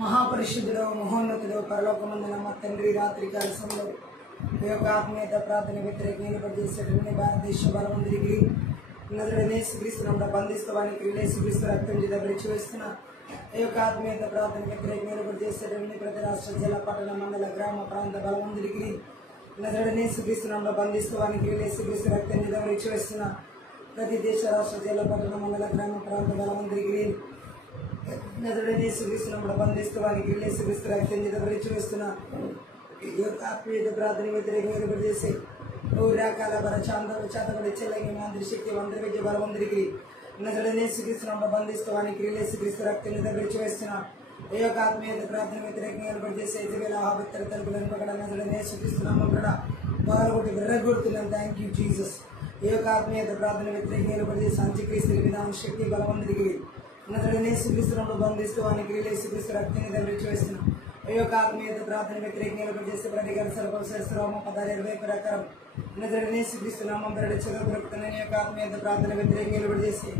మహాపరిశుద్ధుడు మహోన్నతుడు పరలోకమందున మా తండ్రి రాత్రి కాల సమయంలో ఈ యొక్క ఆత్మీయత ప్రార్థన వ్యతిరేకంగా చేసేటువంటి భారతదేశ బలవంతుడికి యేసుక్రీస్తును బంధిస్తవానికి యేసుక్రీస్తు రక్తం చేత విడిచివేస్తున్న ఈ యొక్క ఆత్మీయత ప్రార్థన వ్యతిరేకంగా చేసేటువంటి ప్రతి రాష్ట్ర జిల్లా పట్టణ మండల గ్రామ ప్రాంత బలవంతుడికి యేసుక్రీస్తును బంధిస్తవానికి యేసుక్రీస్తు రక్తం చేత విడిచివేస్తున్న ప్రతి దేశ రాష్ట్ర జిల్లా పట్టణ మండల గ్రామ ప్రాంత బలవంతుడికి యేసుక్రీస్తును బంధిస్తవానికి యేసుక్రీస్తు రక్తం చేత విడిచివేస్తున్న ఈ యొక్క ఆత్మీయత ప్రార్థన వ్యతిరేకంగా చేసే రకాల చాతబడి చెల్లగి మంత్రి శక్తి మంత్రి విద్య బలవంతుడికి యేసుక్రీస్తును బంధిస్తవానికి యేసుక్రీస్తు రక్తం చేత విడిచివేస్తున్న ఈ యొక్క ఆత్మీయత ప్రార్థన వ్యతిరేకంగా చేసే 5,000 ఆభత్తర తలుపులను పక్కన యేసుక్రీస్తునామం కూడా మొదలుగొట్టి విర్రగొడుతున్నాను. Thank you Jesus. ఈ యొక్క ఆత్మీయత ప్రార్థన వ్యతిరేకంగా చేసే అంత్యక్రీస్తు విధానం శక్తి బలవంతుడికి యేసుక్రీస్తును బంధిస్తవానికి యేసుక్రీస్తు రక్తం చేత విడిచివేస్తున్న ఈ యొక్క ఆత్మీయత ప్రార్థన వ్యతిరేకంగా చేసే ప్రతి గర్భశాస్త్రమ 16-20 ప్రకారం యేసుక్రీస్తునామం పెరడి చెదరగొడుతున్న ఈ యొక్క ఆత్మీయత ప్రార్థన వ్యతిరేకంగా చేసి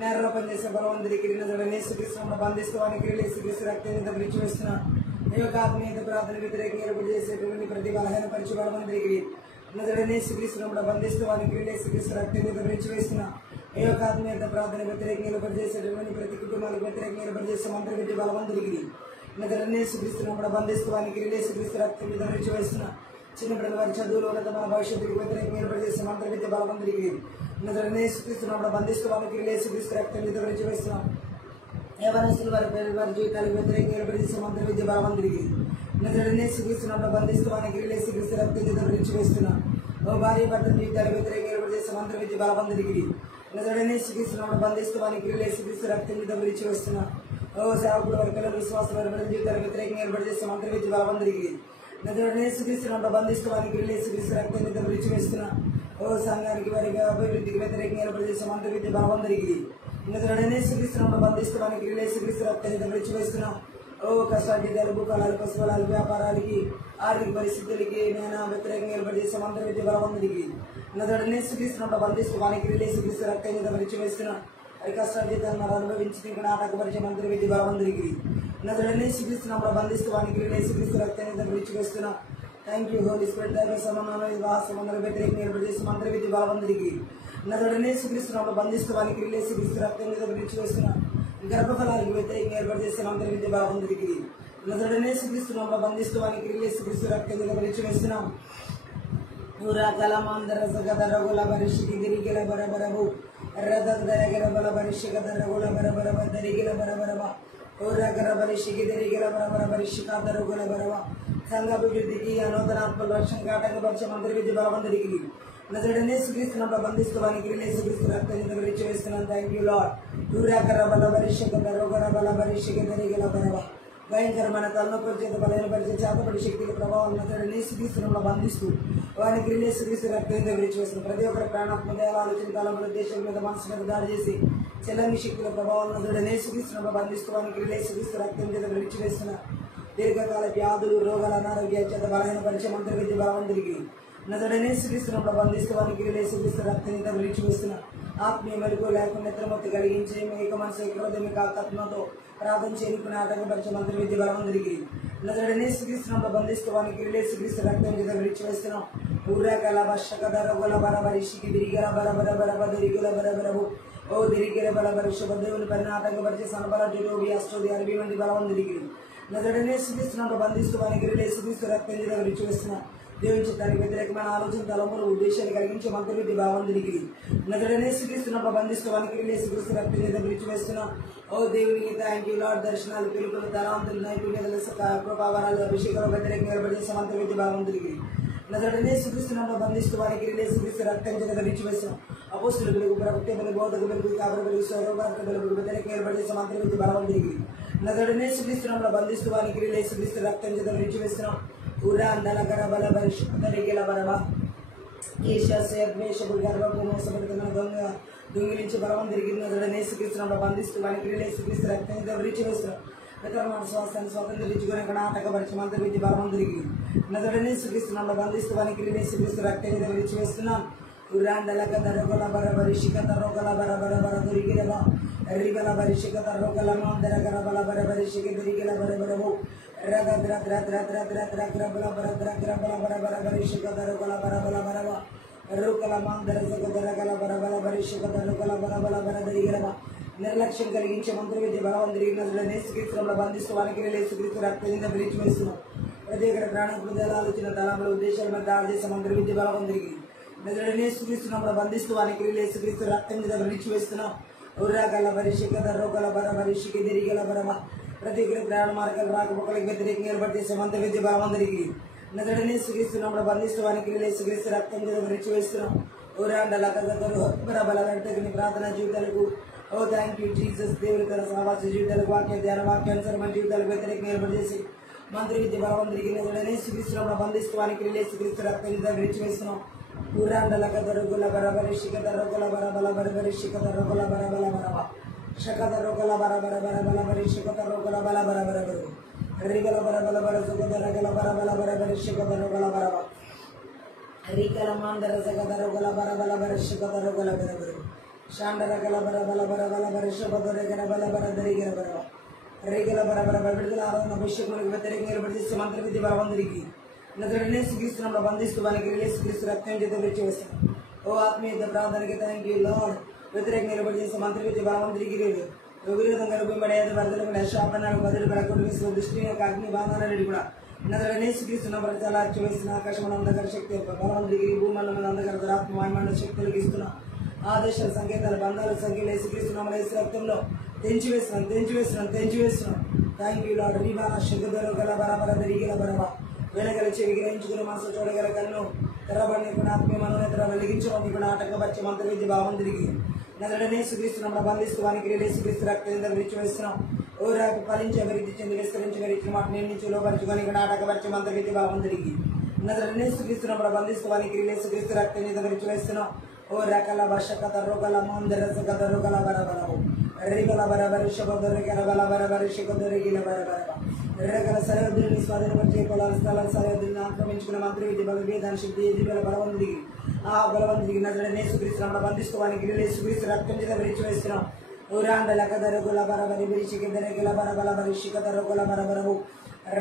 నేరలోపం చేసే బలవంతుడికి యేసుక్రీస్తును బంధిస్తవానికి యేసుక్రీస్తు రక్తం చేత విడిచివేస్తున్న ఈ యొక్క ఆత్మీయత ప్రార్థన వ్యతిరేకంగా చేసేటువంటి ప్రతి బలహీనపరిచి బలవంతుడికి యేసుక్రీస్తును బంధిస్తవానికి యేసుక్రీస్తు రక్తం చేత విడిచివేస్తున్న ఈ యొక్క ఆత్మీయత ప్రార్థన వ్యతిరేకంగా చేసేటువంటి ప్రతి కుటుంబాలకు వ్యతిరేకంగా చేసే మంత్రి విద్య బలవంతుడికి యేసుక్రీస్తును బంధిస్తవానికి యేసుక్రీస్తు రక్తం చేత విడిచివేస్తున్న చిన్నపిల్లల వారి చదువులు మన భవిష్యత్తుకు వ్యతిరేకంగా చేసే మంత్రి విద్య బలవంతుడికి యేసుక్రీస్తును బంధిస్తవానికి యేసుక్రీస్తు రక్తం చేత విడిచివేస్తున్నాం. యవనస్తుల వారి జీవితాలకు వ్యతిరేకంగా చేసే మంత్రి విద్య బలవంతుడికి యేసుక్రీస్తును బంధిస్తవానికి యేసుక్రీస్తు రక్తం చేత విడిచివేస్తున్నాం. భార్య భర్త జీవితాలకు వ్యతిరేకంగా చేసే మంత్రి విద్య బలవంతుడికి యేసుక్రీస్తును బంధిస్తవానికి యేసుక్రీస్తు రక్తం చేత విడిచివేస్తున్నాం. సేవకుల వారి పిల్లలు విశ్వాసుల వారి జీవితాలకు వ్యతిరేకంగా చేసే మంత్రి విద్య బలవంతుడికి యేసుక్రీస్తును బంధిస్తవానికి యేసుక్రీస్తు రక్తం చేత విడిచివేస్తున్నా. సంఘానికి వారి అభివృద్ధికి వ్యతిరేకంగా చేసే మంత్రి విద్య బలవంతుడికి యేసుక్రీస్తును బంధిస్తవానికి యేసుక్రీస్తు రక్తం చేత విడిచివేస్తున్నాం. కష్టాజీతాలు భూకాలాలు పశువులాలు వ్యాపారాలకి ఆర్థిక పరిస్థితులకి నేను వ్యతిరేకంగా చేసే మంత్రి విద్య బలవంతుడికి యేసుక్రీస్తును బంధిస్తవానికి యేసుక్రీస్తు రక్తం చేత విడిచివేస్తున్నా. కష్టాజీతాలను మనం అనుభవించి ఇక్కడ ఆటకపరిచే మంత్రి విద్య బలవంతుడికి యేసుక్రీస్తును బంధిస్తవానికి యేసుక్రీస్తు రక్తం చేత విడిచివేస్తున్నా. Thank you Holy Spirit. దైవ సమన్వయం వివాహ సంబంధాలు వ్యతిరేకంగా చేసే మంత్రి విద్య బలవంతుడికి యేసుక్రీస్తును బంధిస్తవానికి యేసుక్రీస్తు రక్తం చేత విడిచివేస్తున్నా. గర్భఫలాలకు వ్యతిరేకంగా చేసే మంత్రి విద్య బలవంతుడికి యేసుక్రీస్తును బంధిస్తవానికి యేసుక్రీస్తు రక్తం చేత విడిచివేస్తున్నాం. కలమాందర సగదరగుల పరిషికి తిరిగిల బరబరబు రథగర బల పరిషిక దరగుల బరబరబ దరిగిల బరబరబ ఓరగర పరిషికి తిరిగిల బరబర పరిషిక దరుగుల బరబ సంఘాభివృద్ధికి అనూతనాత్మల లక్ష్యంగా ఆటంకపరిచే మంత్రి విద్య బలవంతుడికి యేసుక్రీస్తును బంధిస్తవానికి యేసుక్రీస్తు రక్తం చేత విడిచివేస్తున్నాను. Thank you Lord. దూరాకర బల పరిషిక దరుగుల బల పరిషిక దరిగిల బరబ భయంకరమైన తలనొప్పుల చేత బలహీనపరిచే చేతపడి శక్తుల ప్రభావం యేసుక్రీస్తును బంధిస్తూ వారికి యేసుక్రీస్తు రక్తం చేత విడిచివేస్తున్న ప్రతి ఒక్కరి ప్రాణాత్మ ఆలోచన కాలంలో దేశం మీద మనసు మీద దాడి చేసి చెల్లని శక్తుల ప్రభావం యేసుక్రీస్తును బంధిస్తూ వారికి యేసుక్రీస్తు రక్తం చేత విడిచివేస్తున్న దీర్ఘకాల వ్యాధులు రోగాల అనారోగ్య చేత బలహీనపరిచే మంత్రి విద్య బలవంతుడికి యేసుక్రీస్తును బంధిస్తూ వారికి యేసుక్రీస్తు రక్తం చేత విడిచివేస్తున్న ఆత్మీయ మెలకు లేకుండా నిద్రమత్తి కలిగించి ఏక మనసు హృదయమిక ఆత్మతో ప్రార్థన చేరుకుని ఆటంకపరిచే మంత్రి విద్య బలవంతుడికి యేసుక్రీస్తును బంధిస్తూ వారికి యేసుక్రీస్తు రక్తం చేత విడిచివేస్తున్నాం. ఊరకల వర్షక దరగుల బరబరిషికి తిరిగిల బరబర బరబ తిరిగిల బరబరబు ఓ తిరిగిల బలబరిష దేవుని పైన ఆటంకపరిచే సనబల జోబి అష్టోది అరబి మంది బలవంతుడికి యేసుక్రీస్తును బంధిస్తూ వారికి యేసుక్రీస్తు రక్తం చేత విడిచివేస్తున్నాం. దేవుని చిత్తానికి వ్యతిరేకమైన ఆలోచన తలములు ఉద్దేశాలు కలిగించే మంత్రి విద్య బలవంతుడికి యేసుక్రీస్తును బంధిస్తూ వారికి యేసుక్రీస్తు రక్తం చేత విడిచివేస్తున్నాం. ఓ దేవునికి థ్యాంక్ యూ లార్డ్. దర్శనాలు పిలుపులు తలాంతులు నైపుణ్యతలు కృపావరాలు అభిషేకాలు వ్యతిరేకంగా చేసే మంత్రి విద్య బలవంతుడికి యేసుక్రీస్తును బంధిస్తూ వారికి యేసుక్రీస్తు రక్తం చేత విడిచివేస్తున్నాం. అపోస్తుల వెలుగు ప్రవక్త వెలుగు బోధక వెలుగు కాపుర వెలుగు స్వరూపార్థ వెలుగు వ్యతిరేకంగా చేసే మంత్రి విద్య బలవంతుడికి యేసుక్రీస్తును బంధిస్తూ వారికి యేసుక్రీస్తు రక్తం చేత విడిచివేస్తున్నాం. ఉరాందలగర బల పరిషిక బరబ ఈశ్వరపు గర్భపు మోసపడుతున్న దొంగ దొంగిలించి బలవం తిరిగిన యేసుక్రీస్తును బంధిస్తూ వారికి యేసుక్రీస్తు రక్తం చేత విడిచివేస్తున్నాం. స్వాస్థాన్ని స్వాతంత్రించుకుని ఇక్కడ ఆటకపరిచే మంత్రి విద్య బలవంతుడికి యేసుక్రీస్తును బంధిస్తూ వారికి యేసుక్రీస్తు రక్తం చేత విడిచివేస్తున్నాం. Uranda la Catarola Barabarishika Tarola Barabara Rigela Rigala Barishika Tarola Mandara Garabala Barabarishika Rigela Barabarabo Ragadra Barishika Tarola Barabara Rukala Mandara Zagaragala Barabala Barishika Tarola Barabala Barabara నిర్లక్ష్యం కలిగించే మంత్రి విద్య బలవంతుడికి శ్రీకృష్ణంలో బంధిస్తూ వారికి శ్రీకృష్ణ రక్తంగా పిలిచి వేస్తున్నాం ప్రత్యేక ప్రాణ హృదయాల ఆలోచన తలంలో ఉద్దేశాల మీద దాడి చేసే మంత్రి విద్య బలవంతుడికి శ్రీకృష్ణంలో బంధిస్తూ వారికి శ్రీకృష్ణ రక్తం మీద పిలిచి వేస్తున్నాం ఉర్రాగల పరిషిక దర్రోగల బర పరిషిక తిరిగల బరమ ప్రత్యేక ప్రయాణ మార్గాలు రాకపోకలకు వ్యతిరేకంగా ఏర్పాటు చేసే మంత్రి విద్య బలవంతుడికి శ్రీకృష్ణంలో బంధిస్తూ వారికి శ్రీకృష్ణ రక్తం మీద పిలిచి వేస్తున్నాం ఊరాండల బరబల వెంటనే ప్రార్థన జీవితాలకు ఓ థ్యాంక్ యూ జీసస్ దేవుడి తన సహవాస జీవితాలకు వాక్య ధ్యాన వాక్యానుసరమైన జీవితాలకు వ్యతిరేకంగా ఏర్పాటు చేసి మంత్రి విద్య బలవంతుడికి శ్రీకృష్ణంలో బంధిస్తూ వారికి శ్రీకృష్ణ రక్తం మీద పిలిచి వేస్తున్నాం ఊరాండల కదరుగుల బరబరిషిక దర్రోగల బరబల బరబరిషిక దర్రోగల బరబల బరబ శక దర్రోగల బరబర బరబల బరిషిక దర్రోగల బల బరబర బరు రిగల బరబల బరసుక దరగల బరబల బరబరిషిక దర్రోగల బరబ రిగల మందర సక దర్రోగల బరబల బరిషిక దర్రోగల బరబరు శాండరగల బరబల బరబల బరిషక దొరగల బల బరదరిగల బరబ రిగల బరబర విడుదల ఆరాధన అభిషేకములకు వ్యతిరేకంగా ఏర్పాటు చేసే మంత్రి విద్య బలవంతుడికి శ్రీకృష్ణంలో బంధిస్తూ వారికి శ్రీకృష్ణ రక్తం చేత విడిచి వేస్తాం ఓ ఆత్మీయ ప్రార్థనకి థ్యాంక్ యూ లార్డ్ వ్యతిరేకంగా ఏర్పాటు చేసే మంత్రి విద్య బలవంతుడికి విరోధంగా రూపబడే వరదలు శాపనాలకు బదులు పడకుండా దృష్టి యొక్క అగ్ని బాధాలన్నిటి కూడా శ్రీకృష్ణ చాలా వేస్తున్న ఆకాశం అందగర శక్తి బలవంతుడికి భూమండలం అందగర ఆత్మ వాయుమండల శక్తులకు ఇస్తున్న ఆదేశాల సంకేతాల బంధాల సంఖ్యలు శ్రీకృష్ణ రక్తంలో తెంచివేస్తున్నాం థ్యాంక్ యూ లార్డ్ రీబాల శుద్ధ గల బరబర తిరిగిల బరబ వెనగల చెవి గ్రహించుకుని మనసు చూడగల కన్ను తెరబడిని కూడా ఆత్మీయ మనోనేతర వెలిగించడం కూడా ఆటంకపరిచే మంత్రి విద్య భావంతుడికి నదుడనే శ్రీకృష్ణ బంధిస్తూ వానికి శ్రీకృష్ణ రక్తం విడిచి వేస్తున్నాం ఓరాకు ఫలించి అభివృద్ధి చెంది విస్తరించి గడిచిన వాటిని నిర్మించి లోపరుచుకొని కూడా ఆటంకపరిచే మంత్రి విద్య భావంతుడికి నదుడనే శ్రీకృష్ణ బంధిస్తూ వానికి శ్రీకృష్ణ రక్తం విడిచి వేస్తున్నాం ఓ రకల వర్షక తర్రోగల మందరసక తర్రోగల బరబరవు రిగల బరబరి శుభదొరిగల బలబరబరి శుభదొరిగిల బరబరవ రకల సరిహద్దులని స్వాధీనపరిచే పొలాల స్థలాల సరిహద్దులను ఆక్రమించుకున్న మంత్రి విద్య బలవేదాన్ని శక్తి ఎదుగుల బలవంతుడికి ఆ బలవంతుడికి నదుడనే శ్రీకృష్ణ బంధిస్తూ వానికి శ్రీకృష్ణ రక్తం చేత విడిచి వేస్తున్నాం ఊరాండల కదరుగుల బరబరి విరిచిక దరగిల బరబల బరిషిక దరగుల బరబరవు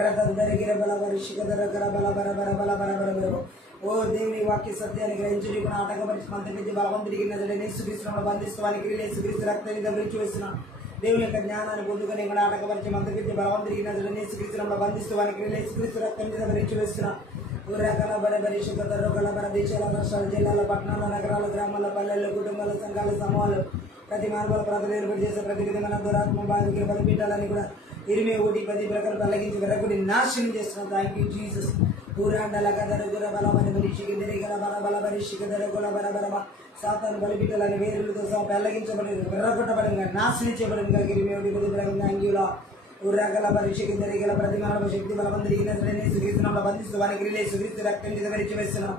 రథ దరిగిల బల బరిషిక దరగల బల బరబర బల బరబరబరవు ఓ దేవుని వాక్య సత్యాన్ని గ్రహించి కూడా ఆటంకపరిచి మంత్రి విద్య బలవంతుడికి నదుడనే శ్రీకృష్ణ బంధిస్తూ వానికి శ్రీకృష్ణ రక్తం మీద విడిచి వేస్తున్నాం దేవుని యొక్క జ్ఞానాన్ని పొందుకొని కూడా ఆటంకపరిచి మంత్రి విద్య బలవంతుడికి నదుడనే శ్రీకృష్ణంలో బంధిస్తూ వానికి శ్రీకృష్ణ రక్తం మీద విడిచి వేస్తున్నాం ఊరకల బరబరి శుద్ధ దర్రోగల బర దేశాల రాష్ట్రాల జిల్లాల పట్టణాల నగరాల గ్రామాల పల్లెల్లో కుటుంబాల సంఘాల సమూహాలు ప్రతి మార్గాల ప్రజలు ఏర్పాటు చేసే ప్రతి విధమైన దురాత్మ బాధితుల బలిపీఠాలని కూడా 21 10 ప్రకారం తొలగించి వెరకుడి నాశనం చేస్తున్నాం థ్యాంక్ యూ జీసస్ ఊరాండల కదరుగుల బలమని బరిషిక తిరిగల బల బరిషిక దరగుల బరబరమ సాతాను బలిపీఠాలని వేరులతో సహా పెళ్లగించబడి వెర్రగొట్టబడిన నాశనించబడిన 21 10 ప్రకారం థ్యాంక్ యూ లార్డ్ ఉర్రగల పరీక్షకి జరిగల ప్రతిమానవ శక్తి బలవంతుడికి శ్రీకృష్ణంలో బంధిస్తూ వారికి శ్రీకృష్ణ రక్తం చేత విడిచి వేస్తున్నాం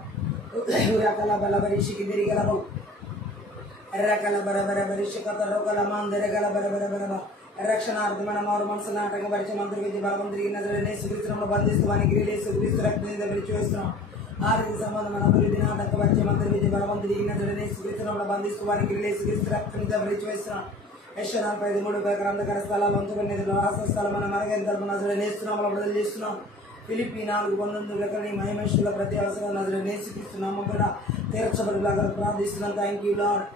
ఉర్రకల బల పరీక్షకి తిరిగల ఎర్రకల బరబర పరీక్షక తొరకల మందరగల బరబర బరబ రక్షణార్థమైన మారు మనసు నాటకం పరిచే మంత్రి విద్య బలవంతుడికి శ్రీకృష్ణంలో బంధిస్తూ వారికి శ్రీకృష్ణ రక్తం చేత విడిచి వేస్తున్నాం ఆర్థిక సంబంధమైన అభివృద్ధి నాటకం పరిచే మంత్రి విద్య బలవంతుడికి శ్రీకృష్ణంలో బంధిస్తూ వారికి శ్రీకృష్ణ రక్తం చేత విడిచి వేస్తున్నాం యశ్వనాథ్ 13 ప్రకారం అంధకార స్థలాలు ఉంచబడిన నివాస స్థలమైన మరగైన తరపున నేస్తున్నాం విడుదల చేస్తున్నాం ఫిలిప్పి 4:19 ప్రకారం మహిమేశ్వరుల ప్రతి అవసరం నదులు నేర్చుకిస్తున్నాము కూడా తీర్చబడిలాగా ప్రార్థిస్తున్నాం థ్యాంక్ యూ లార్డ్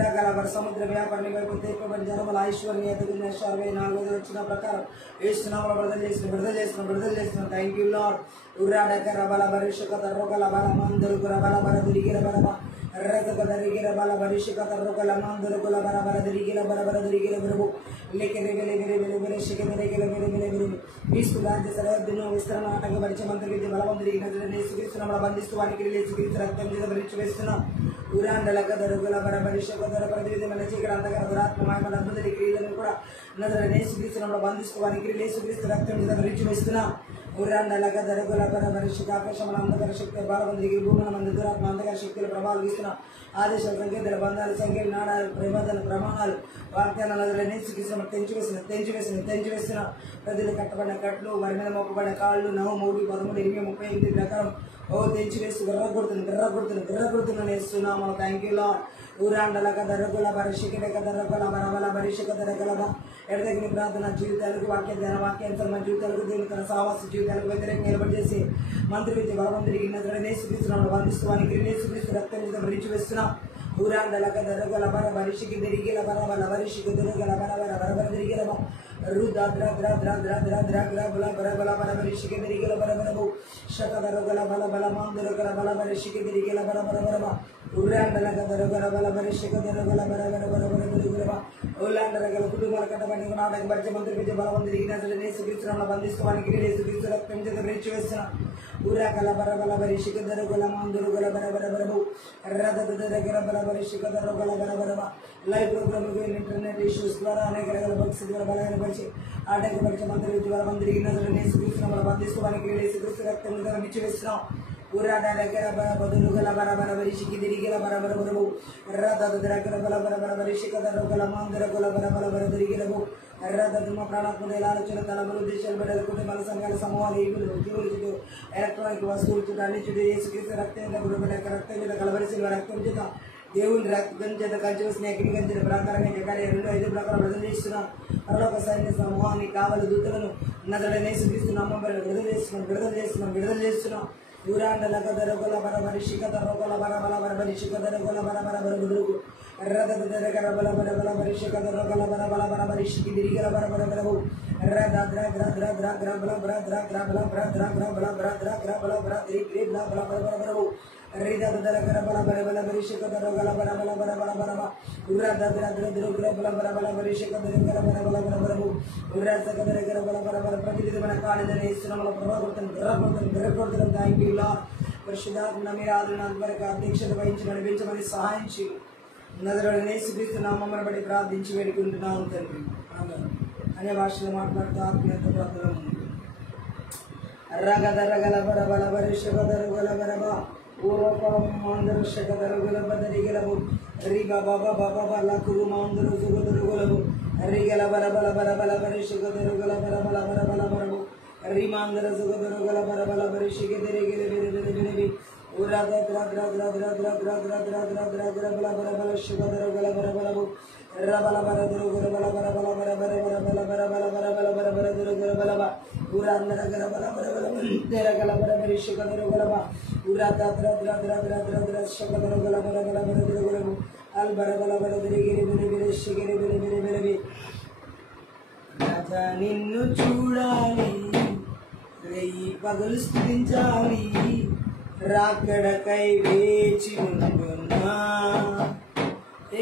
రకల సముద్ర వ్యాపారం వైపు తీర్పబడి జనముల ఐశ్వర్య 64 వచ్చిన ప్రకారం వేస్తున్నాము విడుదల చేస్తున్నాం థ్యాంక్ యూ లార్డ్ ఉర్రాడకర బల భరిషక తర్రోగల బల మందరుకుల బల బల దురిగిర బల రథక దరిగిర బల భరిషక తర్రోగల మందరుకుల బల బల దురిగిర బల బల దురిగిర బరబు లేకె శిఖ క్రీస్తు రాజ్య సరిహద్దును విస్తరణ ఆటంకపరిచే మంత్రి విద్య బలవంతుడికి శ్రీకృష్ణంలో బంధిస్తూ వారికి శ్రీకృష్ణ రక్తం చేత విడిచి వేస్తున్నాం ఊరాండల కదరుగుల బరబరిషక ధర ప్రతి విధమైన చీకటి అంతకర దురాత్మమైన అద్భుత క్రియలను కూడా శ్రీకృష్ణంలో బంధిస్తూ వారికి శ్రీకృష్ణ రక్తం చేత విడిచి వేస్తున్నాం ఊరాండల కదరుగుల బరబరిషక ఆకాశముల అంధకర శక్తి బలవంతుడికి భూముల మంది దురాత్మ అంధకర శక్తులు ప్రభావాలు ఇస్తున్నాం ఆదేశాల సంకేతాల బంధాలు సంఖ్యలు నాణాలు ప్రమాణాలు వాగ్దానాలు శ్రీకృష్ణ తెంచివేస్తున్న ప్రజలు కట్టబడిన కట్లు వారి మీద మోపబడిన కాళ్ళు 9 10 20 38 ప్రకారం ఓ తెంచివేస్తూ గర్ర నేస్తున్నాము. Thank you Lord. ఊరాండల కదరగుల బరిషికల కదరగుల బరబల బరిషిక దరగలవ ఎడదగిన ప్రార్థన జీవితాలకు వాక్య ధ్యాన వాక్యాంతరమ జీవితాలకు దేవుని తన సావాస జీవితాలకు వ్యతిరేకంగా నిలబడి చేసి మంత్రి విద్య బలవంతుడికి నేసుక్రీస్తున్నాము. బంధిస్తున్నానికి నేసుక్రీస్తు రక్తం మీద భరించి వేస్తున్నాం. ఊరాండల కదరగుల బర బరిషికి తిరిగిల బరబల బరిషిక దొరగల బరబల బరబల తిరిగిల రుద్ర ద్ర ద్ర ద్ర ద్ర ద్ర ద్ర గ్ర బల బరబల బరబరిషికి తిరిగిల బరబరబు శకదరగల బల బల మాందురగల బల బరిషికి తిరిగిల బరబర బరబ ఊరాండల కదరగల బల బరిషిక దొరగల బరబర బరబర తిరుగులవ ఊలాండరగల కుటుంబాల కట్టబడి నాటక పరిచ మంత్రి విద్య బలవంతుడికి నేసుక్రీస్తున్నాము. బంధిస్తానికి నేసుక్రీస్తు రక్తం చేత భరించి వేస్తున్నాం. ఊరాకల బరబల బరిషిక దొరగల మాందురుగల బరబర బరబు రథ దగ్గర బరబరిషిక దొరగల బరబరబ లైవ్ ప్రోగ్రామ్ ఇంటర్నెట్ ఇష్యూస్ ద్వారా అనేక రకాల బక్స్ ద్వారా బలహీనపరిచి ఆటంకపరిచే మంత్రి విద్య బలవంతుడికి నేసుక్రీస్తున్నాము. బంధిస్తానికి నేసుక్రీస్తు రక్తం చేత భరించి వేస్తున్నాం. ఊరాడగల బదులుగల బరబర బరిషికి తిరిగిల బరబర బరబు రథ దగ్గర బలబర బరబరిషిక దొరగల మాందురగల బరబల బర తిరిగిలవు రథమ ప్రాణాత్మక ఆలోచన తలములు దేశాలు బిడ్డల కుటుంబాల సంఘాల సమూహాలు జీవుల చుట్టూ ఎలక్ట్రానిక్ వస్తువుల చుట్టూ అన్ని చుట్టూ యేసుక్రీస్తు రక్తం రక్తం చేత కలవరిసిన రక్తం చేత దేవుని రక్తం చేత కంచెవలసిన అగ్ని కంచిన ప్రకారంగా జకార్య 2:5 ప్రకారం విడుదల చేస్తున్నాం. పరలోక సైన్య సమూహాన్ని కావలి దూతలను నదులని యేసుక్రీస్తు నామములో విడుదల చేస్తున్నాం. ఊరాండల కదరగల బరబరిషిక దరగల బరబల బరబరిషిక దరగల బరబర బరబుదురుకు రథ దగ్గర బల బరబల బరిషిక దరగల బరబల బరబరిషికి తిరిగిల బరబర బరబు రథ ద్ర ద్ర ద్ర ద్ర గ్ర బల బ్ర ద్ర గ్ర బల బ్ర ద్ర గ్ర బల బ్ర ద్ర గ్ర బల బ్ర తిరిగి బల బల బరబర బరబు రిద దగ్గర బల బరబల బరిషిక దరగల బరబల బరబల బరబ రథ ద్ర ద్ర ద్ర గ్ర బల బరబల బరిషిక దరగల బరబల బరబరబు రథ దగ్గర బల బరబల ప్రతి విధమైన కాళిదని ఇస్తున్నాము. ప్రభావం థ్యాంక్ యూ లార్డ్. పరిశుద్ధాత్మ మీరు ఆదరణ వరకు అధ్యక్షత వహించి నడిపించమని సహాయం చేయి. నజరుడైన యేసుక్రీస్తు నామమున బట్టి ప్రార్థించి వేడుకుంటున్నాము తండ్రి. ఆమేన్. అనే భాషలో మాట్లాడుతూ ఆత్మీయత ప్రార్థన ఉంది. రగదరగల బరబల బరిషగదరగల బరబ ఊరపం మందరు శగదరగల బదరిగలవు రిగ బబ బబ బల కురు మందరు జుగదరగలవు రిగల బరబల బరబల బరిషగదరగల బరబల బరబల బరబు రిమాందర జుగదరగల బరబల బరిషిగ దరిగల బిరిబిరి ఊరాద ద్ర ద్ర ద్ర ద్ర ద్ర ద్ర ద్ర ద్ర ద్ర ద్ర ద్ర బల బరబల శగదరగల బరబలవు రబల బరదరగల బల బరబల బరబల బరబల బరబల బరబల బరబల దరగల బలబ ఊరాందరగల బల బరబల దరగల బరబరిషగదరగల బ ఊరాద ద్ర ద్ర ద్ర ద్ర ద్ర ద్ర శగదరగల బరబల బరదరగలవు అల్ బరబల బరదరిగిరి బిరిబిరి శిగిరి బిరిబిరి బిరిబి రాజా నిన్ను చూడాలి రేయి పగలు స్తుతించాలి రాకడకై వేచి ఉంటున్నా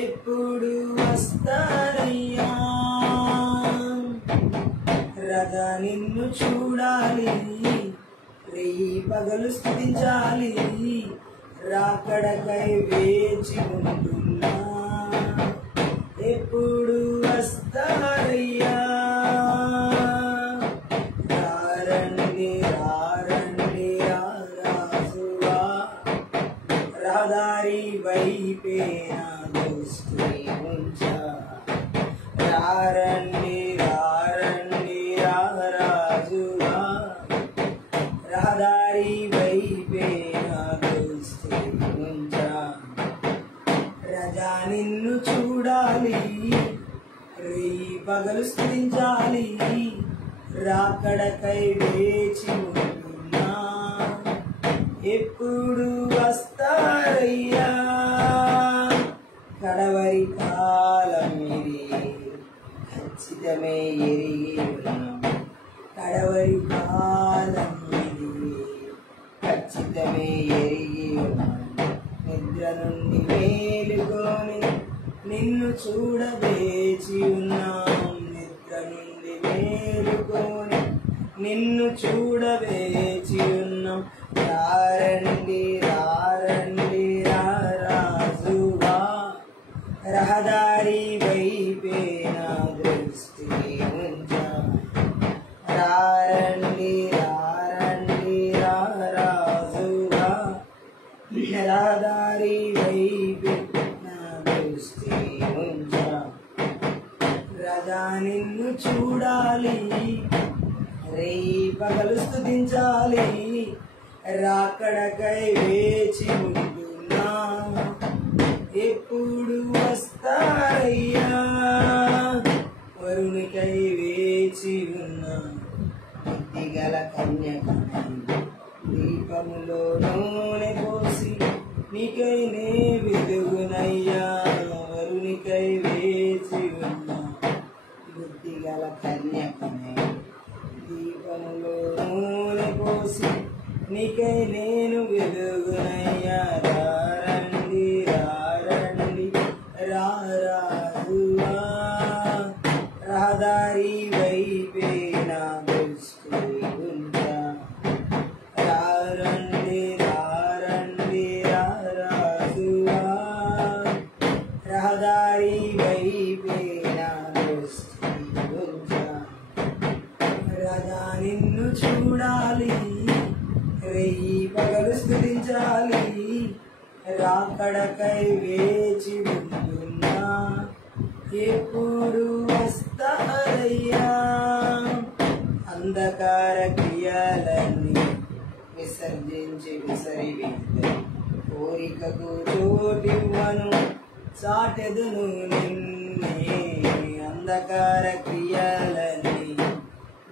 ఎప్పుడు వస్తారయ్యా రాజా నిన్ను చూడాలి రేయి పగలు స్తుతించాలి రాకడకై వేచి ఉంటున్నా ఎప్పుడు వస్తారయ్యా రారండి రారండి రారాజువా రహదారి వైపే నా దృష్టి ఉంచా రారండి రారండి రారాజువా రహదారి వైపే నా దృష్టి ఉంచా రాజా నిన్ను చూడాలి రేయి పగలు స్తుతించాలి రాకడకై వేచి ఉంటున్నా ఎప్పుడు వస్తారయ్యా కడవరి కాలం ఇది ఖచ్చితమే ఎరిగి ఉన్నాం కడవరి కాలం ఇది ఖచ్చితమే ఎరిగి ఉన్నాం నిద్ర నుండి మేలుకొని నిన్ను చూడవేచి ఉన్నాం నిద్ర నుండి మేలుకొని నిన్ను చూడవేచి ఉన్నాం రారండి రారండి రారాజువా రహదారి వైపే నా దృష్టి ఉంచా రారండి రారండి రారాజువా రహదారి వైపే నా దృష్టి ఉంచా రాజా నిన్ను చూడాలి రేయి పగలు స్తుతించాలి రాకడకై వేచి ఉంటున్నా, ఎప్పుడు వస్తారయ్యా. వరునికై వేచి ఉన్నా, బుద్ధిగల కన్యకనై దీపములో నూనె పోసి నీకై నే వెలుగునయ్యా. వరునికై వేచి ఉన్నా, బుద్ధిగల కన్యకనై దీపములో నూనె పోసి నీకై నేను వెలుగునయ్యా. రారండి రారండి రారాజువా, రహదారి వైపే నా దృష్టి ఉంచా. రారండి రారండి రారాజువా, రహదారి వైపే నా దృష్టి ఉంచా. రాజా నిన్ను చూడాలి, రేయి పగలు స్తుతించాలి. రాకడకై వేచి ఉంటున్నా, ఎప్పుడు వస్తారయ్యా. అంధకార క్రియలన్నీ విసర్జించి విసరివిద్దు, కోరికకు చోటివ్వను చాటెదును నిన్నే. అంధకార క్రియలన్నీ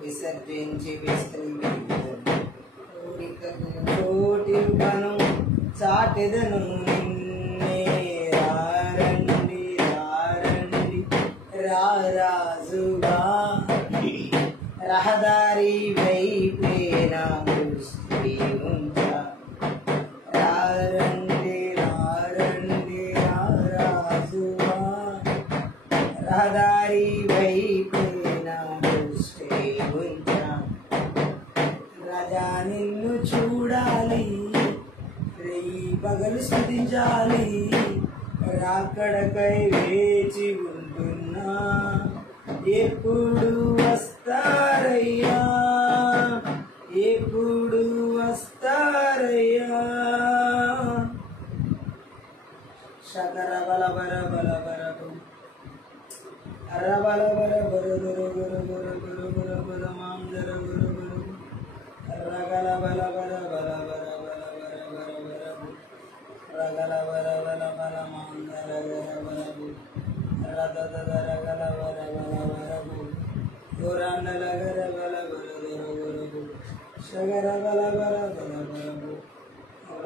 విసర్జించి విసరివిద్దు, కోరికకు చోటివ్వను చాటెదను నిన్నే. రారండి రారండి రారాజుగా, రహదారి వైపే నా దృష్టి ఉంచా. రారండి రారండి రారాజుగా, రహదారి వైపే నా దృష్టి ఉంచా. రాజా నిన్ను చూడాలి, రేయి పగలు స్తుతించాలి. రాకడకై వేచి ఉంటున్నా, ఎప్పుడు వస్తారయ్యా. ఎప్పుడు వస్తారయ్యా. శకర బల బర బల బరబు అరబల బర బరు గురు గురు గురు గురు గురు గురు మాందర గురు గురు రగల బల బర బల బర బల బర బర బరబు రగల బర బల బల మాందర గర బరబు రగల రగల బర బల బరబు గురాండల గర బల బర గురు గురు శగర బల బర బల బరబు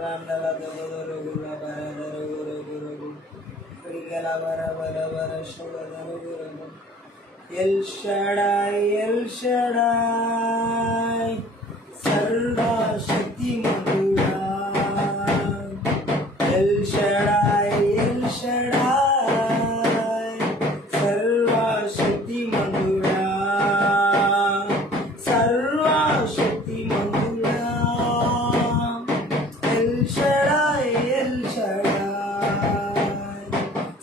రాండల గురు గురు బర గురు గురు రిగల బర బల బర శగర గురు. ఎల్ షడాయ్ ఎల్ షడాయ్ సర్వశక్తిమంతుడా. ఎల్ షడాయ్ ఎల్ షడాయ్ సర్వశక్తిమంతుడా. సర్వశక్తిమంతుడా. ఎల్ షడాయ్ ఎల్ షడాయ్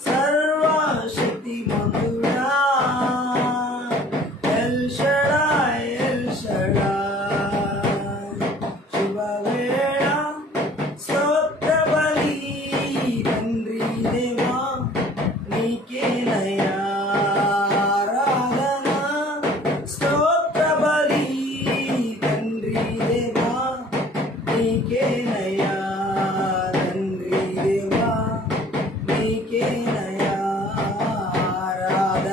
సర్వశక్తిమంతుడా. ఎల్ షడాయ్ ఎల్ షడాయ్ శుభవేళ స్తోత్ర బలి తండ్రి దేవా నీకేనయ్యా ఆరాధన. స్తోత్ర బలి తండ్రి దేవా నీకేనయ్యా. తండ్రి దేవా నీకేనయ్యా ఆరాధన.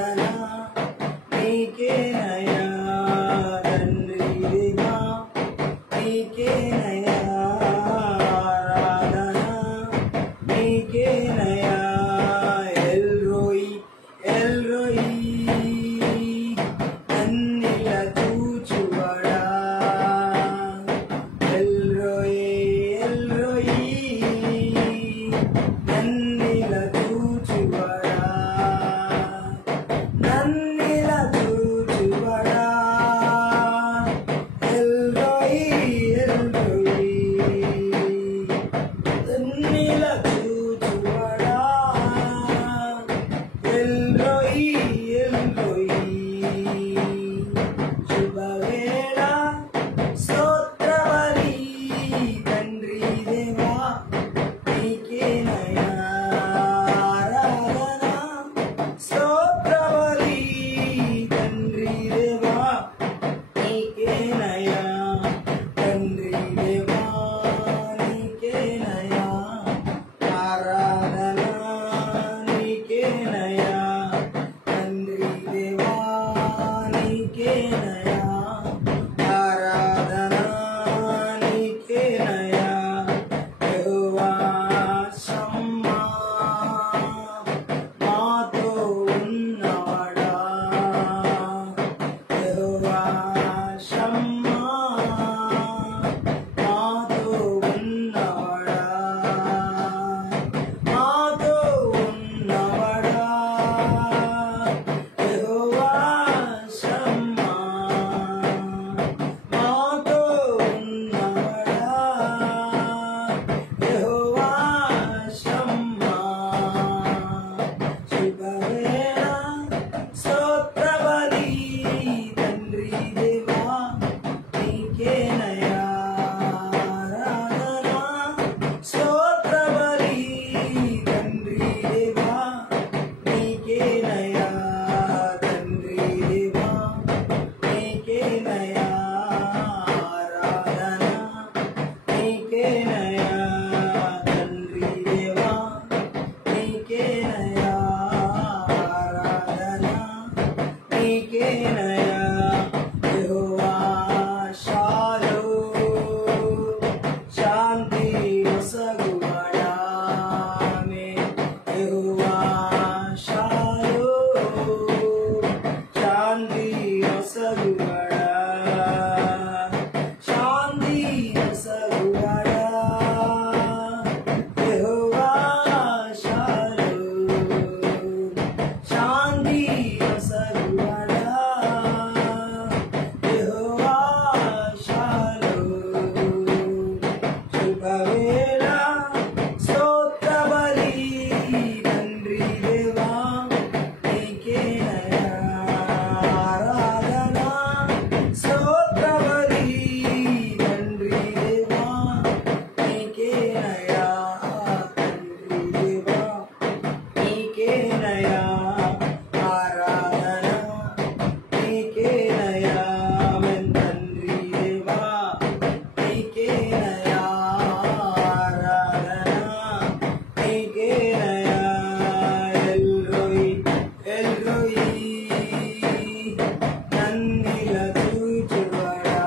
నన్నిలా చూచువాడా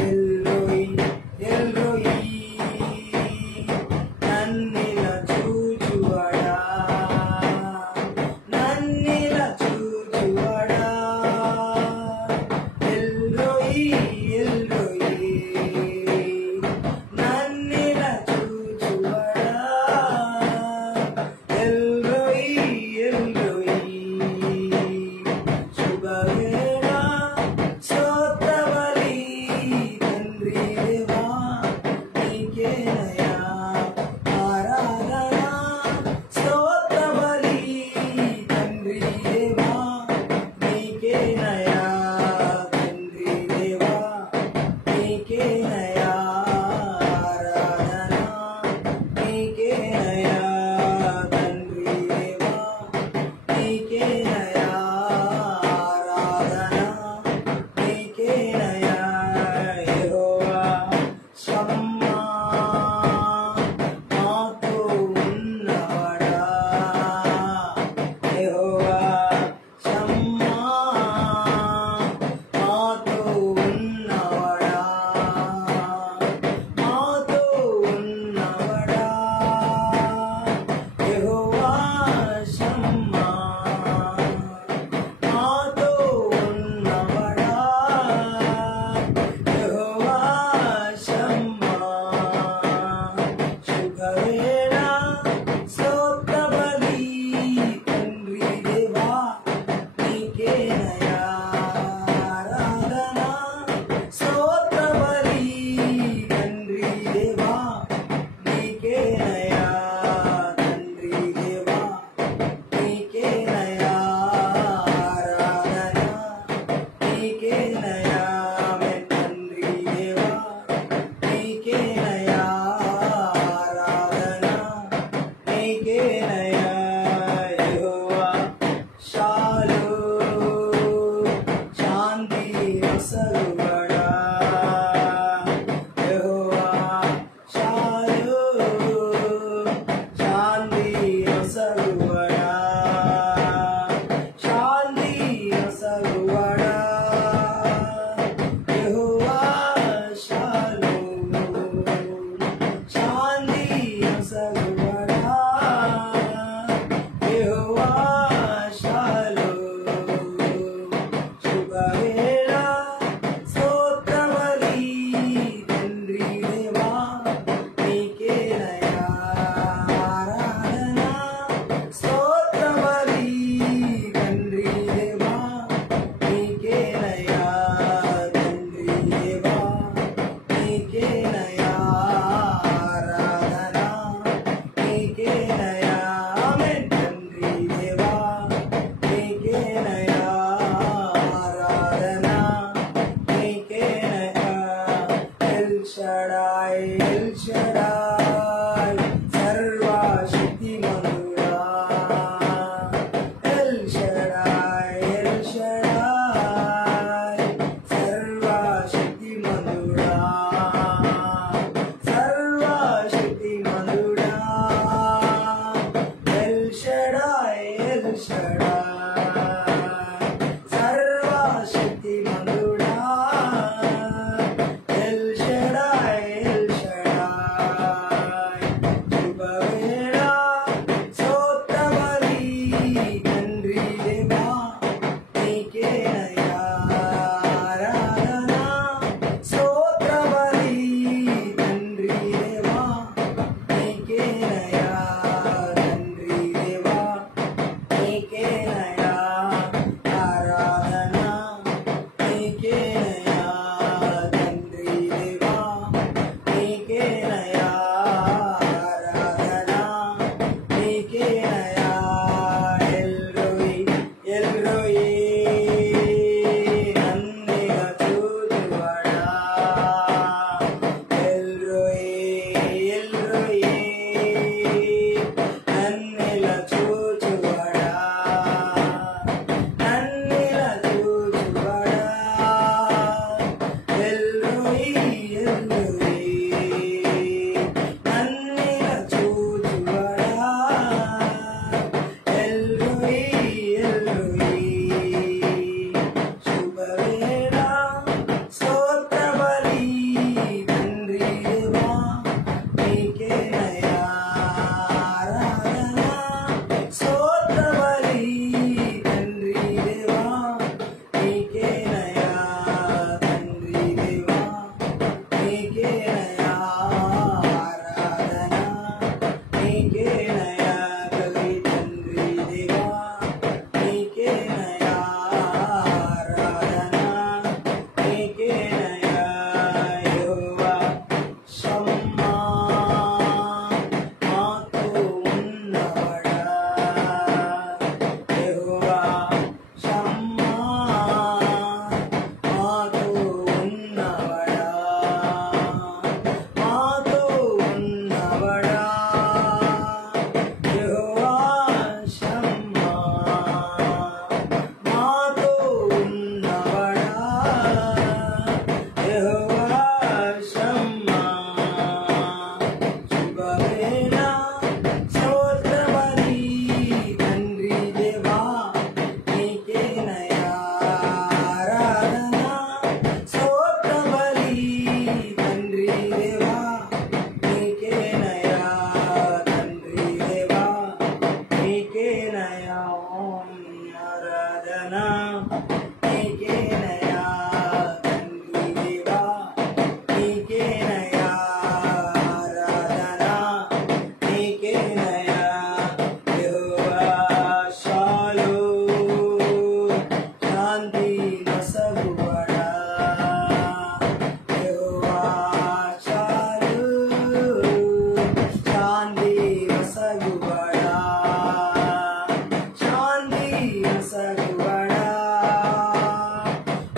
ఎల్రోయి ఎల్రోయి నన్నిలా చూచువాడా నన్నిలా చూచువాడా ఎల్రోయి ఎల్రోయి నన్నిలా చూచువాడా ఎల్రోయి ఎల్రోయి శుభవేళ స్తోత్రబలి తండ్రి దేవా నీకేనయా ఆరాధన స్తోత్రబలి తండ్రి దేవా నీకేనయా తండ్రి దేవా నీకేనయా ఆరాధన నీకేనయా తండ్రి దేవా నీకేనయా ఆరాధన నీకేనయా యెహోవా షమ్మా మాతో ఉన్నవాడా యెహోవా షమ్మా మాతో ఉన్నవాడా మాతో ఉన్నవాడా యెహోవా షమ్మా మాతో ఉన్నవాడా యెహోవా షమ్మా శుభవేళ స్తోత్రబలి తండ్రి దేవా నీకేనయా ఆరాధన స్తోత్రబలి తండ్రి దేవా నీకేనయా తండ్రి దేవా నీకేనయా ఆరాధన నీకేనయా ఆమేన్ తండ్రి దేవా నీకేనయా ఆరాధన నీకేనయా యెహోవా షాలోమ్ శాంతి నొసగువాడా యెహోవా షాలోమ్ శాంతి నొసగువాడా శాంతి నొసగువాడా యెహోవా షాలోమ్ శాంతి నొసగువాడా యెహోవా షాలోమ్ శుభవేళ స్తోత్రబలి తండ్రి దేవా నీకేనయా ఆరాధన స్తోత్రబలి తండ్రి దేవా నీకేనయా తండ్రి దేవా నీకేనయా ఆరాధన నీకేనయా ఆమేన్ తండ్రి దేవా నీకేనయా ఆరాధన నీకేనయా ఎల్ షడాయ్ సర్వశక్తిమంతుడా ఎల్ షడాయ్ సర్వశక్తిమంతుడా సర్వశక్తిమంతుడా ఎల్ షడాయ్ సర్వశక్తిమంతుడా ఎల్ షడాయ్ శుభవేళ స్తోత్రబలి తండ్రి దేవా నీకేనయా ఆరాధన స్తోత్రబలి తండ్రి దేవా నీకేనయా తండ్రి దేవా నీకేనయా నీకేనయా తండ్రి దేవా, నీకేనయా ఆరాధన, నీకేనయా యెహోవా షాలోమ్ శాంతి నొసగువాడా, యెహోవా షాలోమ్ శాంతి నొసగువాడా, శాంతి నొసగువాడా,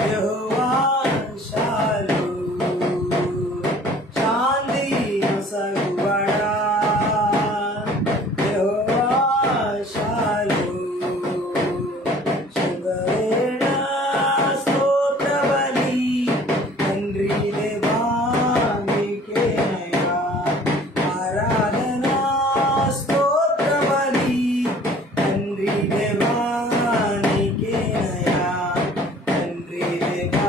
యెహోవా షాలోమ్ శాంతి నొసగువాడా, యెహోవా షాలోమ్ శుభవేళ స్తోత్రబలి తండ్రి దేవా నీకేనయా ఆరాధన, స్తోత్రబలి తండ్రి దేవా నీకేనయా, తండ్రి దేవా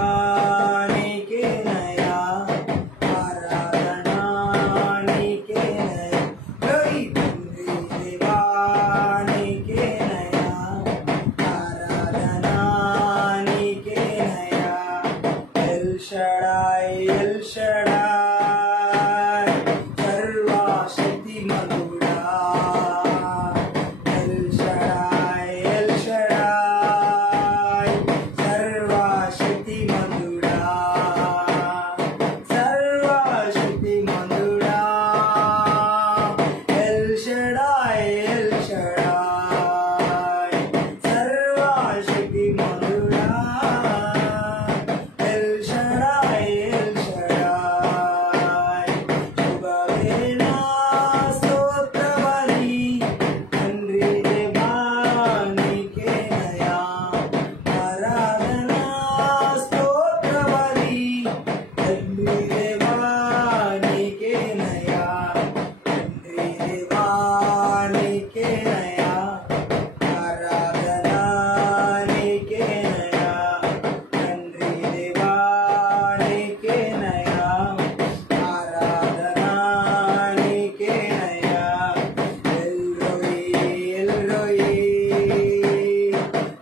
నీకేనయా ఆరాధన, నీకేనయా లోయ్ తండ్రి దేవా నీకేనయా ఆరాధన, నీకేనయా ఎల్ షడాయ్ ఎల్ షడాయ్ సర్వశక్తిమంతుడా, ఎల్ షడాయ్ ఎల్ షడాయ్ సర్వశక్తిమంతుడా, సర్వశక్తిమంతుడా, ఎల్ షడాయ్ ఎల్ షడాయ్ సర్వశక్తిమంతుడా, ఎల్ షడాయ్ ఎల్ షడాయ్ శుభవేళ స్తోత్రబలి తండ్రి దేవా నీకేనయా ఆరాధన, స్తోత్రబలి తండ్రి దేవా నీకేనయా, తండ్రి దేవా నీకేనయా ఆరాధన, నీకేనయా తండ్రి దేవా నీకేనయా ఆరాధన, నీకేనయా ఎల్రోయి ఎల్రోయి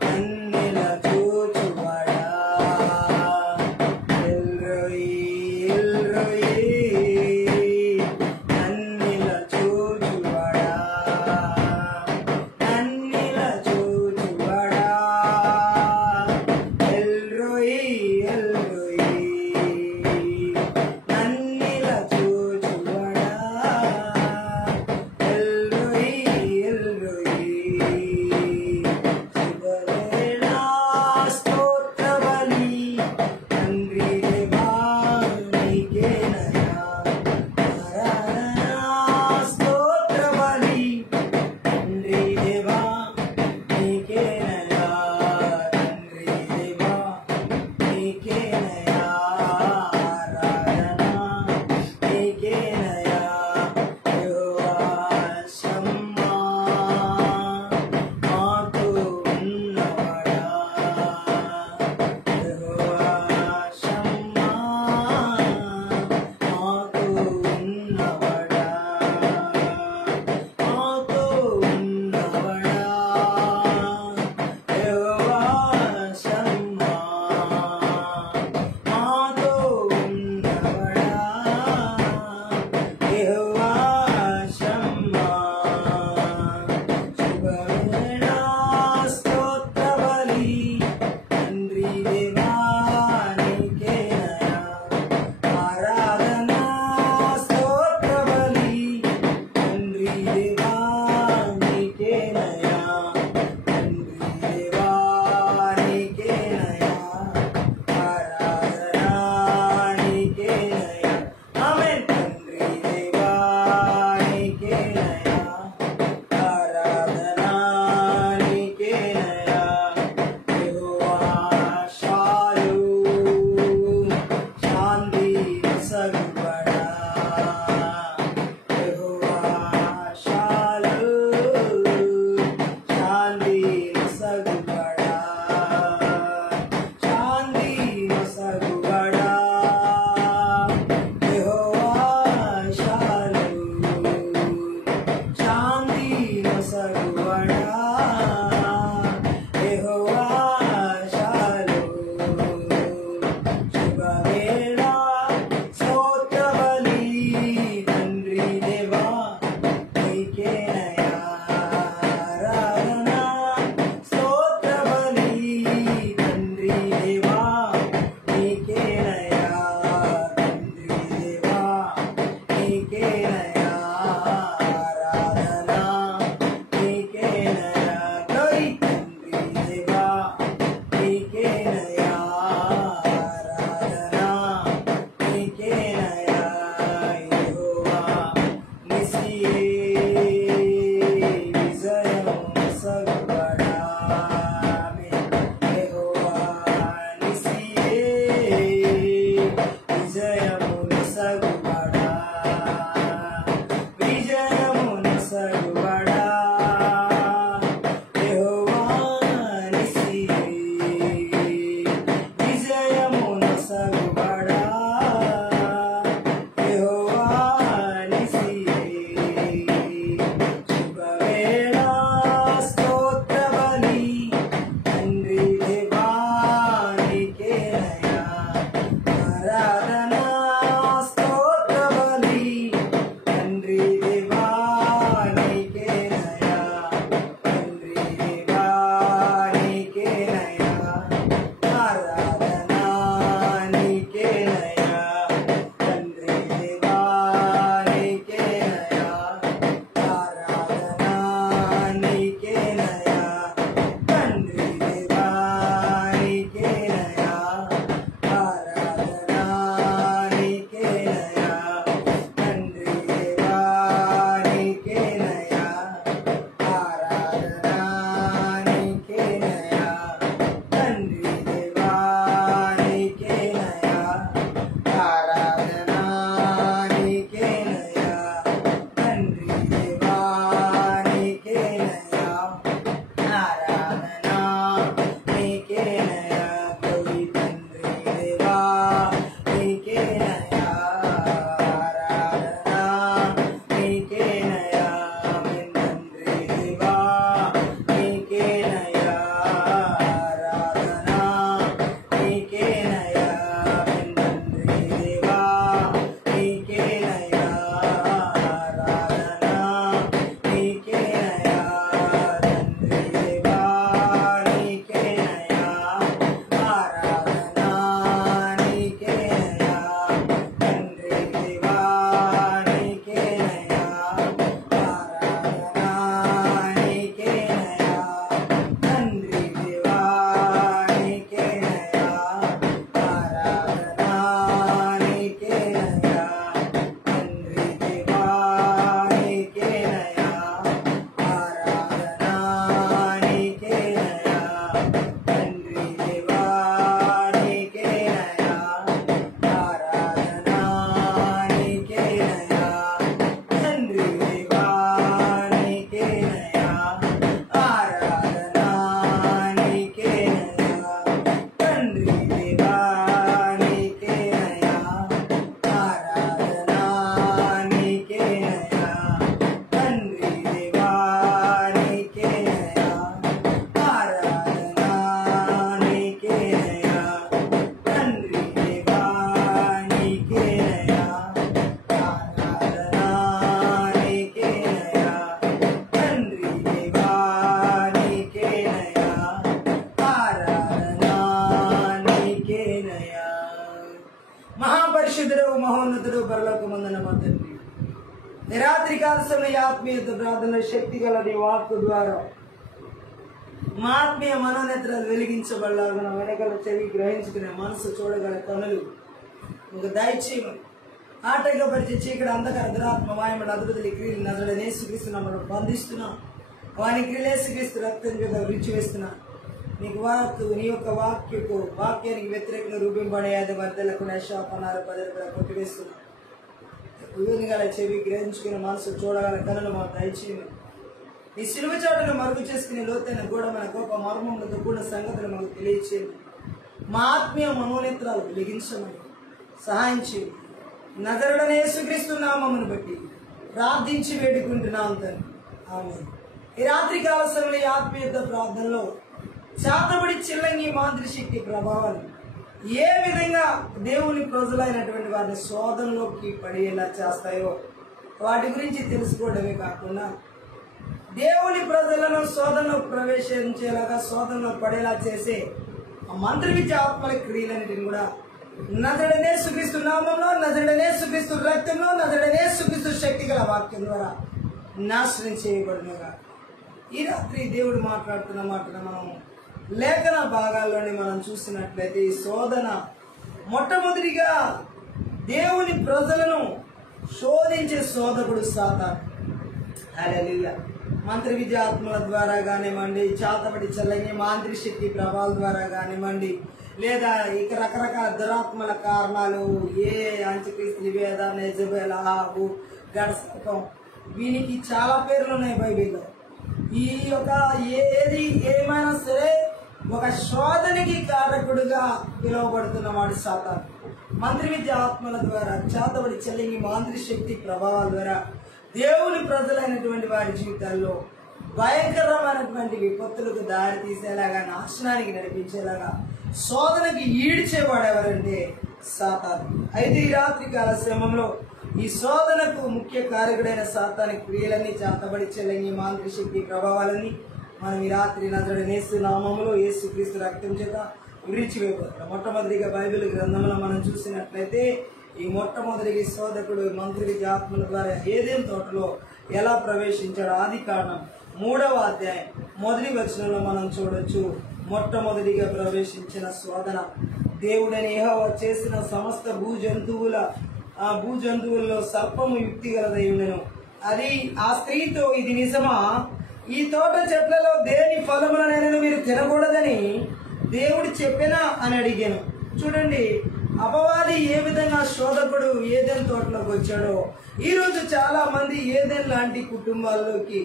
అన్నిల చూచువాడా, ఎల్రోయి ఎల్రోయి అన్నిల చూచువాడా, అన్నిల చూచువాడా, ఎల్రోయి ఎల్రోయి అన్నిల చూచువాడా, ఎల్రోయి ఎల్రోయి శుభవేళ స్తోత్రబలి తండ్రి దేవా నీకేనయా ఆరాధన, స్తోత్రబలి తండ్రి దేవా నీకేనయా, తండ్రి దేవా నీకేనయా ఆరాధన, నీకేనయా యెహోవా షమ్మా మాతో ఉన్నవాడా, యెహోవా షమ్మా మాతో ఉన్నవాడా, మాతో ఉన్నవాడా, యెహోవా షమ్మా మాతో ఉన్నవాడా, యెహోవా షమ్మా శుభవేళ స్తోత్రబలి తండ్రి దేవా నీకేనయా ఆరాధన, స్తోత్రబలి తండ్రి దేవా నీకేనయా, తండ్రి దేవా నీకేనయా ఆరాధన, నీకేనయా ఆమేన్ తండ్రి దేవా నీకేనయా ఆరాధన, నీకేనయా యెహోవా షాలోమ్ శాంతి నొసగువాడా, యెహోవా షాలోమ్ శాంతి నొసగువాడా, శాంతి నొసగువాడా, యెహోవా షాలోమ్ శాంతి నొసగువాడా, యెహోవా మహాపరిశుద్ధుడు, మహోన్నతుడు, పరలోకమందున్న మా తండ్రి, ఈ రాత్రి కాల సమయ ఆత్మీయత ప్రార్థన శక్తి గల నీ వాక్కు ద్వారా మా ఆత్మీయ మనోనేత్రాలు వెలిగించబడలాగా వెనకల చెవి గ్రహించుకునే మనసు చూడగల కనులు ఒక దయచేయమని ఆటంకపరిచే చీకటి అంధకార దురాత్మ మాయమడ అద్భుతులు క్రియలు నజడనే యేసుక్రీస్తు నామములో బంధిస్తున్నాం. వాని క్రియలు యేసుక్రీస్తు రక్తం చేత విడిచి వేస్తున్నా. నీకు నీ యొక్క వాక్యానికి వ్యతిరేకంగా రూపింపడే అది వర్ధలకుండా శాపనాలు పదవి కొట్టివేస్తున్నా. గల చెవి గ్రహించుకునే మనసు చూడగల కనులు మా దయచేయమని నీ సిలువ చాటును మరుగు చేసుకునే లోతైన గూఢమైన గొప్ప మర్మములతో కూడిన సంగతులు మాకు తెలియచేయండి. మా ఆత్మీయ మనోనేత్రాలు వెలిగించమని సహాయం చేయండి. నజరుడైన యేసుక్రీస్తు నామమును బట్టి ప్రార్థించి వేడుకుంటున్నాం తండ్రి, ఆమేన్. ఈ రాత్రి కాల సమయంలో ఆత్మీయత ప్రార్థనలో చాతబడి చిల్లంగి మాంత్రిశక్తి ప్రభావాలు ఏ విధంగా దేవుని ప్రజలైనటువంటి వారిని శోధనలోకి పడేలా చేస్తాయో వాటి గురించి తెలుసుకోవడమే కాకుండా దేవుని ప్రజలను శోధనలో ప్రవేశించేలాగా శోధనలో పడేలా చేసే ఆ మంత్ర విద్య ఆత్మల క్రియలన్నిటిని కూడా నజరుడైన యేసుక్రీస్తు నామములో, నజరుడైన యేసుక్రీస్తు రక్తంలో, నజరుడైన యేసుక్రీస్తు శక్తి గల వాక్యం ద్వారా నాశనం చేయబడినగా ఈ రాత్రి దేవుడు మాట్లాడుతున్న మాటను మనం లేఖన భాగాల్లోని మనం చూసినట్లయితే ఈ శోధన మొట్టమొదటిగా దేవుని ప్రజలను శోధించే శోధకుడు సాతాను. హల్లెలూయా. మంత్ర విద్యాత్మల ద్వారా కానివ్వండి, చాతబడి చల్లని మాంత్రిశక్తి ప్రభావాల ద్వారా కానివ్వండి, లేదా ఇక రకరకాల దురాత్మల కారణాలు ఏ అంత్యక్రీస్తు నివేద యెజబెల్ అహాబు గడసర్పం వీనికి చాలా పేర్లు ఉన్నాయి బైబిల్లో. ఈ యొక్క ఏమైనా సరే ఒక శోధనకి కారకుడుగా పిలువబడుతున్న వాడు సాతాను. మంత్ర విద్య ఆత్మల ద్వారా చాతబడి చల్లని మాంత్రిశక్తి ప్రభావాల ద్వారా దేవుని ప్రజలైనటువంటి వారి జీవితాల్లో భయంకరమైనటువంటి విపత్తులకు దారి తీసేలాగా, నాశనానికి నడిపించేలాగా, శోధనకి ఈడ్చేవాడెవరంటే సాతాను. అయితే ఈ రాత్రి కాల శ్రమంలో ఈ శోధనకు ముఖ్య కారకుడైన సాతాని క్రియలన్నీ, చాతబడి చెల్లని మాంత్రిశక్తి ప్రభావాలన్నీ మనం ఈ రాత్రి నజరుడైన యేసు నామములో యేసుక్రీస్తు రక్తం చేత విరిచివేయబడతాం. మొట్టమొదటిగా బైబిల్ గ్రంథంలో మనం చూసినట్లయితే ఈ మొట్టమొదటి శోధకుడు మంత్ర విద్య ఆత్మల ద్వారా ఏదెన్ తోటలో ఎలా ప్రవేశించాడు ఆది కాండం 3వ అధ్యాయం 1వ వచనంలో మనం చూడొచ్చు. మొట్టమొదటిగా ప్రవేశించిన శోధన దేవుడని యెహోవా చేసిన సమస్త భూజంతువుల్లో సర్పము యుక్తి గలదై ఉండెను. అది ఆ స్త్రీతో, ఇది నిజమా? ఈ తోట చెట్లలో దేని ఫలములనైనా మీరు తినకూడదని దేవుడు చెప్పినా అని అడిగాను. చూడండి, అపవాది ఏ విధంగా శోధకుడు ఏదెన్ తోటలోకి వచ్చాడో ఈ రోజు చాలా మంది ఏదెన్ లాంటి కుటుంబాల్లోకి,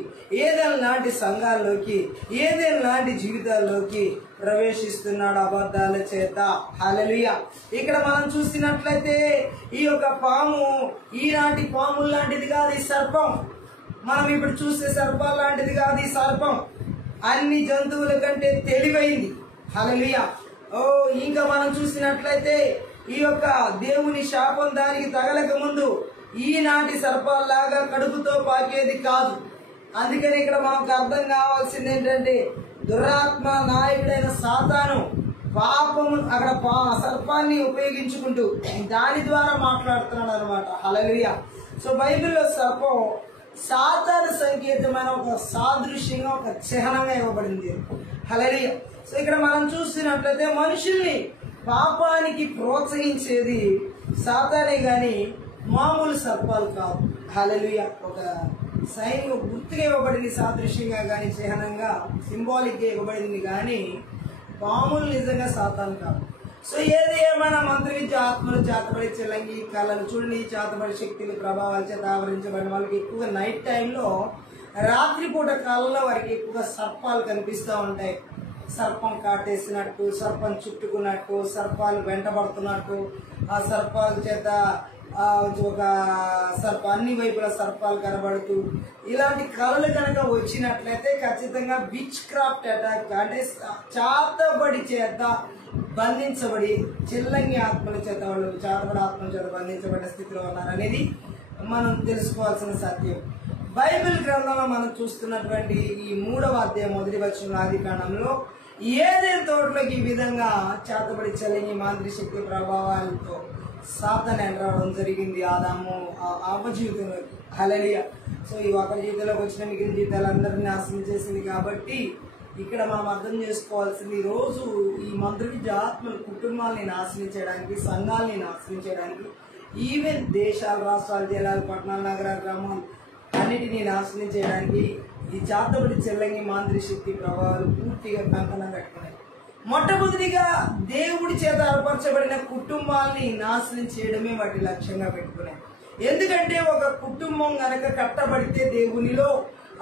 ఏదెన్ లాంటి సంఘాల్లోకి, ఏదెన్ లాంటి జీవితాల్లోకి ప్రవేశిస్తున్నాడు అబద్ధాల చేత. హల్లెలూయా. ఇక్కడ మనం చూసినట్లయితే ఈ యొక్క పాము ఈనాటి పాముల లాంటిది కాదు, ఈ సర్పం. మనం ఇప్పుడు చూసే సర్పాల లాంటిది కాదు ఈ సర్పం. అన్ని జంతువుల కంటే తెలివైంది. హల్లెలూయా. ఇంకా మనం చూసినట్లయితే ఈ యొక్క దేవుని శాపం దానికి తగలక ముందు ఈనాటి సర్పాల్లాగా కడుపుతో పాకేది కాదు. అందుకని ఇక్కడ మనకు అర్థం కావాల్సింది ఏంటంటే దురాత్మ నాయకుడైన సాతాను పాపము అక్కడ సర్పాన్ని ఉపయోగించుకుంటూ దాని ద్వారా మాట్లాడుతున్నాడు అనమాట. హల్లెలూయా. సో బైబిల్లో సర్పం సాతాను సంకేతమైన ఒక సాదృశ్యంగా, ఒక చిహ్నంగా ఇవ్వబడింది. హల్లెలూయా. సో ఇక్కడ మనం చూసినట్లయితే మనుషుల్ని పాపానికి ప్రోత్సహించేది సాతానే గాని మామూలు సర్పాలు కాదు. హల్లెలూయా. ఒక సైన్యం గుర్తుగా ఇవ్వబడింది, సాదృశ్యంగా కానీ చిహ్నంగా, సింబాలిక్ గా ఇవ్వబడింది కానీ పాములు నిజంగా సాతాను కాదు. సో ఏది ఏమైనా మంత్ర విద్య ఆత్మలు, చాతబడి చెల్లంగి కళలు చూడండి, చాతబడి శక్తులు ప్రభావాల చేత ఆవరించబడిన వాళ్ళకి ఎక్కువగా నైట్ టైంలో, రాత్రిపూట కాలంలో వారికి ఎక్కువగా సర్పాలు కనిపిస్తూ ఉంటాయి. సర్పం కాటేసినట్టు, సర్పం చుట్టుకున్నట్టు, సర్పాలు వెంటబడుతున్నట్టు, ఆ సర్పాల చేత ఒక అన్ని వైపుల సర్పాలు కనబడుతూ ఇలాంటి కళలు కనుక వచ్చినట్లయితే ఖచ్చితంగా విచ్ క్రాఫ్ట్ అటాక్, అంటే చాతబడి చేత బంధించబడి చెల్లంగి ఆత్మల చేత, వాళ్ళు చాతబడి ఆత్మల చేత బంధించబడిన స్థితిలో ఉన్నారనేది మనం తెలుసుకోవాల్సిన సత్యం. బైబిల్ గ్రంథంలో మనం చూస్తున్నటువంటి ఈ 3వ అధ్యాయం 1వ వచనం ఆది కాండంలో ఏదెన్ తోటలోకి ఈ విధంగా చాతబడి చల్లని మాంత్రిశక్తి ప్రభావాలతో సాతాను ఎంటర్ అవడం జరిగింది ఆదాము అవ్వ జీవితంలో. హల్లెలూయా. సో ఈ ఒకరి జీవితంలోకి వచ్చిన మిగిలిన జీవితాలందరినీ నాశనం చేసింది. కాబట్టి ఇక్కడ మనం అర్థం చేసుకోవాల్సింది, ఈరోజు ఈ మంత్రవిద్య ఆత్మలు కుటుంబాలని నాశనం చేయడానికి, సంఘాలని నాశనం చేయడానికి, ఈవెన్ దేశాలు, రాష్ట్రాలు, జిల్లాలు, పట్టణాలు, నగరాలు, గ్రామాలు అన్నిటినీ నాశనం చేయడానికి ఈ చాతబడి చెల్లంగి మాంత్రిక శక్తి ప్రభావాలు పూర్తిగా కంకణం కట్టుకున్నాయి. మొట్టమొదటిగా దేవుడి చేత ఏర్పరచబడిన కుటుంబాలని నాశనం చేయడమే వాటి లక్ష్యంగా పెట్టుకున్నాయి. ఎందుకంటే ఒక కుటుంబం గనక కట్టబడితే దేవునిలో,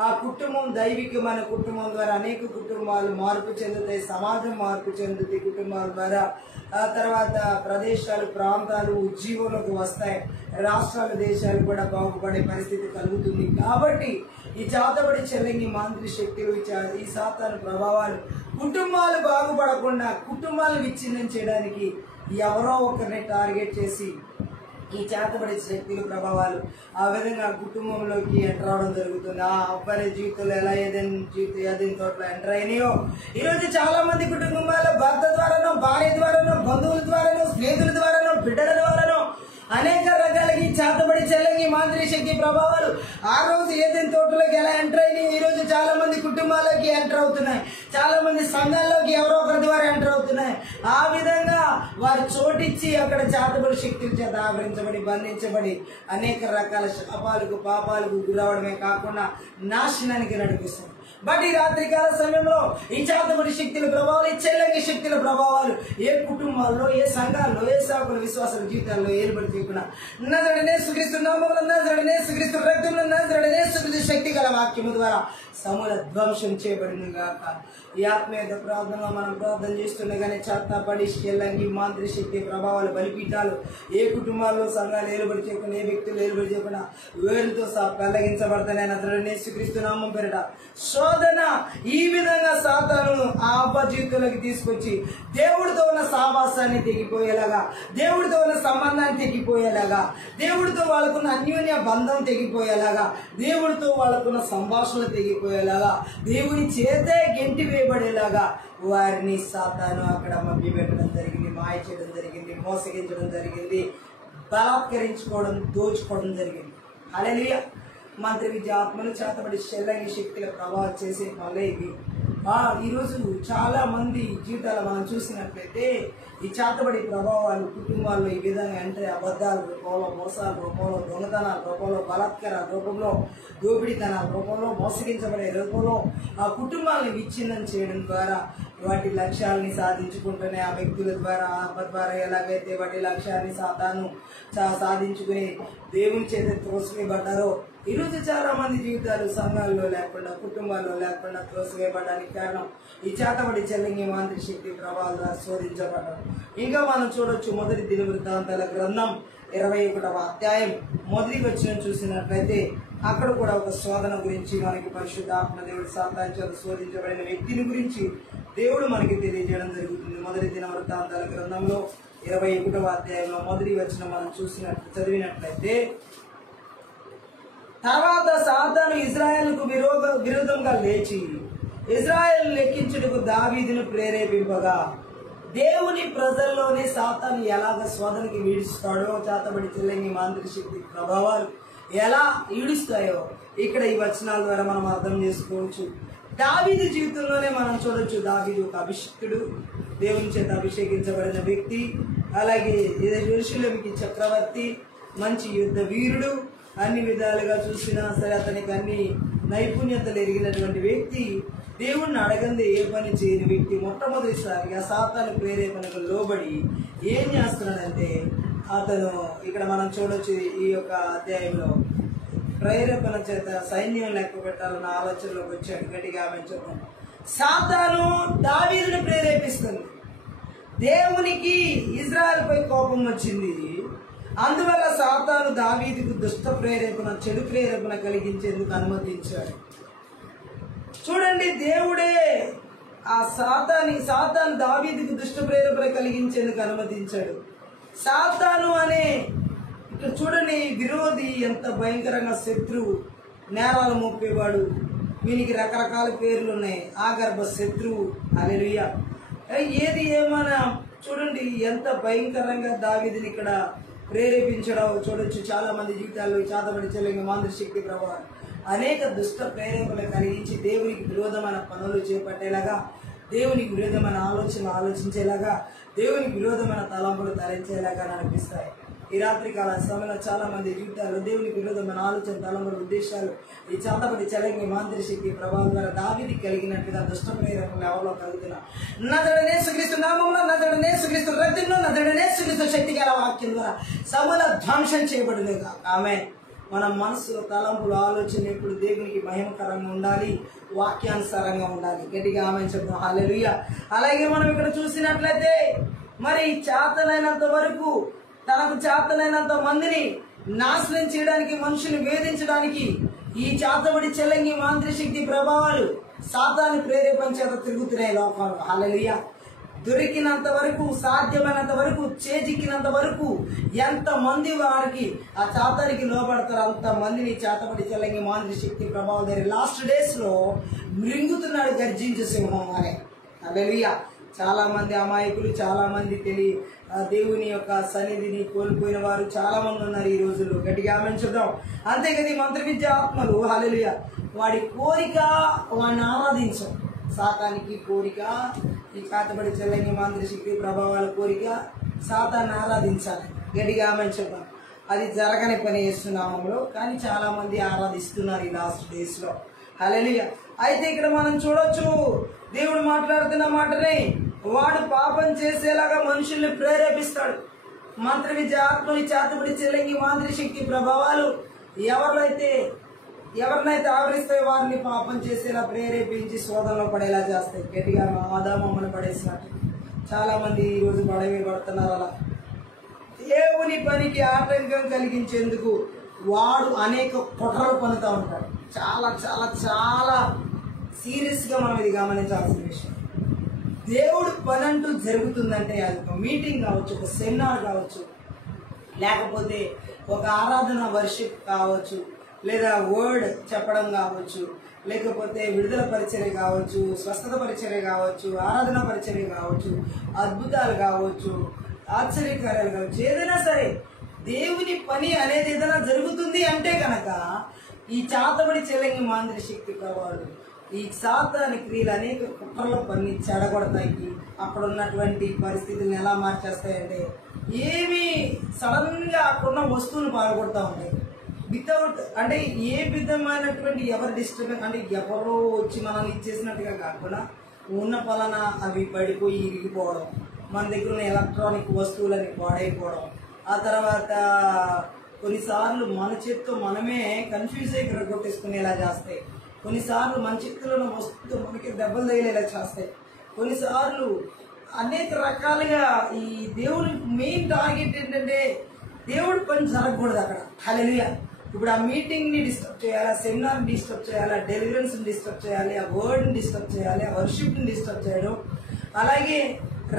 ఆ కుటుంబం దైవికమైన కుటుంబం ద్వారా అనేక కుటుంబాలు మార్పు చెందుతాయి, సమాజం మార్పు చెందుతాయి కుటుంబాల ద్వారా. ఆ తర్వాత ప్రదేశాలు, ప్రాంతాలు ఉజ్జీవంలోకి వస్తాయి, రాష్ట్రాలు, దేశాలు కూడా బాగుపడే పరిస్థితి కలుగుతుంది. కాబట్టి ఈ చాతబడి చెల్లంగి మాంత్రిక శక్తులు, ఈ సాతాను ప్రభావాలు కుటుంబాలు బాగుపడకుండా కుటుంబాలు విచ్ఛిన్నం చేయడానికి ఎవరో ఒకరిని టార్గెట్ చేసి ఈ చేతబడి శక్తుల ప్రభావాలు ఆ విధంగా కుటుంబంలోకి ఎంటర్ అవడం జరుగుతుంది. ఆ అబ్బాయి జీవితంలో ఎలా ఏదైనా తోటలో ఎంటర్ అయినాయో ఈరోజు చాలా మంది కుటుంబాల్లో భర్త ద్వారానో, భార్య ద్వారానో, బంధువుల ద్వారానో, స్నేహితుల ద్వారానో, బిడ్డల ద్వారానో అనేక రకాలకి చేతబడి చెల్లంగి మాంత్రిక శక్తి ప్రభావాలు ఆ రోజు ఏదైనా తోటలోకి ఎలా ఎంటర్ అయినాయి ఈరోజు చాలా మంది కుటుంబాల్లోకి ఎంటర్ అవుతున్నాయి, చాలా మంది సంఘాల్లోకి ఎవరో ఒకరి ద్వారా ఎంటర్ అవుతున్నాయి. ఆ విధంగా వారు చోటిచ్చి అక్కడ చేతబడి శక్తుల చేత ఆవరించబడి, బంధించబడి అనేక రకాల శాపాలకు, పాపాలకు గురవడమే కాకుండా నాశనానికి నడిపిస్తుంది. బట్ ఈ రాత్రికాల సమయంలో ఈ చేతబడి శక్తుల ప్రభావాలు, ఈ చెల్లంగి శక్తుల ప్రభావాలు ఏ కుటుంబాల్లో, ఏ సంఘాల్లో, ఏ సేవకుల విశ్వాసాల జీవితాల్లో ఏర్పడి చేయకుండా నజరుడైన యేసుక్రీస్తు నామములో, నజరుడైన యేసుక్రీస్తు రక్తంలో, నజరుడైన యేసుక్రీస్తు శక్తి గల వాక్యము ద్వారా సమూల ధ్వంసం చేయబడింది గాక. ఈ ఆత్మీయ ప్రార్థనలో మనం ప్రార్థన చేస్తుండగానే చేతబడి చెల్లంగి మాంత్రిక శక్తి ప్రభావాలు, బలిపీఠాలు ఏ కుటుంబాల్లో, సంఘాలు ఏలుబడి చేయకుండా, ఏ వ్యక్తులు ఏలుబడి చేయకుండా వేరుతో సహా పెళ్లగించబడతానని నజరుడైన యేసుక్రీస్తు నామం పేరిట శోధన ఈ విధంగా సాతాను ఆ అబ్బ జీవితంలోకి తీసుకొచ్చి దేవుడితో ఉన్న సావాసాన్ని తెగిపోయేలాగా, దేవుడితో ఉన్న సంబంధాన్ని తెగిపోయేలాగా, దేవుడితో వాళ్ళకున్న అన్యోన్య బంధం తెగిపోయేలాగా, దేవుడితో వాళ్ళకున్న సంభాషణలు తెగిపోయేలాగా, దేవుని చేతే గెంటి వేయబడేలాగా వారిని సాతాను అక్కడ మభ్య పెట్టడం జరిగింది, మాయ చేయడం జరిగింది, మోసగించడం జరిగింది, బలాత్కరించుకోవడం, దోచుకోవడం జరిగింది. హల్లెలూయా. మంత్రి విద్య ఆత్మలు చేతబడి చెల్లంగి శక్తుల ప్రభావం చేసే పనులే ఇవి. ఈరోజు చాలా మంది జీవితాలు మనం చూసినట్లయితే ఈ చేతబడి ప్రభావాలు కుటుంబాల్లో ఈ విధంగా అంటే అబద్ధాల రూపంలో, మోసాల రూపంలో, దొంగతనాల రూపంలో, బలాత్కారాల రూపంలో, దోపిడీతనాల రూపంలో, మోసగించబడే రూపంలో ఆ కుటుంబాలను విచ్ఛిన్నం చేయడం ద్వారా వాటి లక్ష్యాలని సాధించుకుంటూనే ఆ వ్యక్తుల ద్వారా, ద్వారా ఎలాగైతే వాటి లక్ష్యాన్ని సాతాను సాధించుకుని దేవుని చేత త్రోసివేయబడ్డారో ఈరోజు చాలా మంది జీవితాలు సంఘాల్లో లేకుండా, కుటుంబాల్లో లేకుండా త్రోసివేయబడడానికి కారణం ఈ చేతబడి చెల్లంగి మాంత్రిక శక్తి ప్రభావాలు శోధించబడ్డారు. ఇంకా మనం చూడొచ్చు మొదటి దినవృత్తాంతాల గ్రంథం 21వ అధ్యాయం మొదటి వచనం చూసినట్లయితే అక్కడ కూడా ఒక శోధన గురించి మనకి పరిశుద్ధాత్మ దేవుడు సాతాను చేత శోధించబడిన వ్యక్తిని గురించి దేవుడు మనకి తెలియజేయడం జరుగుతుంది. మొదటి దినవృత్తాంతాల గ్రంథంలో 21వ అధ్యాయంలో మొదటి వచనం మనం చదివినట్లయితే, తర్వాత సాతాను ఇజ్రాయేలుకు విరోధంగా లేచి ఇజ్రాయేలు లెక్కించుటకు దావీదును ప్రేరేపింపగా దేవుని ప్రజల్లోనే సాతాను ఎలాగ శోధనకి ఈడుస్తాడో, చేతబడి చెల్లంగి మాంత్రిక శక్తి ప్రభావాలు ఎలా ఈడుస్తాయో ఇక్కడ ఈ వచనాల ద్వారా మనం అర్థం చేసుకోవచ్చు. దావీదు జీవితంలోనే మనం చూడొచ్చు. దావీదు ఒక అభిషిక్తుడు, దేవుని చేత అభిషేకించబడిన వ్యక్తి, అలాగే యెరూషలేముకి చక్రవర్తి, మంచి యుద్ధ వీరుడు, అన్ని విధాలుగా చూసినా సరే అతనికి అన్ని నైపుణ్యతలు ఎరిగినటువంటి వ్యక్తి, దేవుణ్ణి అడగంది ఏ పని చేయని వ్యక్తి మొట్టమొదటిసారిగా సాతాను ప్రేరేపణకు లోబడి ఏం చేస్తున్నాడంటే అతను ఇక్కడ మనం చూడొచ్చు ఈ యొక్క అధ్యాయంలో ప్రేరేపణ చేత సైన్యం లెక్క పెట్టాలన్న ఆలోచనలోకి వచ్చాడు. గట్టిగా ఆమె చెప్పండి. సాతాను దావీదుని ప్రేరేపిస్తుంది. దేవునికి ఇజ్రాయెల్పై కోపం వచ్చింది, అందువల్ల సాతాను దావీదుకు దుష్ట ప్రేరేపణ, చెడు ప్రేరేపణ కలిగించేందుకు అనుమతించాడు. చూడండి, దేవుడే ఆ సాతాను దావీదుకు దుష్ట ప్రేరేపణ కలిగించేందుకు అనుమతించాడు. సాతాను అనే ఇక్కడ చూడండి విరోధి ఎంత భయంకరంగా, శత్రువు, నేరాలు మోపేవాడు, వీనికి రకరకాల పేర్లు ఉన్నాయి, ఆగర్భ శత్రువు. హల్లెలూయా. ఏది ఏమైనా చూడండి ఎంత భయంకరంగా దావీదుని ఇక్కడ ప్రేరేపించడం చూడొచ్చు. చాలా మంది జీవితాల్లో చేతబడి చెల్లింగి మాంత్రిక శక్తి ప్రభావం అనేక దుష్ట ప్రేరేపణలు కలిగించి దేవునికి విరోధమైన పనులు చేపట్టేలాగా, దేవునికి విరోధమైన ఆలోచనలు ఆలోచించేలాగా, దేవునికి విరోధమైన తలంపులు తరించేలాగా నడిపిస్తాయి. ఈ రాత్రికాల సమయంలో చాలా మంది జీవితాల్లో దేవునికి విరోధమైన ఆలోచన, తలంపులు, ఉద్దేశాలు ఈ చేతబడి చెలగి మాంత్రిక శక్తి ప్రభావం ద్వారా దావీదుకి కలిగినట్టుగా దుష్ట ప్రేరేపణలు ఎవరిలో కలుగుతున్నా నజరుడైన యేసుక్రీస్తు నామములో, నజరుడైన యేసుక్రీస్తు రక్తంలో, నజరుడైన యేసుక్రీస్తు శక్తిగల వాక్యం ద్వారా సమూల ధ్వంసం చేయబడింది. ఆమె మన మనసు, తలంపులు, ఆలోచన ఎప్పుడు దేవునికి మహిమకరంగా ఉండాలి, వాక్యానుసారంగా ఉండాలి. గట్టిగా ఆమె చెప్తాం. హల్లెలూయా. అలాగే మనం ఇక్కడ చూసినట్లయితే మరి చేతనైనంత వరకు తనకు చేతనైనంత మందిని నాశనం చేయడానికి, మనుషుని వేధించడానికి ఈ చేతబడి చెల్లంగి మాంత్రిక శక్తి ప్రభావాలు సాతాను ప్రేరేపణ చేత తిరుగుతున్నాయి లోకంలో. హల్లెలూయా. దొరికినంత వరకు, సాధ్యమైనంత వరకు, చేజిక్కినంత వరకు ఎంత మంది వారికి ఆ చాతానికి లోపడతారు అంత మందిని చేతబడి చెల్లంగి మాంత్రిక శక్తి ప్రభావం దగ్గర లాస్ట్ డేస్ లో మృంగుతున్నాడు గర్జించు సింహం అనే. హల్లెలూయా. చాలా మంది అమాయకులు, చాలా మంది దేవుని యొక్క సన్నిధిని కోల్పోయిన వారు చాలా మంది ఉన్నారు ఈ రోజుల్లో. గట్టిగా ఆమేన్ చెప్దాం. అంతేకాదు ఈ మంత్ర విద్య ఆత్మలు హల్లెలూయా వాడి కోరిక వాడిని ఆరాధించం. సాతానికి కోరిక ఈ చేతబడి చెల్లంగి మాంత్రిక శక్తి ప్రభావాల కోరిక సాతాన్ని ఆరాధించాలి. గట్టిగా ఆమేన్ చెప్దాం. అది జరగని పని చేస్తున్నామంలో, కానీ చాలా మంది ఆరాధిస్తున్నారు ఈ లాస్ట్ డేస్ లో. హల్లెలూయా. అయితే ఇక్కడ మనం చూడొచ్చు, దేవుడు మాట్లాడుతున్న మాటనే వాడు పాపం చేసేలాగా మనుషుల్ని ప్రేరేపిస్తాడు. మంత్ర విద్య ఆత్మని చేతబడి చెల్లంగి మాంత్రిక శక్తి ప్రభావాలు ఎవరినైతే ఆవరిస్తాయో వారిని పాపం చేసేలా ప్రేరేపించి శోధనలో పడేలా చేస్తాయి. గట్టిగా ఆదామమ్మను పడేసినట్టు చాలా మంది ఈ రోజు పడవేయబడుతున్నారు. అలా దేవుని పనికి ఆటంకం కలిగించేందుకు వాడు అనేక కుట్రలు పన్నుతూ ఉంటాడు. చాలా చాలా చాలా సీరియస్ గా మనం ఇది గమనించాల్సిన విషయం. దేవుడు పని అంటూ జరుగుతుందంటే అది ఒక మీటింగ్ కావచ్చు, ఒక సెమినార్ కావచ్చు, లేకపోతే ఒక ఆరాధన వర్షిప్ కావచ్చు, లేదా వర్డ్ చెప్పడం కావచ్చు, లేకపోతే విడుదల పరిచర్య కావచ్చు, స్వస్థత పరిచర్య కావచ్చు, ఆరాధన పరిచర్య కావచ్చు, అద్భుతాలు కావచ్చు, ఆశ్చర్యకార్యాలు కావచ్చు, ఏదైనా సరే దేవుని పని అనేది ఏదైనా జరుగుతుంది అంటే కనుక ఈ చేతబడి చెల్లంగి మాంత్రిక శక్తి ప్రభావాలు, ఈ సాతాని క్రియలు అనేక కుట్రల పని చెడగొడతాయి. అక్కడ ఉన్నటువంటి పరిస్థితులను ఎలా మార్చేస్తాయంటే ఏమి సడన్ గా అక్కడున్న వస్తువులు పాల్గొడతా ఉంటాయి. వితౌట్ అంటే ఏ విధమైనటువంటి ఎవరి డిస్టర్బెన్స్ అంటే ఎవరో వచ్చి మనల్ని ఇచ్చేసినట్టుగా కాకుండా ఉన్న పలానా అవి పడిపోయి ఇరిగిపోవడం, మన దగ్గర ఉన్న ఎలక్ట్రానిక్ వస్తువులని పాడైపోవడం, ఆ తర్వాత కొన్నిసార్లు మన చేతితో మనమే కన్ఫ్యూజ్ అయ్యి విరగొట్టేసుకునేలా చేస్తాయి. కొన్నిసార్లు మన చేతిలో ఉన్న వస్తువు మనకి దెబ్బలు తగిలేలా చేస్తాయి. కొన్నిసార్లు అనేక రకాలుగా ఈ దేవుడి మెయిన్ టార్గెట్ ఏంటంటే దేవుడి పని జరగకూడదు అక్కడ. హల్లెలూయా. ఇప్పుడు ఆ మీటింగ్ ని డిస్టర్బ్ చేయాలి, ఆ సెమినార్ ని డిస్టర్బ్ చేయాలి, ఆ డెలివరెన్స్ ని డిస్టర్బ్ చేయాలి, ఆ వర్డ్ ని డిస్టర్బ్ చేయాలి, ఆ వర్షిప్ ని డిస్టర్బ్ చేయడం, అలాగే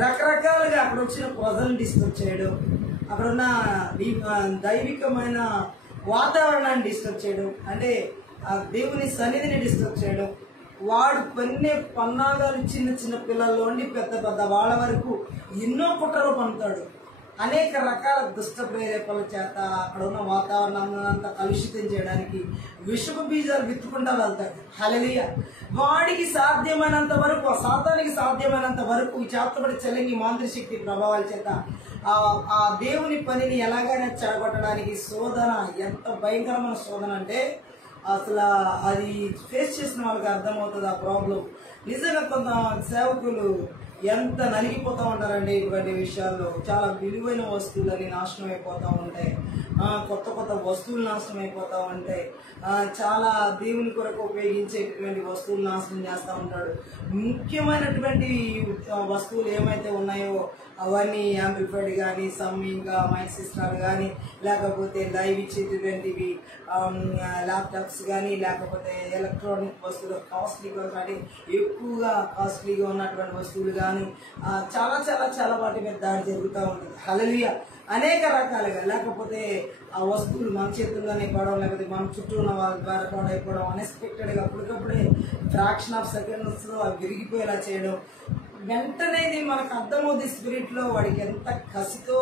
రకరకాలుగా అక్కడ వచ్చిన ప్రజలను డిస్టర్బ్ చేయడం, అక్కడ ఉన్న దైవికమైన వాతావరణాన్ని డిస్టర్బ్ చేయడం, అంటే ఆ దేవుని సన్నిధిని డిస్టర్బ్ చేయడం. వాడు పన్నే పన్నాగాలు చిన్న చిన్న పిల్లల్లో ఉండి పెద్ద పెద్ద వాళ్ళ వరకు ఎన్నో కుట్రలు పన్నుతాడు. అనేక రకాల దుష్ట ప్రేరేపణల చేత అక్కడ ఉన్న వాతావరణాన్ని అంతా కలుషితం చేయడానికి విషపు బీజాలు విత్తుకుంటా వెళ్తాడు. హల్లెలూయా. వాడికి సాధ్యమైనంత వరకు, సాతానికి సాధ్యమైనంత వరకు ఈ చేతబడి చెల్లంగి మాంత్రిక శక్తి ప్రభావాల చేత ఆ దేవుని పనిని ఎలాగైనా చెడగొట్టడానికి శోధన, ఎంత భయంకరమైన శోధన అంటే అసలు అది ఫేస్ చేసిన వాళ్ళకి అర్థమవుతుంది ఆ ప్రాబ్లం. నిజంగా కొంత సేవకులు ఎంత నలిగిపోతా ఉంటారంటే ఇటువంటి విషయాల్లో. చాలా విలువైన వస్తువులని నాశనం అయిపోతూ ఉంటాయి, కొత్త కొత్త వస్తువులు నాశనం అయిపోతూ ఉంటాయి, చాలా దేవుని కొరకు ఉపయోగించేటువంటి వస్తువులు నాశనం చేస్తూ ఉంటాడు. ముఖ్యమైనటువంటి వస్తువులు ఏమైతే ఉన్నాయో అవన్నీ యాంప్లిఫైడ్ కానీ, సమ్ ఇంకా మైక్ సిస్టమ్ కానీ, లేకపోతే లైవ్ ఇచ్చేటువంటివి ల్యాప్టాప్స్ కానీ, లేకపోతే ఎలక్ట్రానిక్ వస్తువులు కాస్ట్లీగా కానీ, ఎక్కువగా కాస్ట్లీగా ఉన్నటువంటి వస్తువులు కానీ చాలా చాలా చాలా వాటి మీద దాడి జరుగుతూ ఉంటుంది. హల్లెలూయా. అనేక రకాలుగా, లేకపోతే ఆ వస్తువులు మన చేతుల్లోనే పడడం, లేకపోతే మన చుట్టూ ఉన్న వాళ్ళ ద్వారా పాడైపోవడం, అన్ఎక్స్పెక్టెడ్గా అప్పటికప్పుడే ఫ్రాక్షన్ ఆఫ్ సెకండ్స్ లో అవి విరిగిపోయేలా చేయడం. వెంటనే ఇది మనకు అర్థమవుతుంది స్పిరిట్ లో వాడికి ఎంత కసితో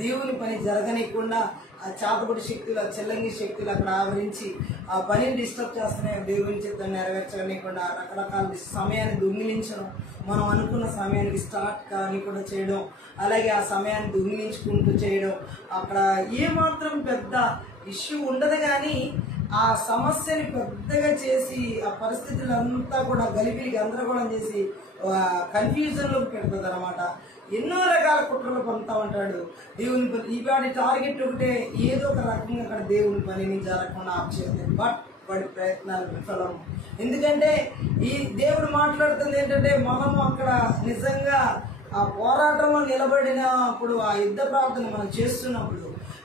దేవుని పని జరగనీయకుండా ఆ చాతబడి శక్తులు, ఆ చెల్లంగి శక్తులు అక్కడ ఆవరించి ఆ పనిని డిస్టర్బ్ చేస్తున్నాయి. దేవుని చిత్తాన్ని నెరవేర్చనీయకుండా రకరకాల సమయాన్ని దొంగిలించడం, మనం అనుకున్న సమయానికి స్టార్ట్ కానికుండా చేయడం, అలాగే ఆ సమయాన్ని దొంగిలించుకుంటూ చేయడం. అక్కడ ఏమాత్రం పెద్ద ఇష్యూ ఉండదు, కానీ ఆ సమస్యని పెద్దగా చేసి ఆ పరిస్థితులంతా కూడా గలిబిలి గందరగోళం చేసి కన్ఫ్యూజన్లోకి పెడుతుంది అనమాట. ఎన్నో రకాల కుట్రలు పొందుతా ఉంటాడు. దేవుని పని ఇవాడి టార్గెట్ ఒకటే, ఏదో ఒక రకంగా అక్కడ దేవుని పనిని జరగకుండా ఆప్ చేస్తుంది. బట్ వాడి ప్రయత్నాలు విఫలం. ఎందుకంటే ఈ దేవుడు మాట్లాడుతుంది ఏంటంటే, మనము అక్కడ నిజంగా ఆ పోరాటంలో నిలబడినప్పుడు, ఆ యుద్ధ ప్రార్థన మనం చేస్తున్నప్పుడు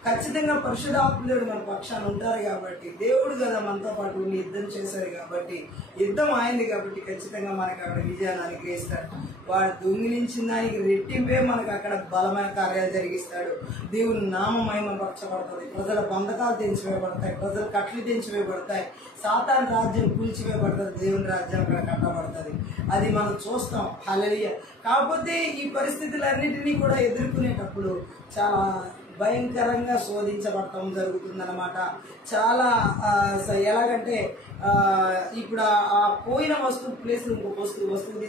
ఖచ్చితంగా పరిశుద్ధాత్ముడు మన పక్షాన ఉంటారు కాబట్టి, దేవుడు కదా మనతో పాటు ఉండి యుద్ధం చేశారు కాబట్టి, యుద్ధం అయింది కాబట్టి ఖచ్చితంగా మనకు అక్కడ విజయాన్ని అనుగ్రహిస్తాడు. వాడు దొంగిలించిన దానికి రెట్టింపే మనకు అక్కడ బలమైన కార్యాలు జరిగిస్తాడు. దేవుని నామం మహిమపరచబడుతుంది. ప్రజల బంధకాలు తెంచివేయబడతాయి, ప్రజల కట్లు తెంచివేయబడతాయి, సాతాను రాజ్యం కూల్చివేయబడుతుంది, దేవుని రాజ్యం అక్కడ కట్టబడుతుంది. అది మనం చూస్తాం. హల్లెలూయా. కాకపోతే ఈ పరిస్థితులన్నిటినీ కూడా ఎదుర్కొనేటప్పుడు చాలా భయంకరంగా శోధించబడటం జరుగుతుందన్నమాట. చాలా ఎలాగంటే ఇప్పుడు ఆ పోయిన వస్తువు ప్లేస్ ఇంకో వస్తువు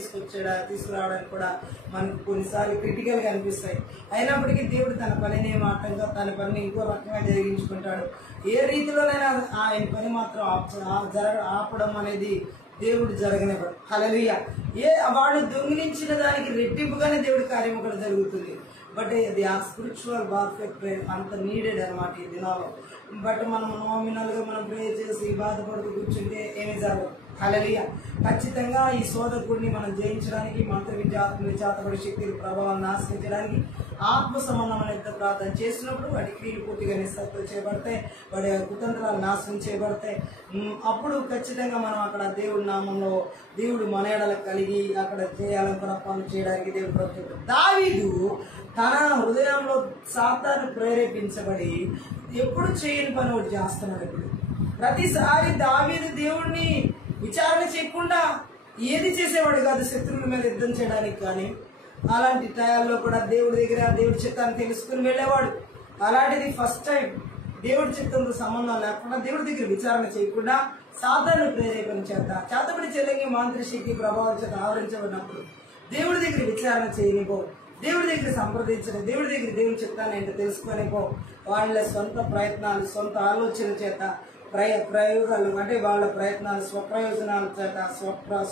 తీసుకురావడానికి కూడా మనకు కొన్నిసార్లు క్రిటికల్గా అనిపిస్తాయి. అయినప్పటికీ దేవుడు తన పనిని మాటంగా తన పనిని ఇంకో రకంగా జరిగించుకుంటాడు. ఏ రీతిలోనైనా ఆయన పని మాత్రం ఆపడం అనేది దేవుడు జరగనివ్వడు. హల్లెలూయా. వాడు దొంగిలించిన దానికి రెట్టింపుగానే దేవుడి కార్యం కూడా జరుగుతుంది. బట్ అది ఆ స్పిరిచువల్ వార్ఫేర్ ప్రేయర్ అంత నీడెడ్ అనమాట ఈ దినాల్లో. బట్ మనం నామినల్గా మనం ప్రేయర్ చేసి బాధపడుతూ కూర్చుంటే ఏమీ జరగదు. హల్లెలూయా. ఖచ్చితంగా ఈ శోధకుడిని మనం జయించడానికి, మంత్ర విద్యాత్మలు, చేతబడి శక్తుల ప్రభావాన్ని నాశించడానికి ఆత్మ సంబంధమైన యుద్ధ ప్రార్థన చేసినప్పుడు వాటి క్రియలు పూర్తిగా నిస్సత్తులు చేయబడతాయి, వాడి కుతంత్రాలు నాశనం చేయబడతాయి. అప్పుడు ఖచ్చితంగా మనం అక్కడ దేవుడి నామంలో దేవుడు మన ఎడల కలిగి అక్కడ చేయాలనుకున్న పనులు చేయడానికి దేవుడు ప్రభుత్వం. దావీదు తన హృదయంలో సాతాను ప్రేరేపించబడి ఎప్పుడు చేయని పని ఒకటి చేస్తున్నాడు. ఇప్పుడు ప్రతిసారి దావీదు దేవుడిని విచారణ చేయకుండా ఏది చేసేవాడు కాదు శత్రువుల మీద యుద్ధం చేయడానికి. కానీ అలాంటి టయాల్లో కూడా దేవుడి దగ్గర దేవుడి చిత్తాన్ని తెలుసుకుని వెళ్ళేవాడు. అలాంటిది ఫస్ట్ టైం దేవుడి చిత్తంతో సంబంధం లేకుండా దేవుడి దగ్గర విచారణ చేయకుండా సాతాను ప్రేరేపణ చేత చేతబడి చెల్లంగి మాంత్రిక శక్తి ప్రభావం చేత ఆవరించబడినప్పుడు దేవుడి దగ్గర విచారణ చేయనిపో, దేవుడి దగ్గర సంప్రదించడం, దేవుడి దగ్గర దేవుడి చిత్తాన్ని ఏంటో తెలుసుకొనిపో. వాళ్ళ సొంత ప్రయత్నాలు, సొంత ఆలోచన చేత ప్రయోగాలు అంటే వాళ్ళ ప్రయత్నాలు, స్వప్రయోజనాల చేత,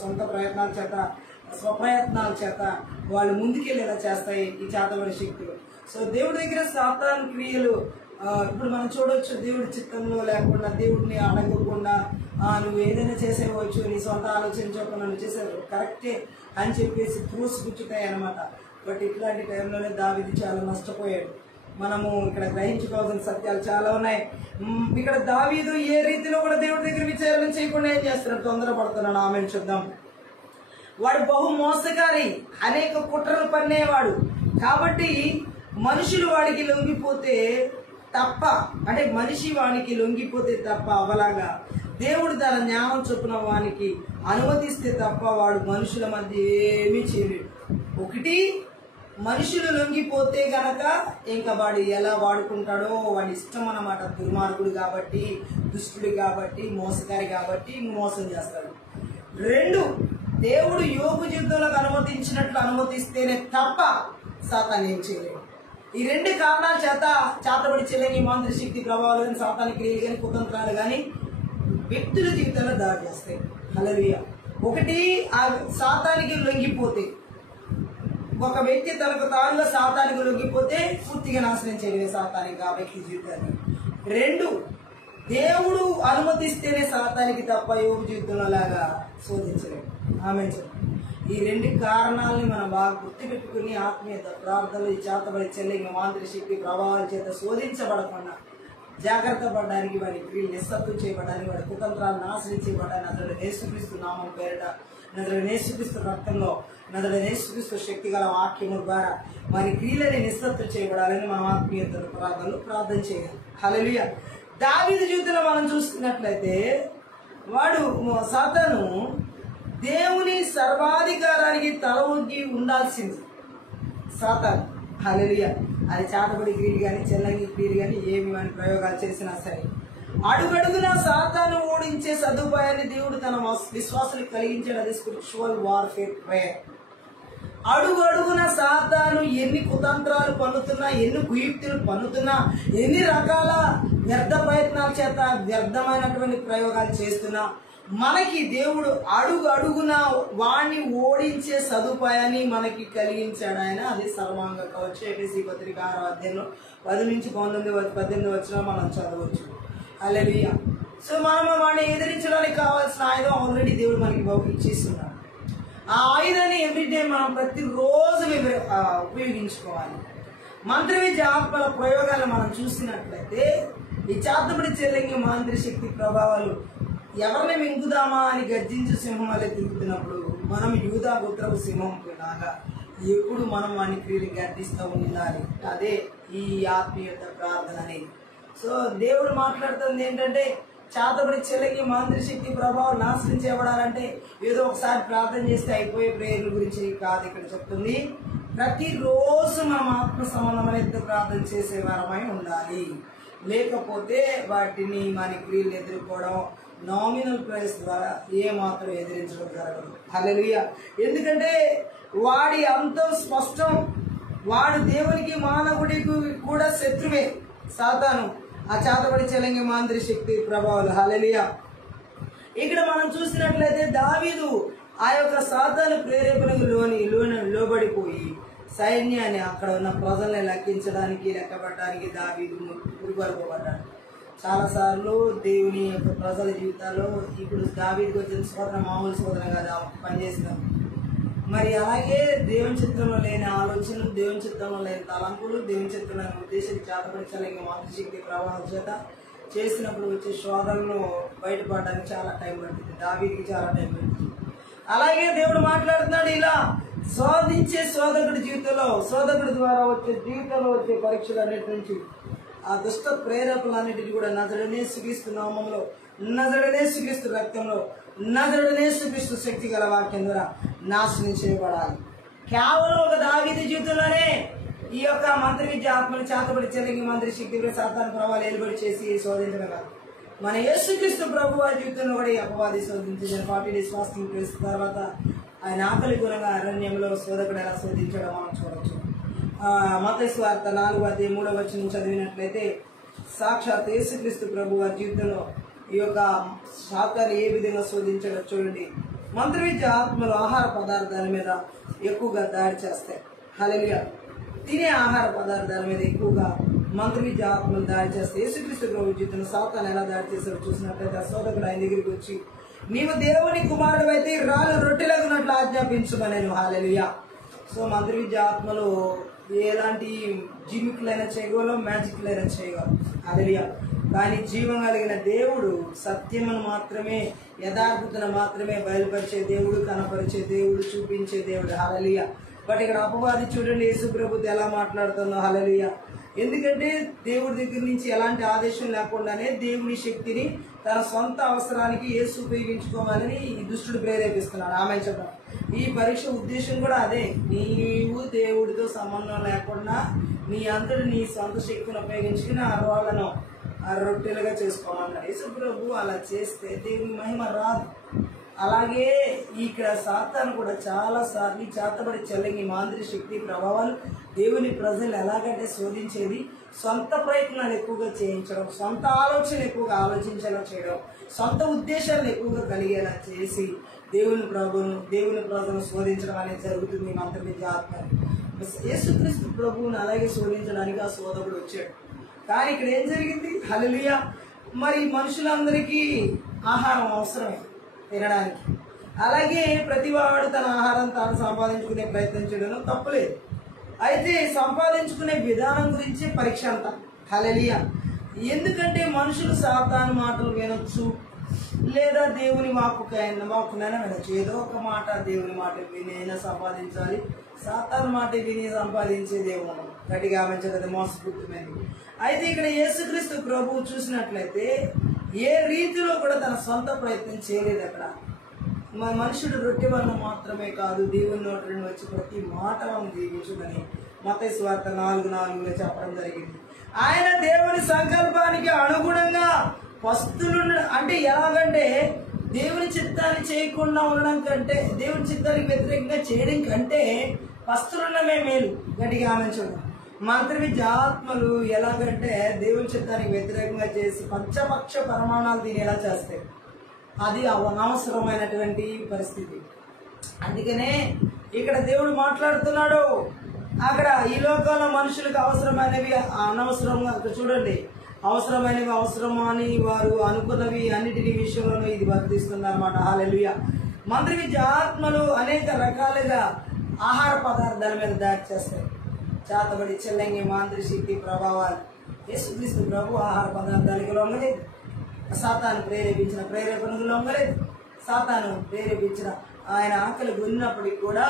సొంత ప్రయత్నాల చేత, స్వప్రయత్నాల చేత వాళ్ళు ముందుకెళ్ళేలా చేస్తాయి ఈ చేతబడి శక్తులు. సో దేవుడి దగ్గర సాతాను క్రియలు ఇప్పుడు మనం చూడవచ్చు. దేవుడి చిత్తంలో లేకుండా, దేవుడిని అడగకుండా నువ్వు ఏదైనా చేసేవచ్చు, నీ సొంత ఆలోచించకుండా నువ్వు చేసేవు కరెక్టే అని చెప్పేసి త్రూసుగుచ్చుతాయి అనమాట. బట్ ఇట్లాంటి టైంలోనే దావీదు చాలా నష్టపోయాడు. మనము ఇక్కడ గ్రహించుకోవాల్సిన సత్యాలు చాలా ఉన్నాయి. ఇక్కడ దావీదు ఏ రీతిలో కూడా దేవుడి దగ్గర విచారణ చేయకుండా ఏం చేస్తున్నాడు, తొందరపడుతున్నాడు. ఆమెను చూద్దాం. వాడు బహు మోసగారి, అనేక కుట్రలు పన్నేవాడు. కాబట్టి మనుషులు వాడికి లొంగిపోతే తప్ప, అంటే మనిషి వానికి లొంగిపోతే తప్ప అవలాగా దేవుడు తన జ్ఞానం చొప్పున వానికి అనుమతిస్తే తప్ప వాడు మనుషుల మధ్య ఏమీ చేయలేడు. ఒకటి, మనుషులు లొంగిపోతే గనక ఇంకా వాడు ఎలా వాడుకుంటాడో వాడి ఇష్టం అన్నమాట. దుర్మార్గుడు కాబట్టి, దుష్టుడు కాబట్టి, మోసగారి కాబట్టి మోసం చేస్తాడు. రెండు, దేవుడు యోగు జీవితంలోకి అనుమతించినట్లు అనుమతిస్తేనే తప్ప సాతాను ఏం చేయలేడు. ఈ రెండు కారణాల చేత చేతబడి చెల్లని మాంత్రిక శక్తి ప్రభావాలు కానీ, సాతాను క్రియలు కానీ, కుతంత్రాలు కానీ వ్యక్తుల జీవితంలో దాడి చేస్తాయి. హల్లెలూయా. ఒకటి, ఆ సాతానికి లొంగిపోతే, ఒక వ్యక్తి తనకు తానుగా సాతానికి లొంగిపోతే పూర్తిగా నాశనం చేయడమే సాతానికి ఆ వ్యక్తి జీవితాన్ని. రెండు, దేవుడు అనుమతిస్తేనే సాతానికి తప్ప యోగు జీవితంలో లాగా శోధించలేడు. ఆమె ఈ రెండు కారణాలని మనం బాగా గుర్తుపెట్టుకుని ఆత్మీయత ప్రార్థనలు, ఈ చేతబడి చెల్లింగ మాంత్రిక శక్తి ప్రభావాల చేత శోధించబడకుండా జాగ్రత్త పడడానికి, వాడి క్రియలు నిస్సత్వం చేయబడడానికి, వాడి కుతంత్రాలు నాశనం చేయబడడానికి నజరుడైన యేసుక్రీస్తు నామం పేరిట, నజరుడైన యేసుక్రీస్తు రక్తంలో, నజరుడైన యేసుక్రీస్తు శక్తి గల వాక్యము ద్వారా వారి క్రియలని నిస్సత్వం చేయబడాలని మనం ఆత్మీయతలు ప్రార్థనలు ప్రార్థన చేయాలి. హల్లెలూయా. దావీదు జీవితంలో మనం చూసుకున్నట్లయితే వాడు సాతాను దేవుని సర్వాధికారానికి తల ఒగ్గి ఉండాల్సింది. సాతాను హల్లెలూయా. అది చాతబడి క్రియలు కానీ చెల్లంగి క్రియలు కానీ ఏమి అని ప్రయోగాలు చేసినా సరే అడుగడుగునా సాతాను ఓడించే సదుపాయాన్ని దేవుడు తన విశ్వాసానికి కలిగించాడు. అది స్పిరిచువల్ వార్ఫేర్ ప్రేయర్. అడుగడుగున సాతాను ఎన్ని కుతంత్రాలు పన్నుతున్నా, ఎన్ని కుయుక్తులు పన్నుతున్నా, ఎన్ని రకాల వ్యర్థ ప్రయత్నాల చేత వ్యర్థమైనటువంటి ప్రయోగాలు చేస్తున్నా, మనకి దేవుడు అడుగున వాణ్ణి ఓడించే సదుపాయాన్ని మనకి కలిగించాడు ఆయన. అది సర్వాంగ కవచం. ఎఫెసీ పత్రిక 6వ అధ్యాయంలో 10-19-18 వచ్చినా మనం చదవచ్చు. హల్లెలూయా. సో మనం వాడిని ఎదిరించడానికి కావాల్సిన ఆయుధం ఆల్రెడీ దేవుడు మనకి ఇచ్చేస్తున్నాడు. ఆ ఆయుధాన్ని ఎవ్రీడే మనం ప్రతిరోజు ఉపయోగించుకోవాలి. మంత్ర విద్య ఆత్మల ప్రయోగాలు మనం చూసినట్లయితే ఈ చాతబడి చెల్లింగి మాంత్రిక శక్తి ప్రభావాలు ఎవరిని మింగుదామా అని గర్జించే సింహం వల్ల తిరుగుతున్నప్పుడు మనం యూదా గోత్రపు సింహం లాగా ఎప్పుడు మనం వాని క్రియలు గర్దిస్తూ ఉండాలి. అదే ఈ ఆత్మీయత ప్రార్థన అనేది. సో దేవుడు మాట్లాడుతుంది ఏంటంటే చాతబడి చెల్లింగి మాంత్రిక శక్తి ప్రభావం నాశనం చేయబడాలంటే ఏదో ఒకసారి ప్రార్థన చేస్తే అయిపోయే ప్రేయర్ల గురించి కాదు ఇక్కడ చెప్తుంది. ప్రతిరోజు మనం ఆత్మ సంబంధమైన ప్రార్థన చేసే వారమై ఉండాలి. లేకపోతే వాటిని మన క్రియలు ఎదుర్కోవడం నామినల్ ప్రైస్ ద్వారా ఏమాత్రం ఎదిరించడం జరగదు. హల్లెలూయా. ఎందుకంటే వాడి అంతం స్పష్టం. వాడు దేవునికి మానవుడికి కూడా శత్రువే సాతాను. ఆ చాతబడి చెల్లింగి మాంత్రిక శక్తి ప్రభావాలు. హల్లెలూయా. ఇక్కడ మనం చూసినట్లయితే దావీదు ఆ యొక్క సాతాను ప్రేరేపణకు లోబడిపోయి సైన్యాన్ని అక్కడ ఉన్న ప్రజల్ని లెక్కించడానికి లెక్కబట్టడానికి దావీదు పురుగొల్పబడ్డాడు. చాలాసార్లు దేవుని యొక్క ప్రజల జీవితాల్లో ఇప్పుడు దావీదుకి వచ్చిన శోధన మామూలు శోధన కాదు పనిచేసినాం. మరి అలాగే దేవుని చిత్రంలో లేని ఆలోచనలు, దేవుని చిత్రంలో లేని తలంపులు, దేవుని చిత్రంలో లేని ఉద్దేశం చేతపరచలేని మాతృ శక్తి ప్రభావం చేత చేసినప్పుడు వచ్చే శోధనలు బయటపడడానికి చాలా టైం పడుతుంది. దావీదుకి చాలా టైం పడుతుంది. అలాగే దేవుడు మాట్లాడుతున్నాడు ఇలా శోధించే శోధకుడి జీవితంలో, శోధకుడి ద్వారా వచ్చే జీవితంలో వచ్చే పరీక్షలన్నిటి నుంచి ఆ దుష్ట ప్రేరేపలన్నిటిని కూడా నజరుడనే యేసుక్రీస్తు నామములో, నజరుడనే యేసుక్రీస్తు రక్తంలో, నజరుడనే యేసుక్రీస్తు శక్తి గల వాక్యం ద్వారా నాశనం చేయబడాలి. కేవలం ఒక దావీదు జీవితంలోనే ఈ యొక్క మంత్ర విద్య ఆత్మని చేతబడి చెల్లింగి మంత్రి శక్తి సాతాను ప్రభావాలు ఏలుబడి చేసి శోధించడం కాదు. మన యేసుక్రీస్తు ప్రభు వారి జీవితంలో కూడా ఈ అపవాది శోధించిన 40 days ఫాస్టింగ్ చేసిన తర్వాత ఆయన ఆకలి గుణంగా అరణ్యంలో శోధకుడు ఎలా శోధించడం మనం చూడవచ్చు. మత్తయి సువార్త 4:3 చదివినట్లయితే సాక్షాత్ యేసుక్రీస్తు ప్రభు వారి జీవితంలో ఈ యొక్క సాతాను ఏ విధంగా శోధించడం చూడండి. మంత్ర విద్య ఆత్మలు ఆహార పదార్థాల మీద ఎక్కువగా దాడి చేస్తాయి. హల్లెలూయా. తినే ఆహార పదార్థాల మీద ఎక్కువగా మంత్ర విద్య ఆత్మలు దాడి చేస్తాయి. యేసుక్రీస్తు ప్రభు జీవితంలో సాతాను ఎలా దాడి చేస్తారో చూసినట్లయితే ఆ శోధకుడు ఆయన దగ్గరికి వచ్చి నీవు దేవుని కుమారుడు అయితే రాళ్ళు రొట్టెలగునట్లు ఆజ్ఞాపించమనేను. హల్లెలూయా. సో మంత్ర విద్య ఆత్మలు ఎలాంటి జిమిక్లైనా చేయగలవు, మ్యాజిక్లైనా చేయగలవు. హల్లెలూయా. కానీ జీవం కలిగిన దేవుడు సత్యమును మాత్రమే, యథార్థతను మాత్రమే బయలుపరిచే దేవుడు, కనపరిచే దేవుడు, చూపించే దేవుడు. హల్లెలూయా. బట్ ఇక్కడ అపవాది చూడండి యేసు ప్రభుతో ఎలా మాట్లాడుతుందో. హల్లెలూయా. ఎందుకంటే దేవుడి దగ్గర నుంచి ఎలాంటి ఆదేశం లేకుండానే దేవుని శక్తిని తన సొంత అవసరానికి యేసు ఉపయోగించుకోవాలని ఈ దుష్టుడు ప్రేరేపిస్తున్నాడు. ఆమె చెప్పడం ఈ పరీక్ష ఉద్దేశం కూడా అదే. నీవు దేవుడితో సంబంధం లేకుండా నీ అంతటి నీ సొంత శక్తిని ఉపయోగించుకుని ఆ రోళ్లను ఆ రొట్టెలుగా చేసుకోమన్నాడు. యేసు ప్రభు అలా చేస్తే దేవుని మహిమ రాదు. అలాగే ఇక్కడ సాతాను కూడా చాలా సార్లు చేతబడి చెల్లింగి మాంత్రిక శక్తి ప్రభావాలు దేవుని ప్రజలు ఎలాగంటే శోధించేది సొంత ప్రయత్నాలు ఎక్కువగా చేయించడం, సొంత ఆలోచన ఎక్కువగా ఆలోచించేలా చేయడం, సొంత ఉద్దేశాలను ఎక్కువగా కలిగేలా చేసి దేవుని ప్రజలను శోధించడం అనేది జరుగుతుంది. మంత్ర విద్య ఆత్మ యేసుక్రీస్తు ప్రభువుని అలాగే శోధించడానికి ఆ శోధకుడు వచ్చాడు. కానీ ఇక్కడ ఏం జరిగింది? హల్లెలూయా. మరి మనుషులందరికీ ఆహారం అవసరమే తినడానికి. అలాగే ప్రతివాడు తన ఆహారం తాను సంపాదించుకునే ప్రయత్నం చేయడం తప్పులేదు. అయితే సంపాదించుకునే విధానం గురించి పరీక్ష అంతా. హల్లెలూయా. ఎందుకంటే మనుషులు సాతాను మాటలు వినొచ్చు, లేదా దేవుని వాక్కునైనా వినొచ్చు. ఏదో ఒక మాట దేవుని మాట వినైనా సంపాదించాలి. సాతాను మాట విని సంపాదించే దేవుడు గట్టిగా ఆమె మోసపూర్తమైంది. అయితే ఇక్కడ యేసుక్రీస్తు ప్రభువు చూసినట్లయితే ఏ రీతిలో కూడా తన సొంత ప్రయత్నం చేయలేదు. అక్కడ మనుషుడు రొట్టె వలన మాత్రమే కాదు దేవుని నోటి నుండి వచ్చి ప్రతి మాట మనం దీవించుదని మత్తయి సువార్త 4:4 చెప్పడం జరిగింది. ఆయన దేవుని సంకల్పానికి అనుగుణంగా పస్తులను, అంటే ఎలాగంటే దేవుని చిత్తాన్ని చేయకుండా ఉండడం కంటే, దేవుని చిత్తానికి వ్యతిరేకంగా చేయడం కంటే పస్తులున్నమే మేలు. గట్టిగా ఆమె చూద్దాం. మంత్రి విద్య ఆత్మలు ఎలాగంటే దేవుని చిత్తానికి వ్యతిరేకంగా చేసి పంచపక్ష పరిమాణాలు తినేలా చేస్తాయి. అది అనవసరమైనటువంటి పరిస్థితి. అందుకనే ఇక్కడ దేవుడు మాట్లాడుతున్నాడు. అక్కడ ఈ లోకంలో మనుషులకు అవసరమైనవి అనవసరంగా, చూడండి, అవసరమైనవి అవసరమా అని వారు అనుకున్నవి అన్నిటిని విషయంలోనూ ఇది వర్తిస్తుంది అన్నమాట. హల్లెలూయా. మంత్రి విద్య ఆత్మలు అనేక రకాలుగా ఆహార పదార్థాల మీద దాడి చేస్తాయి. చేతబడి, చెల్లంగి, మాంత్రిశక్తి ప్రభావాలు. యేసుక్రీస్తు ప్రభు ఆహార పదార్థాలకు లొంగలేదు. సాతాను ప్రేరేపించిన ప్రేరేపణకు లొంగలేదు. సాతాను ప్రేరేపించిన ఆయన ఆకలి ఉన్నప్పటికీ కూడా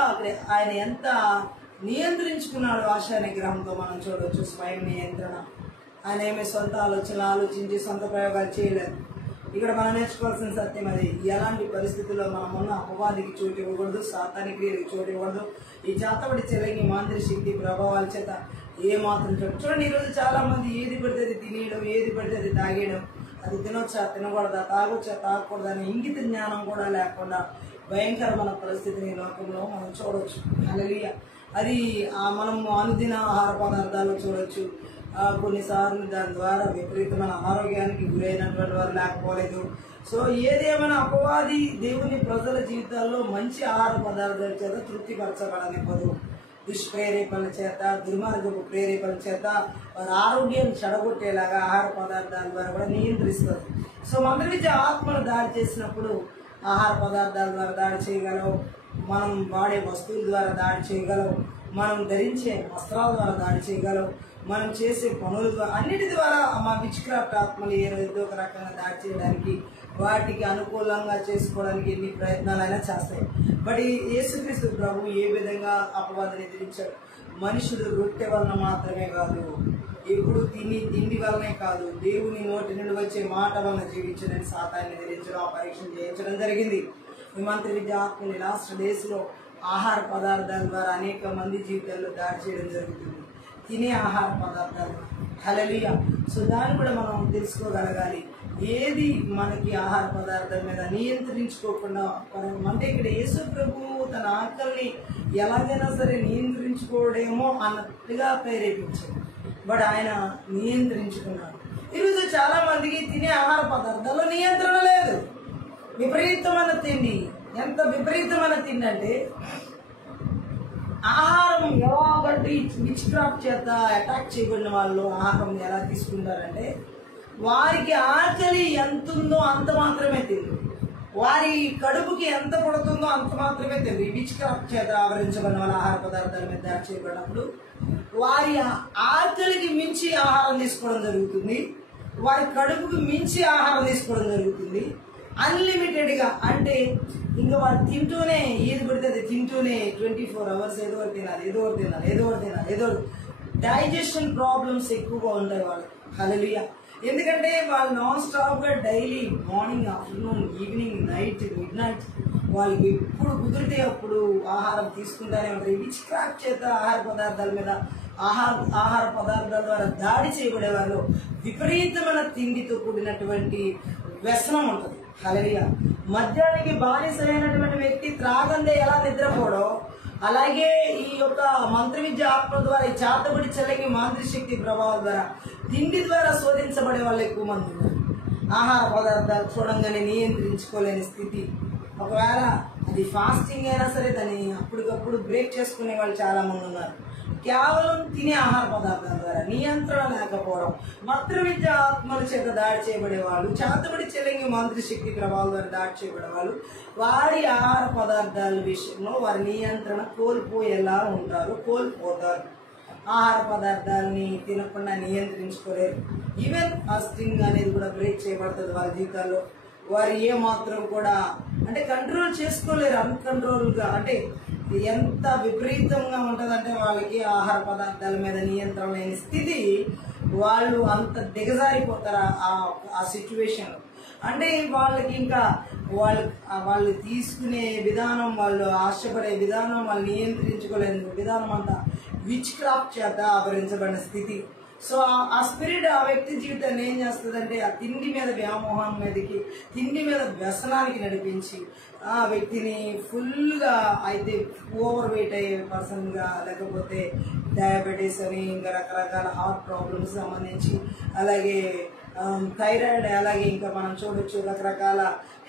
ఆయన ఎంత నియంత్రించుకున్నాడు ఆశా నిగ్రహంతో మనం చూడవచ్చు. స్వయం నియంత్రణ. ఆయన ఏమీ సొంత ఆలోచనలు ఆలోచించి సొంత ప్రయోగాలు చేయలేదు. ఇక్కడ మనం నేర్చుకోవాల్సిన సత్యం అది. ఎలాంటి పరిస్థితుల్లో మనం ఉన్న అపవాదికి చోటు ఇవ్వకూడదు, సాతానికి క్రియలకు చోటు ఇవ్వకూడదు. ఈ చేతబడి, చెలగి, మాంత్రిశక్తి ప్రభావాల చేత ఏ మాత్రం చూడండి. ఈరోజు చాలా మంది ఏది పడితే అది తినేయడం, ఏది పడితే అది తాగేయడం, అది తినొచ్చా తినకూడదా, తాగొచ్చా తాగకూడదా అని ఇంగిత జ్ఞానం కూడా లేకుండా భయంకరమైన పరిస్థితిని లోకంలో మనం చూడవచ్చు. హల్లెలూయా. అది మనం అనుదిన ఆహార పదార్థాలు చూడవచ్చు. కొన్నిసార్లు దాని ద్వారా విపరీతమైన అనారోగ్యానికి గురైనటువంటి వారు లేకపోలేదు. సో ఏదేమైనా అపవాది దేవుని ప్రజల జీవితాల్లో మంచి ఆహార పదార్థాల చేత తృప్తిపరచబడనివ్వదు. దుష్ప్రేరేపణల చేత, దుర్మార్గపు ప్రేరేపణల చేత వారి ఆరోగ్యం చెడగొట్టేలాగా ఆహార పదార్థాల ద్వారా కూడా నియంత్రిస్తుంది. సో మంత్రి విద్య ఆత్మను దాడి చేసినప్పుడు ఆహార పదార్థాల ద్వారా దాడి చేయగలవు, మనం వాడే వస్తువుల ద్వారా దాడి చేయగలవు, మనం ధరించే వస్త్రాల ద్వారా దాడి చేయగలవు, మనం చేసే పనుల ద్వారా, అన్నిటి ద్వారా మా విచ్ క్రాఫ్ట్ ఆత్మలు ఏదో ఒక రకంగా దాడి చేయడానికి, వాటికి అనుకూలంగా చేసుకోవడానికి ఎన్ని ప్రయత్నాలైనా చేస్తాయి. బట్ ఈ యేసుక్రీస్తు ప్రభు ఏ విధంగా అపవాదిని ఎదిరించాడు? మనుషుడు రొట్టె వలన మాత్రమే కాదు, ఎప్పుడు తిండి వలనే కాదు, దేవుని నోటి నుండి వచ్చే మాట వలన జీవించడానికి సాతాన్ని ఎదిరించడం, పరీక్ష చేయించడం జరిగింది. ఈ మంత్రి విద్య ఆత్మని లాస్ట్ డేస్ లో ఆహార పదార్థాల ద్వారా అనేక మంది జీవితాల్లో దాడి చేయడం జరుగుతుంది. తినే ఆహార పదార్థాలు. హల్లెలూయా. సో దాన్ని కూడా మనం తెలుసుకోగలగాలి. ఏది మనకి ఆహార పదార్థాల మీద నియంత్రించుకోకుండా, అంటే ఇక్కడ యేసు ప్రభు తన ఆకలిని ఎలాగైనా సరే నియంత్రించుకోవడేమో అన్నట్టుగా ప్రేరేపించాడు. బట్ ఆయన నియంత్రించుకున్నాడు. ఈరోజు చాలా మందికి తినే ఆహార పదార్థాల్లో నియంత్రణ లేదు. విపరీతమైన తిండి. ఎంత విపరీతమైన తిండి అంటే ఆహారం ఎలాగంటే విచ్ క్రాఫ్ట్ చేత అటాక్ చేయబడిన వాళ్ళు ఆహారం ఎలా తీసుకుంటారంటే వారికి ఆకలి ఎంత ఉందో అంత మాత్రమే తింది, వారి కడుపుకి ఎంత పడుతుందో అంత మాత్రమే తింది. విచ్ క్రాఫ్ట్ చేత ఆవరించబడిన వాళ్ళ ఆహార పదార్థాల మీద దాడి చేయబడినప్పుడు వారి ఆకలికి మించి ఆహారం తీసుకోవడం జరుగుతుంది, వారి కడుపుకి మించి ఆహారం తీసుకోవడం జరుగుతుంది. అన్లిమిటెడ్ గా, అంటే ఇంకా వాళ్ళు తింటూనే, ఏది పడితే అది తింటూనే 24 hours ఏదో ఒకటి తినాలి. డైజెషన్ ప్రాబ్లమ్స్ ఎక్కువగా ఉంటాయి వాళ్ళకి. హల్లెలూయా. ఎందుకంటే వాళ్ళు నాన్ స్టాప్ గా daily morning, afternoon, evening, night, mid night వాళ్ళకి ఎప్పుడు కుదిరితే అప్పుడు ఆహారం తీసుకుంటానే ఉంటారు. విచ్ క్రాఫ్ట్ చేత ఆహార పదార్థాల మీద, ఆహార పదార్థాల ద్వారా దాడి చేయబడే వాళ్ళు విపరీతమైన తిండితో కూడినటువంటి వ్యసనం ఉంటుంది. హల్లెలూయా. మద్యానికి బానిసైనటువంటి వ్యక్తి త్రాగందే ఎలా నిద్రపోడో, అలాగే ఈ యొక్క మంత్ర విద్య ఆత్మ ద్వారా, ఈ చేతబడి, చెల్లకి, మాంత్రిశక్తి ప్రభావం ద్వారా తిండి ద్వారా శోధించబడే వాళ్ళు ఎక్కువ మంది ఉన్నారు. ఆహార పదార్థాలు చూడంగానే నియంత్రించుకోలేని స్థితి. ఒకవేళ అది ఫాస్టింగ్ అయినా సరే దాన్ని అప్పటికప్పుడు బ్రేక్ చేసుకునే వాళ్ళు చాలా మంది ఉన్నారు. కేవలం తినే ఆహార పదార్థాల ద్వారా నియంత్రణ లేకపోవడం. మంత్ర విద్య ఆత్మల చేత దాడి చేయబడే వాళ్ళు, చేతబడి, చెల్లింగి, మాంత్రిశక్తి ప్రభావం ద్వారా దాడి చేయబడే వాళ్ళు వారి ఆహార పదార్థాల విషయంలో వారి నియంత్రణ కోల్పోతారు. ఆహార పదార్థాలని తినకుండా నియంత్రించుకోలేరు. ఈవెన్ ఫాస్టింగ్ అనేది కూడా బ్రేక్ చేయబడుతుంది వాళ్ళ జీవితాల్లో. వారు ఏ మాత్రం కూడా అంటే కంట్రోల్ చేసుకోలేరు. అన్కంట్రోల్ గా, అంటే ఎంత విపరీతంగా ఉంటుందంటే వాళ్ళకి ఆహార పదార్థాల మీద నియంత్రణ లేని స్థితి. వాళ్ళు అంత దిగజారిపోతారు ఆ సిచ్యువేషన్ లో. అంటే వాళ్ళకి ఇంకా వాళ్ళు తీసుకునే విధానం, వాళ్ళు ఆశపడే విధానం, వాళ్ళు నియంత్రించుకోలేని విధానం అంతా విచ్ క్రాఫ్ట్ చేత ఆవరించబడిన స్థితి. సో ఆ స్పిరిట్ ఆ వ్యక్తి జీవితాన్ని ఏం చేస్తుందంటే ఆ తిండి మీద వ్యామోహం మీదకి, తిండి మీద వ్యసనానికి నడిపించి ఆ వ్యక్తిని ఫుల్గా అయితే ఓవర్ వెయిట్ అయ్యే పర్సన్గా, లేకపోతే డయాబెటీస్ అని, ఇంకా రకరకాల హార్ట్ ప్రాబ్లమ్స్ సంబంధించి, అలాగే థైరాయిడ్, అలాగే ఇంకా మనం చూడొచ్చు రకరకాల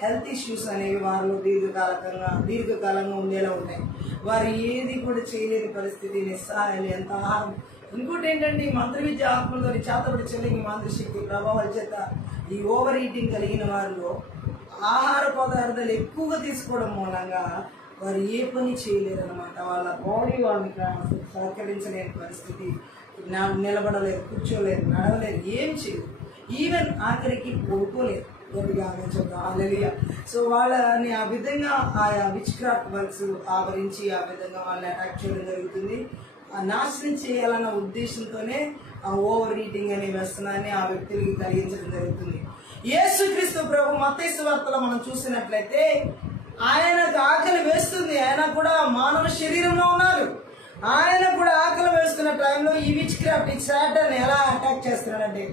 హెల్త్ ఇష్యూస్ అనేవి వారిలో దీర్ఘకాలంగా ఉండేలా ఉంటాయి. వారు ఏది కూడా చేయలేని పరిస్థితి, నిస్సహాయాలు, ఎంత ఆహారం. ఇంకోటి ఏంటంటే ఈ మంత్ర విద్య ఆత్మలోని చేతబడి చెల్లింగి మాంత్రిశక్తి ప్రభావాల చేత ఈ ఓవర్ ఈటింగ్ కలిగిన వారిలో ఆహార పదార్థాలు ఎక్కువగా తీసుకోవడం మూలంగా వారు ఏ పని చేయలేరు అనమాట. వాళ్ళ బాడీ వాళ్ళకి సహకరించలేని పరిస్థితి, నిలబడలేరు, కూర్చోలేరు, నడవలేరు, ఏం చేయరు, ఈవెన్ ఆఖరికి పడుకోలేరు. హల్లెలూయా. సో వాళ్ళని ఆ విధంగా ఆయా విచ్ క్రాఫ్ట్ వర్క్స్ ఆవరించి ఆ విధంగా వాళ్ళని అటాక్ చేయడం జరుగుతుంది. నాశనం చేయాలన్న ఉద్దేశంతోనే ఆ ఓవర్ ఈటింగ్ అనే వ్యసనాన్ని ఆ వ్యక్తులకి కలిగించడం జరుగుతుంది. యేసుక్రీస్తు ప్రభు మత్తయి సువార్తలో మనం చూసినట్లయితే ఆయనకు ఆకలి వేస్తుంది, ఆయన కూడా మానవ శరీరంలో ఉన్నారు, ఆయన కూడా ఆకలి వేస్తున్న టైంలో ఈ విచ్ క్రాఫ్ట్, ఈ సాటన్ ఎలా అటాక్ చేస్తున్నాడంటే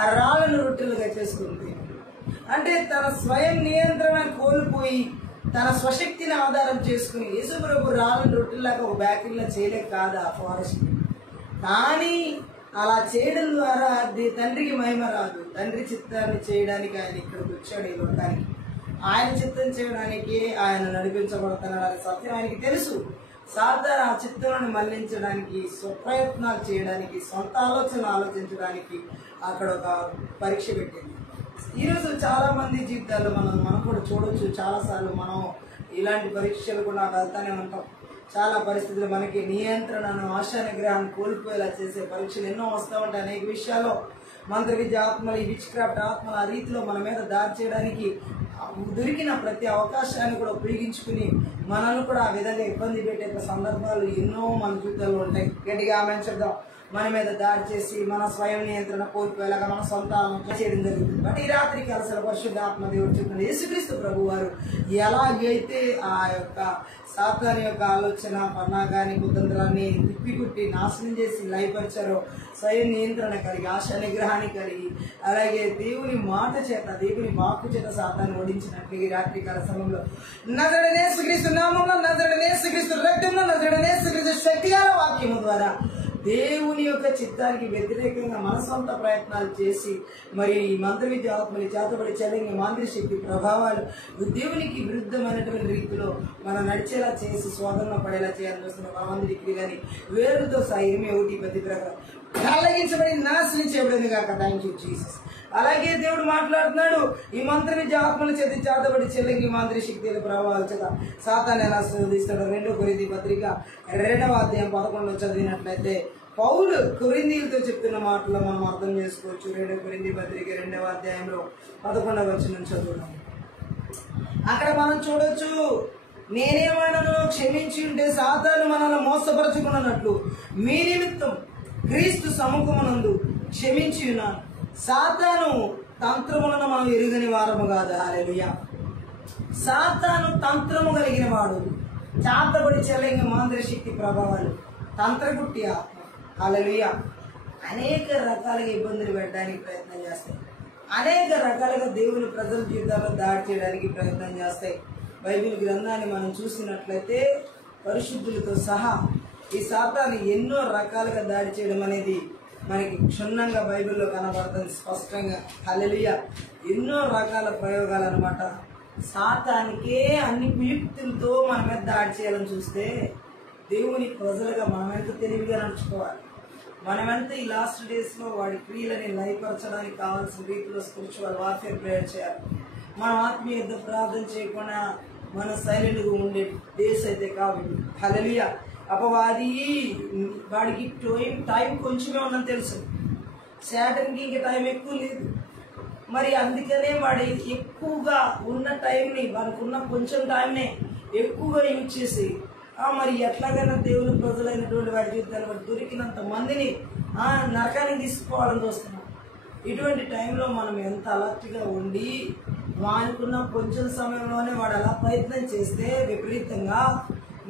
ఆ రాళ్ళను రొట్టెలుగా చేసుకుంది. అంటే తన స్వయం నియంత్రణ కోల్పోయి తన స్వశక్తిని ఆధారం చేసుకుని యేసు ప్రభు రాళ్ళను రొట్టెలాగా ఒక బ్యాకిల్లా చేయలేక కాదు ఆ ఫారెస్ట్. కానీ అలా చేయడం ద్వారా తండ్రికి మహిమ రాదు. తండ్రి చిత్తాన్ని చేయడానికి ఆయన ఇక్కడికి వచ్చాడు ఈ లోకానికి. ఆయన చిత్తం చేయడానికి ఆయన నడిపించబడుతున్నాడు సత్యం ఆయనకి తెలుసు. సాధారణ ఆ చిత్తాలను మళ్లించడానికి, స్వప్రయత్నాలు చేయడానికి, సొంత ఆలోచించడానికి అక్కడ ఒక పరీక్ష పెట్టింది. ఈరోజు చాలా మంది జీవితాల్లో మనం కూడా చూడొచ్చు. చాలాసార్లు మనం ఇలాంటి పరీక్షలు కూడా వెళ్తానే ఉంటాం. చాలా పరిస్థితులు మనకి నియంత్రణను, ఆశా నిగ్రహాన్ని కోల్పోయేలా చేసే పరీక్షలు ఎన్నో వస్తూ ఉంటాయి. అనేక విషయాల్లో మంత్ర విద్య ఆత్మలు, ఈ విచ్ క్రాఫ్ట్ ఆత్మల ఆ రీతిలో మన మీద దాడి చేయడానికి దొరికిన ప్రతి అవకాశాన్ని కూడా ఉపయోగించుకుని మనల్ని కూడా ఆ విధంగా ఇబ్బంది పెట్టే సందర్భాలు ఎన్నో మన జీవితాల్లో ఉంటాయి. గట్టిగా ఆమెను చెప్దాం. మన మీద దాడి చేసి మన స్వయం నియంత్రణ కోల్పోయేలాగా మన సొంత ఆలోచన చేయడం జరుగుతుంది. బట్ ఈ రాత్రికి అలసల పరిశుద్ధాత్మ దేవుడు చెప్తున్నారు, యేసుక్రీస్తు ప్రభు వారు ఎలాగైతే ఆ యొక్క సాతాను యొక్క ఆలోచన, పన్నాగాన్ని, కుతంత్రాన్ని తిప్పికుట్టి నాశనం చేసి లయపరిచారో, స్వయం నియంత్రణ కలిగి, ఆశా నిగ్రహాన్ని కలిగి, అలాగే దేవుని మాట చేత, దేవుని వాక్కు చేత సాతాను ఓడించినట్లు ఈ రాత్రి కాల సమయంలో నజరేయుడైన యేసుక్రీస్తు నామములో, నజరేయుడైన యేసుక్రీస్తు రక్తంలో, నజరేయుడైన యేసుక్రీస్తు శక్తిగల వాక్యము ద్వారా దేవుని యొక్క చిత్తానికి వ్యతిరేకంగా మన సొంత ప్రయత్నాలు చేసి మరి ఈ మంత్ర విద్య ఆత్మని చేతబడి చెల్లింగి మాంత్రిశక్తి ప్రభావాలు దేవునికి విరుద్ధమైనటువంటి రీతిలో మనం నడిచేలా చేసి శోధనలో పడేలా చేయాలని చూస్తున్న పరమందిరికి కానీ వేరుతో సాయం 1:10 ప్రకారం కలిగించబడి నాశనం చేయబడింది కాక. Thank you Jesus. అలాగే దేవుడు మాట్లాడుతున్నాడు, ఈ మంత్ర విద్య ఆత్మల చేతి చేతబడి చెల్లింగి మాంత్రిశక్తి ప్రభావాల చేత సాతాను ఎలా శోధిస్తాడు. 2 కొరింథీ పత్రిక 2వ అధ్యాయం 11 చదివినట్లయితే పౌలు కొరింథీయులతో చెప్తున్న మాటలో మనం అర్థం చేసుకోవచ్చు. 2 కొరింథీ పత్రిక 2వ అధ్యాయంలో 11వ వచనం చదువుదాం. అక్కడ మనం చూడొచ్చు, నేనేమైనాను క్షమించి ఉంటే సాతాను మనల్ని మోసపరచుకున్నట్లు మీ నిమిత్తం క్రీస్తు సముఖమునందు క్షమించి ఉన్నాను. సాతాను తంత్రములను మనం ఎరుగని వారము కాదు. హల్లెలూయా. సాతాను తంత్రము కలిగిన వాడు, చేతబడి చెల్లింగి మాంత్రిశక్తి ప్రభావాలు, తంత్రగుట్టి ఆత్మ. హల్లెలూయా. అనేక రకాలుగా ఇబ్బందులు పెట్టడానికి ప్రయత్నం చేస్తాయి, అనేక రకాలుగా దేవుని ప్రజల జీవితాల్లో దాడి చేయడానికి ప్రయత్నం చేస్తాయి. బైబిల్ గ్రంథాన్ని మనం చూసినట్లయితే పరిశుద్ధులతో సహా ఈ సాతాను ఎన్నో రకాలుగా దాడి చేయడం అనేది మనకి క్షుణ్ణంగా బైబిల్లో కనబడుతుంది స్పష్టంగా. హల్లెలూయా. ఎన్నో రకాల ప్రయోగాలు అనమాట. సాతానికే అన్ని కుయుక్తులతో మన మీద దాడి చేయాలని చూస్తే దేవుని ప్రజలుగా మనం ఎంత తెలివిగా నడుచుకోవాలి. మనమెంత ఈ లాస్ట్ డేస్ లో వాడి క్రియలని లయపరచడానికి కావాల్సిన రీతిలో స్పిరిచువల్ వార్ఫేర్ ప్రేయర్ చేయాలి. మనం ఆత్మీయ యుద్ధ ప్రార్థన చేయకుండా మన సైలెంట్ గా ఉండే డేస్ అయితే కాబట్టి. హల్లెలూయా. అపవాది వాడికి టైం కొంచెమే ఉన్నది తెలుసు, శాటన్కి ఇంకా టైం ఎక్కువ లేదు. మరి అందుకనే వాడు ఎక్కువగా ఉన్న టైంని, వానికి ఉన్న కొంచెం టైంనే ఎక్కువగా యూజ్ చేసి మరి ఎట్లాగైనా దేవుని ప్రజలైనటువంటి వాడి జీవితాన్ని వాడు దొరికినంత మందిని నరకానికి తీసుకోవాలని చూస్తున్నాం. ఇటువంటి టైంలో మనం ఎంత అలర్ట్గా ఉండి వానుకున్న కొంచెం సమయంలోనే వాడు అలా ప్రయత్నం చేస్తే విపరీతంగా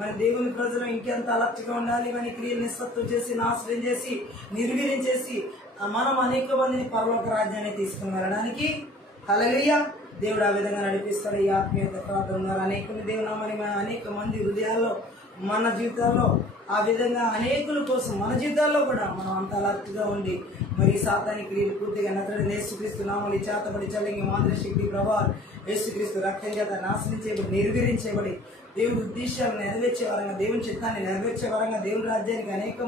మన దేవుని ప్రజలు ఇంకెంత అలర్ట్గా ఉండాలి. మన క్రియలు నిస్సత్వం చేసి, నాశనం చేసి, నిర్వీర్యం చేసి మనం అనేక మందిని పరలోక రాజ్యాన్ని తీసుకుని వెళ్ళడానికి హల్లెలూయా దేవుడు ఆ విధంగా నడిపిస్తాడు. ఈ ఆత్మీయత ప్రార్థన ద్వారా అనేక మంది హృదయాల్లో, మన జీవితాల్లో ఆ విధంగా అనేకుల కోసం మన జీవితాల్లో కూడా మనం అంత అలర్ట్గా ఉండి మరి సాతానికి క్రియలు పూర్తిగా నతడిని యేసుక్రీస్తు నామములో చేతబడి చల్లంగి మాంద్ర శక్తి ప్రభావం యేసుక్రీస్తు రక్తం చేత నాశనం చేయబడి, నిర్వీర్యించబడి, దేవుడి ఉద్దేశాలను నెరవేర్చే వరంగా, దేవుని చిత్తాన్ని నెరవేర్చే వరంగా, దేవుని రాజ్యానికి అనేక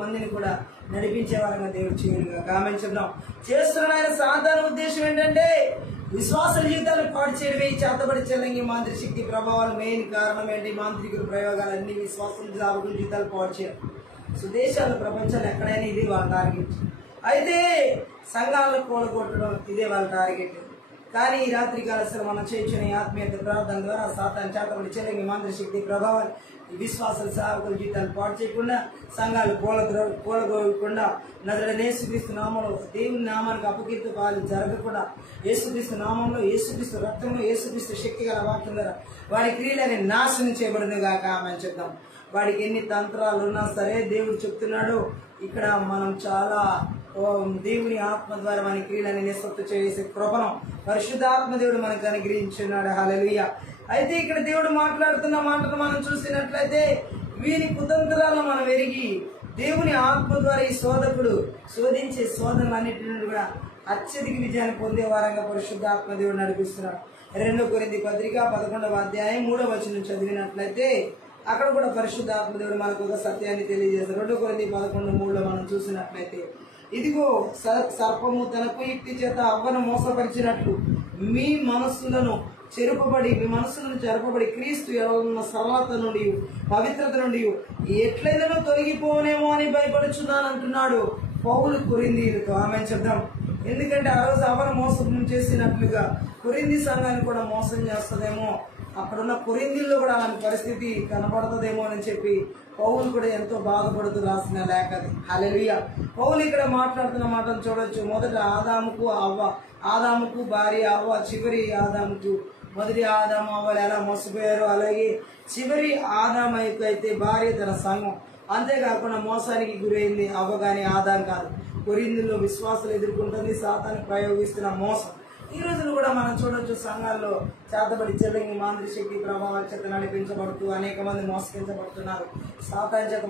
మందిని కూడా నడిపించే వరంగా దేవుడు చేయనుగా గామించున్నాం. చేస్తున్న ఆయన సాధారణ ఉద్దేశం ఏంటంటే విశ్వాసుల జీవితాలు పాడు చేయడమే. ఈ చేతబడి చల్లంగి మాంత్రిక శక్తి ప్రభావాలు మెయిన్ కారణం ఏంటి? మాంత్రికుల ప్రయోగాలు అన్ని విశ్వాసుల సేవకుల జీవితాలు పాడు చేయడం. దేశాలు ప్రపంచాలు ఎక్కడైనా ఇది వాళ్ళ టార్గెట్. అయితే సంఘాలను కూలగొట్టడం ఇదే వాళ్ళ టార్గెట్. కానీ ఈ రాత్రి కాలశలు మనం చేయించిన ఆత్మీయత ప్రార్థన ద్వారా సాతాను చేతబడి చల్లంగి మాంత్రిక శక్తి ప్రభావాలు విశ్వాసుల సేవకుల జీవితాలు పాడు చేయకుండా, సంఘాలు కూలగొట్టకుండా, నజరేయుడైన యేసుక్రీస్తు నామములో దేవుని నామానికి అపకీర్తి పాలు జరగకుండా, యేసుక్రీస్తు నామంలో, యేసుక్రీస్తు రక్తంలో, యేసుక్రీస్తు శక్తి గల వాక్యం ద్వారా వాడి క్రియలని నాశనం చేయబడిందిగా ఆమేన్ చెప్తాం. వాడికి ఎన్ని తంత్రాలు ఉన్నా సరే దేవుడు చెప్తున్నాడు. ఇక్కడ మనం చాలా దేవుని ఆత్మ ద్వారా మన క్రియలని నిస్సత్తు చేసే కృపను పరిశుద్ధాత్మ దేవుడు మనకు అనుగ్రహించున్నాడు. హల్లెలూయా. అయితే ఇక్కడ దేవుడు మాట్లాడుతున్న మాటను మనం చూసినట్లయితే వీరి కుతంత్రాలను మనం ఎరిగి దేవుని ఆత్మ ద్వారా ఈ శోధకుడు శోధించే శోధనలన్నింటినీ కూడా అత్యధిక విజయాన్ని పొందే వారంగా పరిశుద్ధాత్మ దేవుడు నడిపిస్తున్నాడు. 2 కొరింథీ పత్రిక 11వ అధ్యాయం 3వ వచనం చదివినట్లయితే అక్కడ కూడా పరిశుద్ధాత్మ దేవుడు మనకు ఒక సత్యాన్ని తెలియజేస్తారు. 2 కొరింథీ 11:3లో మనం చూసినట్లయితే, ఇదిగో సర్పము తన కుయుక్తి చేత అవ్వను మోసపరిచినట్లు మీ మనస్సులను చెరపబడి క్రీస్తు ఉన్న సరళత నుండి, పవిత్రత నుండి ఎట్లయినా తొలగిపోనేమో అని భయపడుచున్నాను అంటున్నాడు పౌలు కొరింథీయులతో. ఆమె చెప్దాం. ఎందుకంటే ఆ రోజు అవను మోసం చేసినట్లుగా కొరింథీ సంఘాన్ని కూడా మోసం చేస్తుందేమో, అక్కడున్న కొరింథీల్లో కూడా అలాంటి పరిస్థితి కనబడుతుందేమో అని చెప్పి పౌలు కూడా ఎంతో బాధపడుతూ రాసిన లేఖ అది. హల్లెలూయా. పౌలు ఇక్కడ మాట్లాడుతున్న మాటలు చూడొచ్చు. మొదట ఆదాముకు భార్య అవ్వ, చివరి ఆదాముకు మొదటి ఆదాము అవ్వలు ఎలా మోసపోయారో అలాగే చివరి ఆదాము అయితే భార్య తన సంఘం. అంతేకాకుండా మోసానికి గురైంది అవ్వ గాని ఆదాం కాదు. కొరింథీలో విశ్వాసాలు ఎదుర్కొంటుంది సాతాను ప్రయోగిస్తున్న మోసం. ఈ రోజులు కూడా మనం చూడొచ్చు. సంఘాల్లో చేతబడి చల్లంగి మాంత్రిక శక్తి ప్రభావాల చేత నడిపించబడుతూ అనేక మంది మోసగించబడుతున్నారు. సాతాను చేత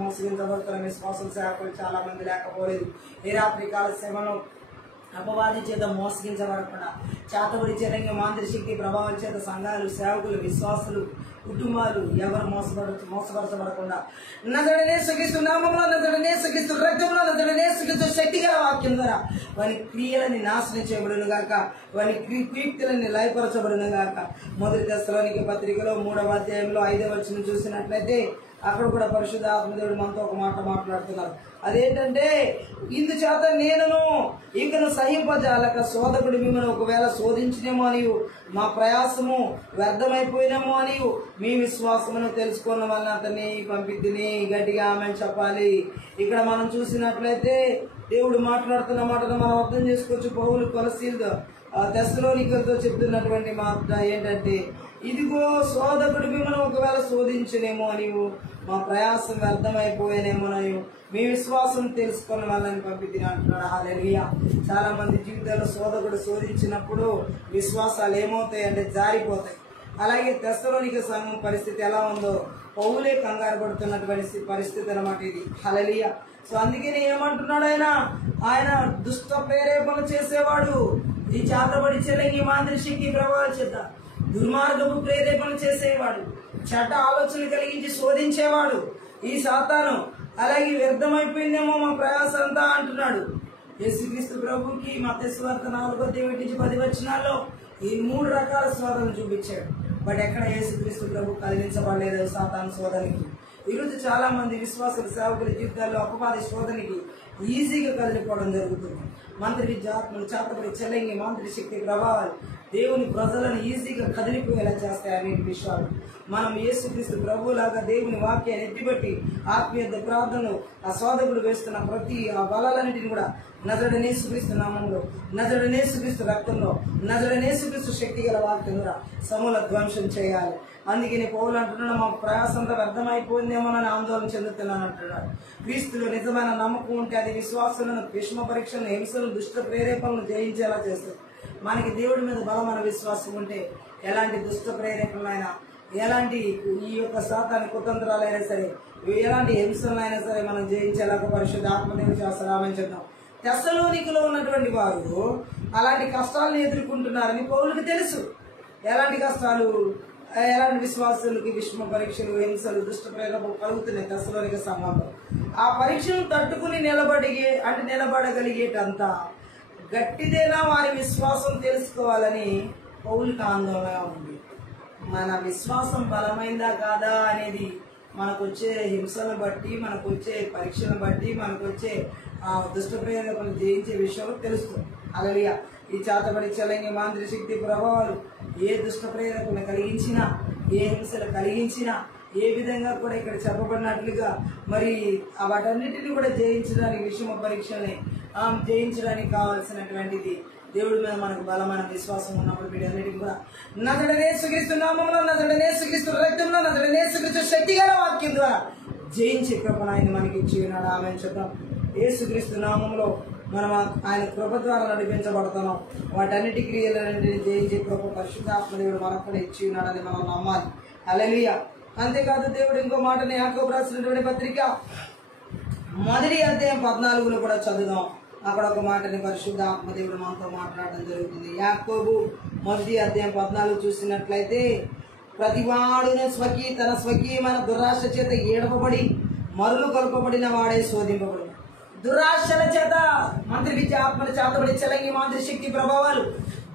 మోసగించబడుతున్న విశ్వాసుల సేవకులు చాలా మంది లేకపోలేదు. ఈ రాత్రి కాల సేవను అపవాది చేత మోసగించబడకుండా చేతబడి చల్లంగి మాంత్రిక శక్తి ప్రభావాల చేత సంఘాలు, సేవకులు, విశ్వాసులు, కుటుంబాలు ఎవరు మోసపరచబడకుండా నజరేయుడైన యేసుక్రీస్తు నామములో, నజరేయుడైన యేసుక్రీస్తు రక్తంలో, నజరేయుడైన యేసుక్రీస్తు శక్తి గల వాక్యం ద్వారా వారి క్రియలని నాశనం చేయబడును గాక, వారి కుయుక్తులని లయపరచబడును గాక. 1 తెస్సలోనికీ పత్రికలో 3వ అధ్యాయంలో 5వ వచనం చూసినట్లయితే అక్కడ కూడా పరిశుద్ధ ఆత్మదేవుడు మనతో ఒక మాట మాట్లాడుతున్నారు. అదేంటంటే, ఇందుచేత నేనును ఇకను సహింపజాలక శోధకుడు మిమ్మల్ని ఒకవేళ శోధించినేమో అనియు మా ప్రయాసము వ్యర్థమైపోయినేమో అనియు మీ విశ్వాసమును తెలుసుకున్న వలన అతన్ని పంపిద్దిని. గట్టిగా ఆమెను చెప్పాలి. ఇక్కడ మనం చూసినట్లయితే దేవుడు మాట్లాడుతున్న మాటను మనం అర్థం చేసుకోవచ్చు. పౌలు కొలసీలు తెస్సలోనికీయులతో చెప్తున్నటువంటి మాట ఏంటంటే, ఇదిగో శోధకుడు మిమ్మల్ని ఒకవేళ శోధించనేమో అనియు మా ప్రయాసం వ్యర్థమైపోయేనేమో అనియు మీ విశ్వాసం తెలుసుకున్న వాళ్ళని పంపిద్దిని అంటున్నాడు. హల్లెలూయా. చాలా మంది జీవితాల్లో శోధకుడు శోధించినప్పుడు విశ్వాసాలు ఏమవుతాయి అంటే జారిపోతాయి. అలాగే తెస్సలోనికీ సంఘం పరిస్థితి ఎలా ఉందో పౌలే కంగారు పడుతున్నటువంటి పరిస్థితి అన్నమాట ఇది. హల్లెలూయా. సో అందుకని ఏమంటున్నాడు ఆయన దుష్ట ప్రేరేపణ చేసేవాడు. ఈ చేతబడి చల్లంగి మాంత్రిక శక్తి ప్రభావాల చేత దుర్మార్గపు ప్రేరేపణ చేసేవాడు, చెడ్డ ఆలోచనలు కలిగించి శోధించేవాడు ఈ సాతాను. అలాగే వ్యర్థమైపోయిందేమో మా ప్రయాస అంతా అంటున్నాడు. యేసుక్రీస్తు ప్రభుకి మత్తయి సువార్త 4వ అధ్యాయం 10 వచనాల్లో ఈ 3 రకాల శోధనలు చూపించాడు. బట్ ఎక్కడ యేసుక్రీస్తు ప్రభు కదిలించబడలేదు సాతాను శోధనకి. ఈరోజు చాలా మంది విశ్వాసుల సేవకుల జీవితాల్లో అపవాది శోధనకి ఈజీగా కదిలిపోవడం జరుగుతుంది. మంత్రి విద్యాత్మలు, చేతబడి చల్లంగి మాంత్రిక శక్తి ప్రభావాలు దేవుని ప్రజలను ఈజీగా కదిలిపోయేలా చేస్తాయి అనేటి విషయాలు. మనం యేసుక్రీస్తు ప్రభువులాగా దేవుని వాక్యాన్ని ఎత్తిపెట్టి ఆత్మీయ ప్రార్థనలు ఆ సోదకులు వేస్తున్న ప్రతి ఆ బలాలన్నిటిని కూడా నజరుడైన యేసుక్రీస్తు నామంలో, నజరుడైన యేసుక్రీస్తు రక్తంలో, నజరుడైన యేసుక్రీస్తు శక్తి గల వాక్యం ద్వారా సమూల ధ్వంసం చేయాలి. అందుకని పౌలు అంటున్నాడు, మా ప్రయాసంతో వ్యర్థమైపోయిందేమోనని ఆందోళన చెందుతున్నాను అంటున్నాడు. క్రీస్తులో నిజమైన నమ్మకం ఉంటే అది విశ్వాసులను, విషమ పరీక్షలను, హింసలను, దుష్ట ప్రేరేపణలను జయించేలా చేస్తుంది. మనకి దేవుడి మీద బలమైన విశ్వాసం ఉంటే ఎలాంటి దుష్ట ప్రేరేపణలైనా, ఎలాంటి ఈ యొక్క సాతాని కుతంత్రాలైనా సరే, ఎలాంటి హింసలైనా సరే మనం జయించేలాగా పరిశుద్ధ ఆత్మదేవుడు చేస్తామని చెప్తాం. తెస్సలోనికలో ఉన్నటువంటి వారు అలాంటి కష్టాలను ఎదుర్కొంటున్నారని పౌలుకి తెలుసు. ఎలాంటి కష్టాలు, ఎలాంటి విశ్వాసులకి విషమ పరీక్షలు, హింసలు, దుష్ట ప్రేరేపణలు కలుగుతున్నాయి తెస్సలోనిక సంఘంలో. ఆ పరీక్షను తట్టుకుని నిలబడగలిగేటంత గట్టిదేనా వారి విశ్వాసం తెలుసుకోవాలని పౌలుకి ఆందోళన ఉంది. మన విశ్వాసం బలమైందా కాదా అనేది మనకు వచ్చే హింసలను బట్టి, మనకు వచ్చే పరీక్షలను బట్టి, మనకు వచ్చే దుష్ట ప్రేరేపణలు జయించే విషయంలో తెలుస్తుంది. హల్లెలూయా. ఈ చేతబడి చలంగి మాంత్రిక శక్తి ప్రభావాలు ఏ దుష్ట ప్రేరేపణ కలిగించినా, ఏ హింసలు కలిగించినా, ఏ విధంగా కూడా ఇక్కడ చెప్పబడినట్లుగా మరి వాటన్నిటిని కూడా జయించడానికి, విషమ పరీక్షల్ని జయించడానికి కావాల్సినటువంటిది దేవుడి మీద మనకు బలమైన విశ్వాసం ఉన్నప్పుడు వీటన్నిటిని కూడా నజరుడైన యేసుక్రీస్తు నామములో, నజరుడైన యేసుక్రీస్తు రక్తంలో, నజరుడైన యేసుక్రీస్తు శక్తి గల వాక్యం ద్వారా జయించే కృపను ఆయన మనకి ఇచ్చి ఉన్నాడు. ఆమె చెప్తాం. యేసుక్రీస్తు నామంలో మనం ఆయన కృప ద్వారా నడిపించబడుతున్నాం. వాటన్నిటి క్రియలన్నింటినీ జయించే కృప పరిశుద్ధాత్మ దేవుడు మనకు కూడా ఇచ్చి ఉన్నాడని మనం నమ్మాలి. హల్లెలూయా. అంతేకాదు దేవుడు ఇంకో మాటని యాకోబు రాసినటువంటి పత్రిక 1వ అధ్యాయం 14లో కూడా చదువుదాం. అక్కడ ఒక మాటని పరిశుద్ధ ఆత్మదేవుడు మనతో మాట్లాడడం జరుగుతుంది. యాకోబు 1వ అధ్యాయం 14 చూసినట్లయితే, ప్రతివాడును తన స్వకీయమైన దురాశ చేత ఏడపబడి మరులు కొల్పబడిన వాడే శోధింపబడు. దురాశల చేత మంత్రి విద్య ఆత్మల చేతబడి చలంగి మాంత్రి శక్తి ప్రభావాలు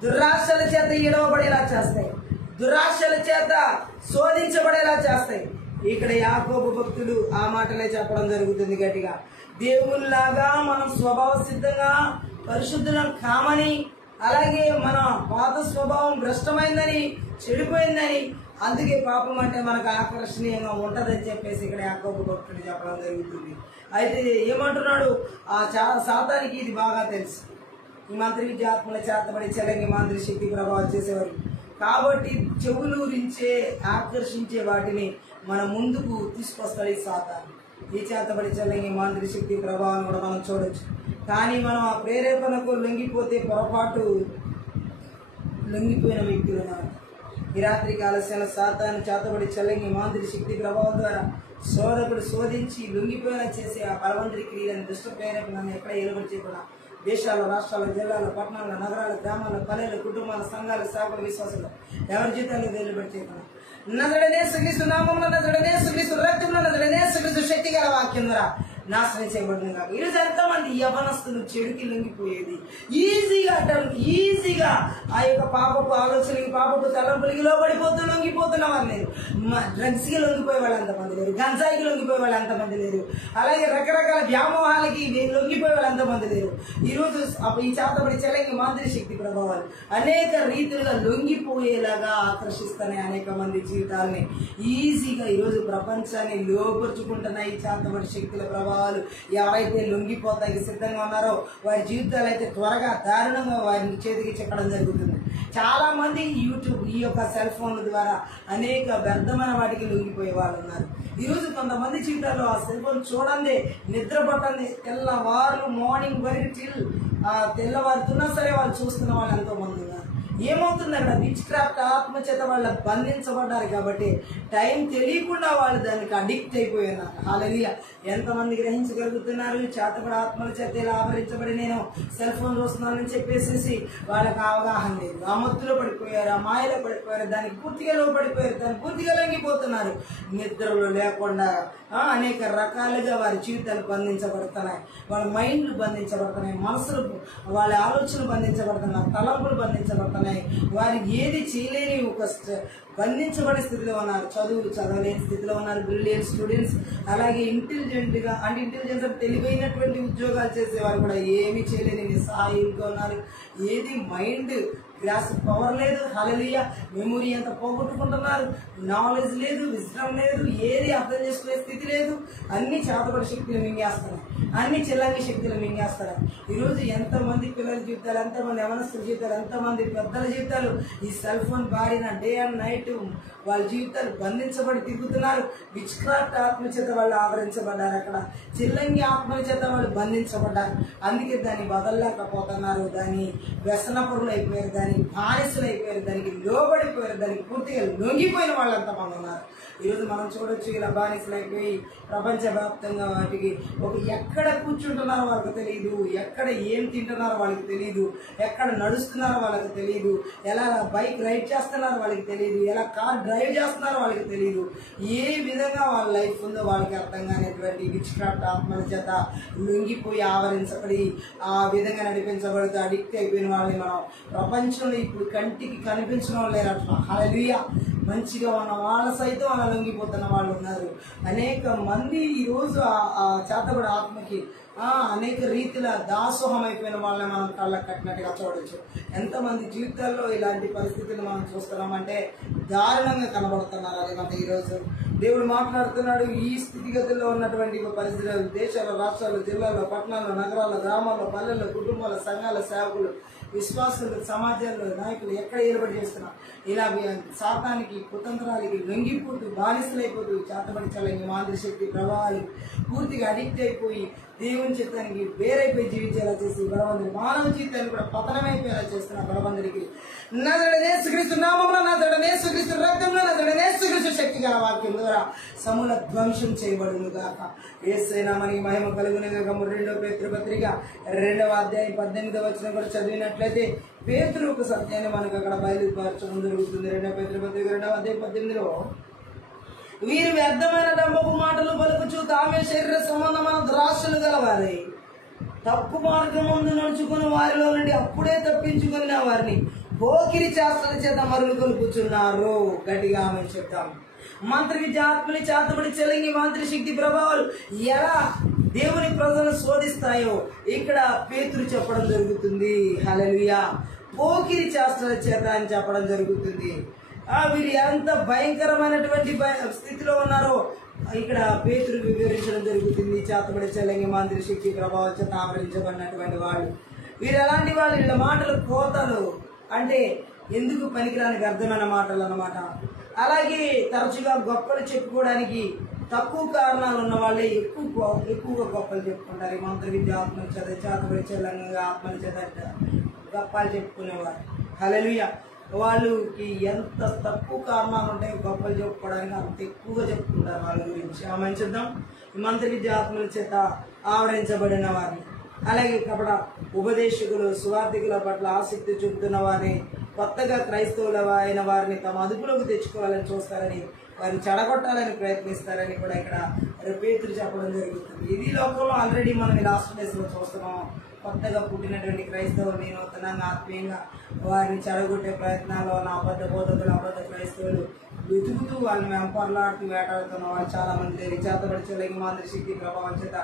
దురాశల చేత ఏడవబడేలా చేస్తాయి, దురాశల చేత శోధించబడేలా చేస్తాయి. ఇక్కడ యాకోబు భక్తుడు ఆ మాటలే చెప్పడం జరుగుతుంది గట్టిగా. దేవునిలాగా మనం స్వభావ సిద్ధంగా పరిశుద్ధులం కామని, అలాగే మన పాత స్వభావం భ్రష్టమైందని, చెడిపోయిందని, అందుకే పాపం అంటే మనకు ఆకర్షణీయంగా ఉంటదని చెప్పేసి ఇక్కడ యాకోబు భక్తుడు చెప్పడం జరుగుతుంది. అయితే ఏమంటున్నాడు, ఆ సాతానికి ఇది బాగా తెలుసు. ఈ మంత్రి విద్య ఆత్మల చేతబడి చలంగి మాంత్రి శక్తి ప్రభావం చేసేవారు కాబట్టి చెవులూరించే, ఆకర్షించే వాటిని మన ముందుకు తీసుకొస్తాడు ఈ సాతాను. ఈ చేతబడి చల్లంగి మాంత్రిక శక్తి ప్రభావం కూడా మనం చూడొచ్చు. కానీ మనం ఆ ప్రేరేపణకు లొంగిపోతే పొరపాటు లొంగిపోయిన వ్యక్తులు ఉన్నారు. ఈ రాత్రి కాలశల సాతాను చేతబడి చల్లంగి మాంత్రిక శక్తి ప్రభావం ద్వారా శోధకుడు శోధించి లొంగిపోయిన చేసే ఆ బలవంతుడి క్రియలను, దుష్ట ప్రేరేపణను ఎక్కడ ఏలుబడి చేయకుండా దేశాల, రాష్ట్రాల, జిల్లాల, పట్టణాల, నగరాల, గ్రామాల, పల్లెల, కుటుంబాల, సంఘాల, సేవకుల విశ్వాసంలో ఎవరి జీతాలు ఏలుబడి చేయకుండా నజరుడైన యేసుక్రీస్తు నామములో, నజరుడైన యేసుక్రీస్తు రక్తంలో, నజరుడైన యేసుక్రీస్తు శక్తి గల వాక్యం ద్వారా నాశనం చేయబడింది కాదు. ఈరోజు ఎంతమంది యవనస్తులు చెడుకి లొంగిపోయేది ఈజీగా ఆ యొక్క పాపపు ఆలోచనకి, పాపపు తలంపులకి లోబడిపోతూ లొంగిపోతున్న వాళ్ళు లేరు. డ్రగ్స్ కి లొంగిపోయే వాళ్ళు ఎంతమంది లేరు, గంజాయికి లొంగిపోయే వాళ్ళు ఎంతమంది లేరు, అలాగే రకరకాల వ్యామోహాలకి లొంగిపోయే వాళ్ళు ఎంతమంది లేరు. ఈరోజు ఈ చేతబడి చలంగి మాంత్రిక శక్తి ప్రభావాలు అనేక రీతులుగా లొంగిపోయేలాగా ఆకర్షిస్తున్నాయి అనేక మంది జీవితాలని. ఈజీగా ఈరోజు ప్రపంచాన్ని లోపరుచుకుంటున్న ఈ చేతబడి శక్తుల ప్రభావాలు ఎవరైతే లొంగిపోతానికి సిద్ధంగా ఉన్నారో వారి జీవితాలు అయితే త్వరగా, దారుణంగా వారి చేతికి చెక్కడం జరుగుతుంది. చాలా మంది యూట్యూబ్, ఈ యొక్క సెల్ ఫోన్ల ద్వారా అనేక వ్యర్థమైన వాటికి లొంగిపోయే వాళ్ళు ఉన్నారు. ఈరోజు కొంతమంది జీవితాల్లో ఆ సెల్ ఫోన్ చూడండి, నిద్ర పట్టండి, తెల్లవారు మార్నింగ్ వరకు తెల్లవారుతున్నా సరే వాళ్ళు చూస్తున్న వాళ్ళు ఎంతో మంది ఉన్నారు. ఏమవుతుంది అక్కడ, విచ్ క్రాఫ్ట్ ఆత్మచేత వాళ్ళు బంధించబడ్డారు కాబట్టి టైం తెలియకుండా వాళ్ళు దానికి అడిక్ట్ అయిపోయినారు. హల్లెలూయా. ఎంతమంది గ్రహించగలుగుతున్నారు? చేతబడి ఆత్మల చేత ఇలా ఆవరించబడి నేను సెల్ ఫోన్ చూస్తున్నానని చెప్పేసి వాళ్ళకి అవగాహన లేదు. ఆ మత్తులో పడిపోయారు, ఆ మాయలో పడిపోయారు, దానికి పూర్తిగా లోపడిపోయారు, దానికి పూర్తిగా లొంగిపోతున్నారు. నిద్రలో లేకుండా అనేక రకాలుగా వారి జీవితాలు బంధించబడుతున్నాయి, వాళ్ళ మైండ్లు బంధించబడుతున్నాయి, మనసులు, వాళ్ళ ఆలోచనలు బంధించబడుతున్నాయి, తలంపులు బంధించబడుతున్నాయి. వారికి ఏది చేయలేని ఒక బంధించబడే స్థితిలో ఉన్నారు. చదువులు చదవలేని స్థితిలో ఉన్నారు. బ్రిలియంట్ స్టూడెంట్స్, అలాగే ఇంటెలిజెంట్గా అంటే ఇంటెలిజెన్స్ అంటే తెలివైనటువంటి ఉద్యోగాలు చేసేవారు కూడా ఏమీ చేయలేని నిస్సహాయులుగా ఉన్నారు. ఏది మైండ్ గ్రాస్ పవర్ లేదు. హల్లెలూయా. మెమొరీ అంతా పోగొట్టుకుంటున్నారు. నాలెడ్జ్ లేదు, విజ్డమ్ లేదు, ఏది అర్థం చేసుకునే స్థితి లేదు. అన్ని చేతబడి శక్తులు మింగేస్తున్నాయి, అన్ని చిల్లంగి శక్తులు మింగేస్తున్నాయి. ఈరోజు ఎంతమంది పిల్లల జీవితాలు, ఎంతమంది యవనస్తుల జీవితాలు, ఎంతమంది పెద్దల జీవితాలు ఈ సెల్ ఫోన్ బారిన డే అండ్ నైట్ వాళ్ళ జీవితాలు బంధించబడి తిరుగుతున్నారు. విచ్ క్రాఫ్ట్ ఆత్మ చేత వాళ్ళు ఆవరించబడ్డారు. అక్కడ చిల్లంగి ఆత్మల చేత వాళ్ళు బంధించబడ్డారు. అందుకే దాన్ని వదలలేకపోతున్నారు. దాన్ని వ్యసనపరులు అయిపోయారు, దానికి బానిసలు అయిపోయారు, దానికి లోబడిపోయారు, దానికి పూర్తిగా లొంగిపోయిన వాళ్ళు ఎంతమంది ఉన్నారు. ఈరోజు మనం చూడొచ్చు, ఇలా బానిసలు అయిపోయి ప్రపంచవ్యాప్తంగా వాటికి ఎక్కడ కూర్చుంటున్నారో వాళ్ళకి తెలియదు, ఎక్కడ ఏం తింటున్నారో వాళ్ళకి తెలియదు, ఎక్కడ నడుస్తున్నారో వాళ్ళకి తెలియదు, ఎలా బైక్ రైడ్ చేస్తున్నారో వాళ్ళకి తెలియదు, ఎలా కార్ డ్రైవ్ చేస్తున్నారో వాళ్ళకి తెలియదు. ఏ విధంగా వాళ్ళ లైఫ్ ఉందో వాళ్ళకి అర్థం కానిటువంటి విచ్ క్రాఫ్ట్ ఆత్మల చేత లొంగిపోయి ఆవరించబడి ఆ విధంగా నడిపించబడుతూ అడిక్ట్ అయిపోయిన వాళ్ళని మనం ప్రపంచంలో ఇప్పుడు కంటికి కనిపించడం లేరు. అట్లా హల్లెలూయా. మంచిగా ఉన్న వాళ్ళ సైతం అలా లొంగిపోతున్న వాళ్ళు ఉన్నారు. అనేక మంది ఈరోజు ఆ చేతబడి ఆత్మకి అనేక రీతిల దాసోహం అయిపోయిన వాళ్ళని మనం కళ్ళకు కట్టినట్టుగా చూడొచ్చు. ఎంతమంది జీవితాల్లో ఇలాంటి పరిస్థితులు మనం చూస్తున్నామంటే దారుణంగా కనబడుతున్నారు. అది మన ఈరోజు దేవుడు మాట్లాడుతున్నాడు. ఈ స్థితిగతుల్లో ఉన్నటువంటి పరిస్థితులు దేశాలు, రాష్ట్రాలు, జిల్లాల్లో, పట్టణాల్లో, నగరాల్లో, గ్రామాల్లో, పల్లెల్లో, కుటుంబాల, సంఘాల, సేవకులు, విశ్వాసులు, సమాజంలో నాయకులు ఎక్కడ ఏర్పాటు చేస్తున్నా ఇలా శాతానికి, కుతంత్రాలకి లొంగిపోతూ బానిసలైపోతూ చేతబడి చల్లని మాంత్రిక శక్తి ప్రభావాలు పూర్తిగా అడిక్ట్ అయిపోయి దేవుని చిత్తానికి వేరైపోయి జీవించేలా చేసి బలవంతుడి మానవ జీవితాన్ని కూడా పతనమైపోయేలా చేస్తున్న బలవంతుడికి యేసుక్రీస్తు నామమున, యేసుక్రీస్తు రక్తంలో, యేసుక్రీస్తు శక్తి గల వాక్యం ద్వారా సమూల ధ్వంసం చేయబడును గాక. యేసు నామమునకి మహిమ కలుగును గాక. 2 పేతురు పత్రిక 2వ అధ్యాయం 18వ వచనం కూడా చదివినట్లయితే పేతురు ఒక సత్యాన్ని మనకు అక్కడ బయలుపరచడం జరుగుతుంది. 2 పేతురు పత్రిక 2వ అధ్యాయం 18లో వీరు వ్యర్థమైన డంబపు మాటలు పలుకుచు తామే శరీర సంబంధమైన ద్రాక్షలు గలవారై తప్పు మార్గం ముందు నడుచుకుని వారిలో నుండి అప్పుడే తప్పించుకున్న వారిని పోకిరి చేష్టల చేత మరులు కొలుపుచున్నారు. గట్టిగా ఆమె చెప్తాం. మంత్ర విద్య ఆత్మని చేతబడి చెలంగి మాంత్రిక శక్తి ప్రభావాలు ఎలా దేవుని ప్రజలను శోధిస్తాయో ఇక్కడ పేతురు చెప్పడం జరుగుతుంది. హల్లెలూయా. పోకిరి చేష్టల చేత అని చెప్పడం జరుగుతుంది. వీరు ఎంత భయంకరమైనటువంటి స్థితిలో ఉన్నారో ఇక్కడ పేతురు వివరించడం జరుగుతుంది. చేతబడి చెల్లంగి మాంత్రిక శక్తి ప్రభావం చేత ఆవరించబడినటువంటి వాళ్ళు వీరు ఎలాంటి వాళ్ళు? వీళ్ళ మాటలు కోతలు, అంటే ఎందుకు పనికిరానికి అర్థమైన మాటలు అన్నమాట. అలాగే తరచుగా గొప్పలు చెప్పుకోవడానికి తక్కువ కారణాలు ఉన్న వాళ్ళే ఎక్కువగా గొప్పలు చెప్పుకుంటారు. ఈ మంత్ర విద్య ఆత్మల చేత, చేతబడి చెల్లంగా ఆత్మల చేత గొప్పలు చెప్పుకునేవారు. హల్లెలూయా. వాళ్ళకి ఎంత తక్కువ కారణాలు ఉంటాయి గొప్పలు చెప్పుకోవడానికి, అంత ఎక్కువగా చెప్పుకుంటారు వాళ్ళ గురించి. ఆమె మంత్ర విద్య ఆత్మల చేత ఆవరించబడిన వారిని, అలాగే కపట ఉపదేశకులు, సువార్థికుల పట్ల ఆసక్తి చూపుతున్న వారిని, కొత్తగా క్రైస్తవుల అయిన వారిని తమ అదుపులోకి తెచ్చుకోవాలని చూస్తారని, వారిని చెడగొట్టాలని ప్రయత్నిస్తారని కూడా ఇక్కడ పేతురు చెప్పడం జరుగుతుంది. ఇది లోకంలో ఆల్రెడీ మనం ఈ లాస్ట్ డేస్లో చూస్తున్నాం. కొత్తగా పుట్టినటువంటి క్రైస్తవులు నూతనంగా ఆత్మీయంగా వారిని చెడగొట్టే ప్రయత్నాలు అబద్ధ బోధకులు, అబద్ధ క్రైస్తవులు వెతుకుతూ వాళ్ళని వెంపర్లాడుతూ వేటాడుతున్న వాళ్ళు చాలా మంది చేతబడి చెల్లింగి మాంత్రిక శక్తి ప్రభావం చేత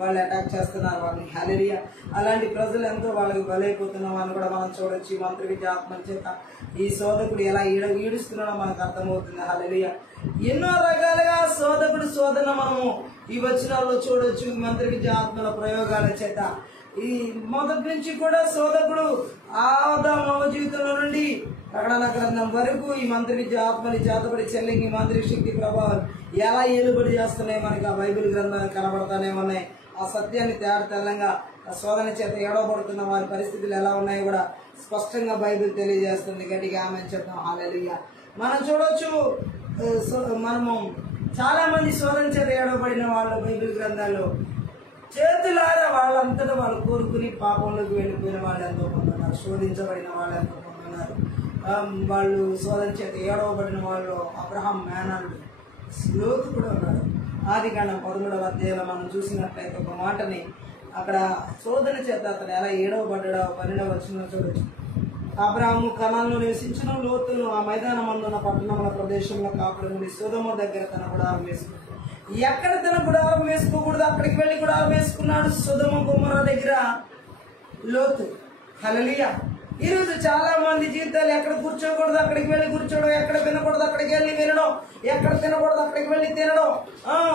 వాళ్ళు అటాక్ చేస్తున్నారు వాళ్ళని. హల్లెలూయా. అలాంటి ప్రజలు ఎంతో వాళ్ళకి బలైపోతున్న వాళ్ళని కూడా మనం చూడొచ్చు. ఈ మంత్ర విద్య ఆత్మల చేత ఈ శోధకుడు ఎలా ఈడుస్తున్నాడో మనకు అర్థమవుతుంది. హల్లెలూయా. ఎన్నో రకాలుగా శోధన మనము ఈ వచనాల్లో చూడొచ్చు. మంత్ర విద్య ఆత్మల ప్రయోగాల చేత ఈ మొదటి నుంచి కూడా శోధకుడు ఆదాము జీవితంలో నుండి ప్రకటన గ్రంథం వరకు ఈ మంత్ర విద్య ఆత్మని చేతబడి చెల్లింగి మాంత్రిక శక్తి ప్రభావాలు ఎలా ఏలుబడి చేస్తున్నాయి మనకి ఆ బైబిల్ గ్రంథాలు కనబడతానే ఉన్నాయి. ఆ సత్యాన్ని తెల్లంగా శోధన చేత ఏడవబడుతున్న వారి పరిస్థితులు ఎలా ఉన్నాయో కూడా స్పష్టంగా బైబిల్ తెలియజేస్తుంది. గట్టిగా ఆమె చెప్తాం. హల్లెలూయా. మనం చూడొచ్చు, మనము చాలా మంది శోధన చేత ఏడవబడిన వాళ్ళు బైబిల్ గ్రంథాల్లో చేతులారా వాళ్ళంతటా వాళ్ళు కోరుకుని పాపంలోకి వెళ్ళిపోయిన వాళ్ళు ఎంతో మంది ఉన్నారు. శోధించబడిన వాళ్ళు ఎంతో మంది ఉన్నారు. వాళ్ళు శోధన చేత ఏడవబడిన వాళ్ళు అబ్రహాం మేనల్లుడు లోతు కూడా ఉన్నాడు. ఆదికాండం 13వ అధ్యాయంలో మనం చూసినట్లయితే ఒక మాటని అక్కడ శోధన చేత అతను ఎలా ఏడవబడ్డాడో 12వ వచనంలో చూడొచ్చు. అబ్రాహాము కనాన్లో నివసించిన, లోతును ఆ మైదానం అందున్న పట్టణముల ప్రదేశంలో కాపురం నుండి సొదొమ దగ్గర తన గుడారం వేసుకున్నాడు. ఎక్కడ తన గుడారం వేసుకోకూడదు అక్కడికి వెళ్ళి గుడారం వేసుకున్నాడు, సొదొమ గొమొర్రా దగ్గర లోతు. హల్లెలూయా. ఈరోజు చాలా మంది జీవితాలు ఎక్కడ కూర్చోకూడదు అక్కడికి వెళ్ళి కూర్చోవడం, ఎక్కడ వినకూడదు అక్కడికి వెళ్ళి వినడం, ఎక్కడ తినకూడదు అక్కడికి వెళ్ళి తినడం,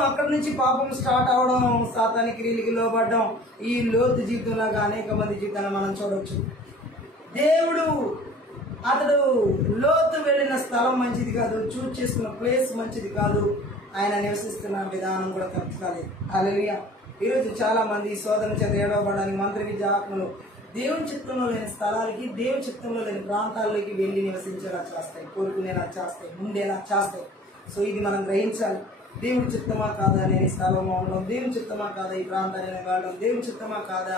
అక్కడి నుంచి పాపం స్టార్ట్ అవడం, సాతానికి క్రియలకి లోబడడం. ఈ లోతు జీవితంలాగా అనేక మంది జీవితాలను మనం చూడవచ్చు. దేవుడు అతడు లోతు వెళ్ళిన స్థలం మంచిది కాదు, చూస్ చేసుకున్న ప్లేస్ మంచిది కాదు, ఆయన నివసిస్తున్న విధానం కూడా కరెక్ట్ కాలేదు. హల్లెలూయా. ఈరోజు చాలా మంది శోధన చేత ఏడవబడడానికి మంత్ర విద్య ఆత్మలు దేవుని చిత్తంలో లేని స్థలాలకి, దేవుని చిత్తంలో లేని ప్రాంతాల్లోకి వెళ్ళి నివసించేలా చేస్తాయి, కోరుకునేలా చేస్తాయి, ఉండేలా చేస్తాయి. సో ఇది మనం గ్రహించాలి. దేవుని చిత్తమా కాదా నేను ఈ స్థలంలో ఉండడం, దేవుని చిత్తమా కాదా ఈ ప్రాంతాన్ని వెళ్ళడం, దేవుని చిత్తమా కాదా,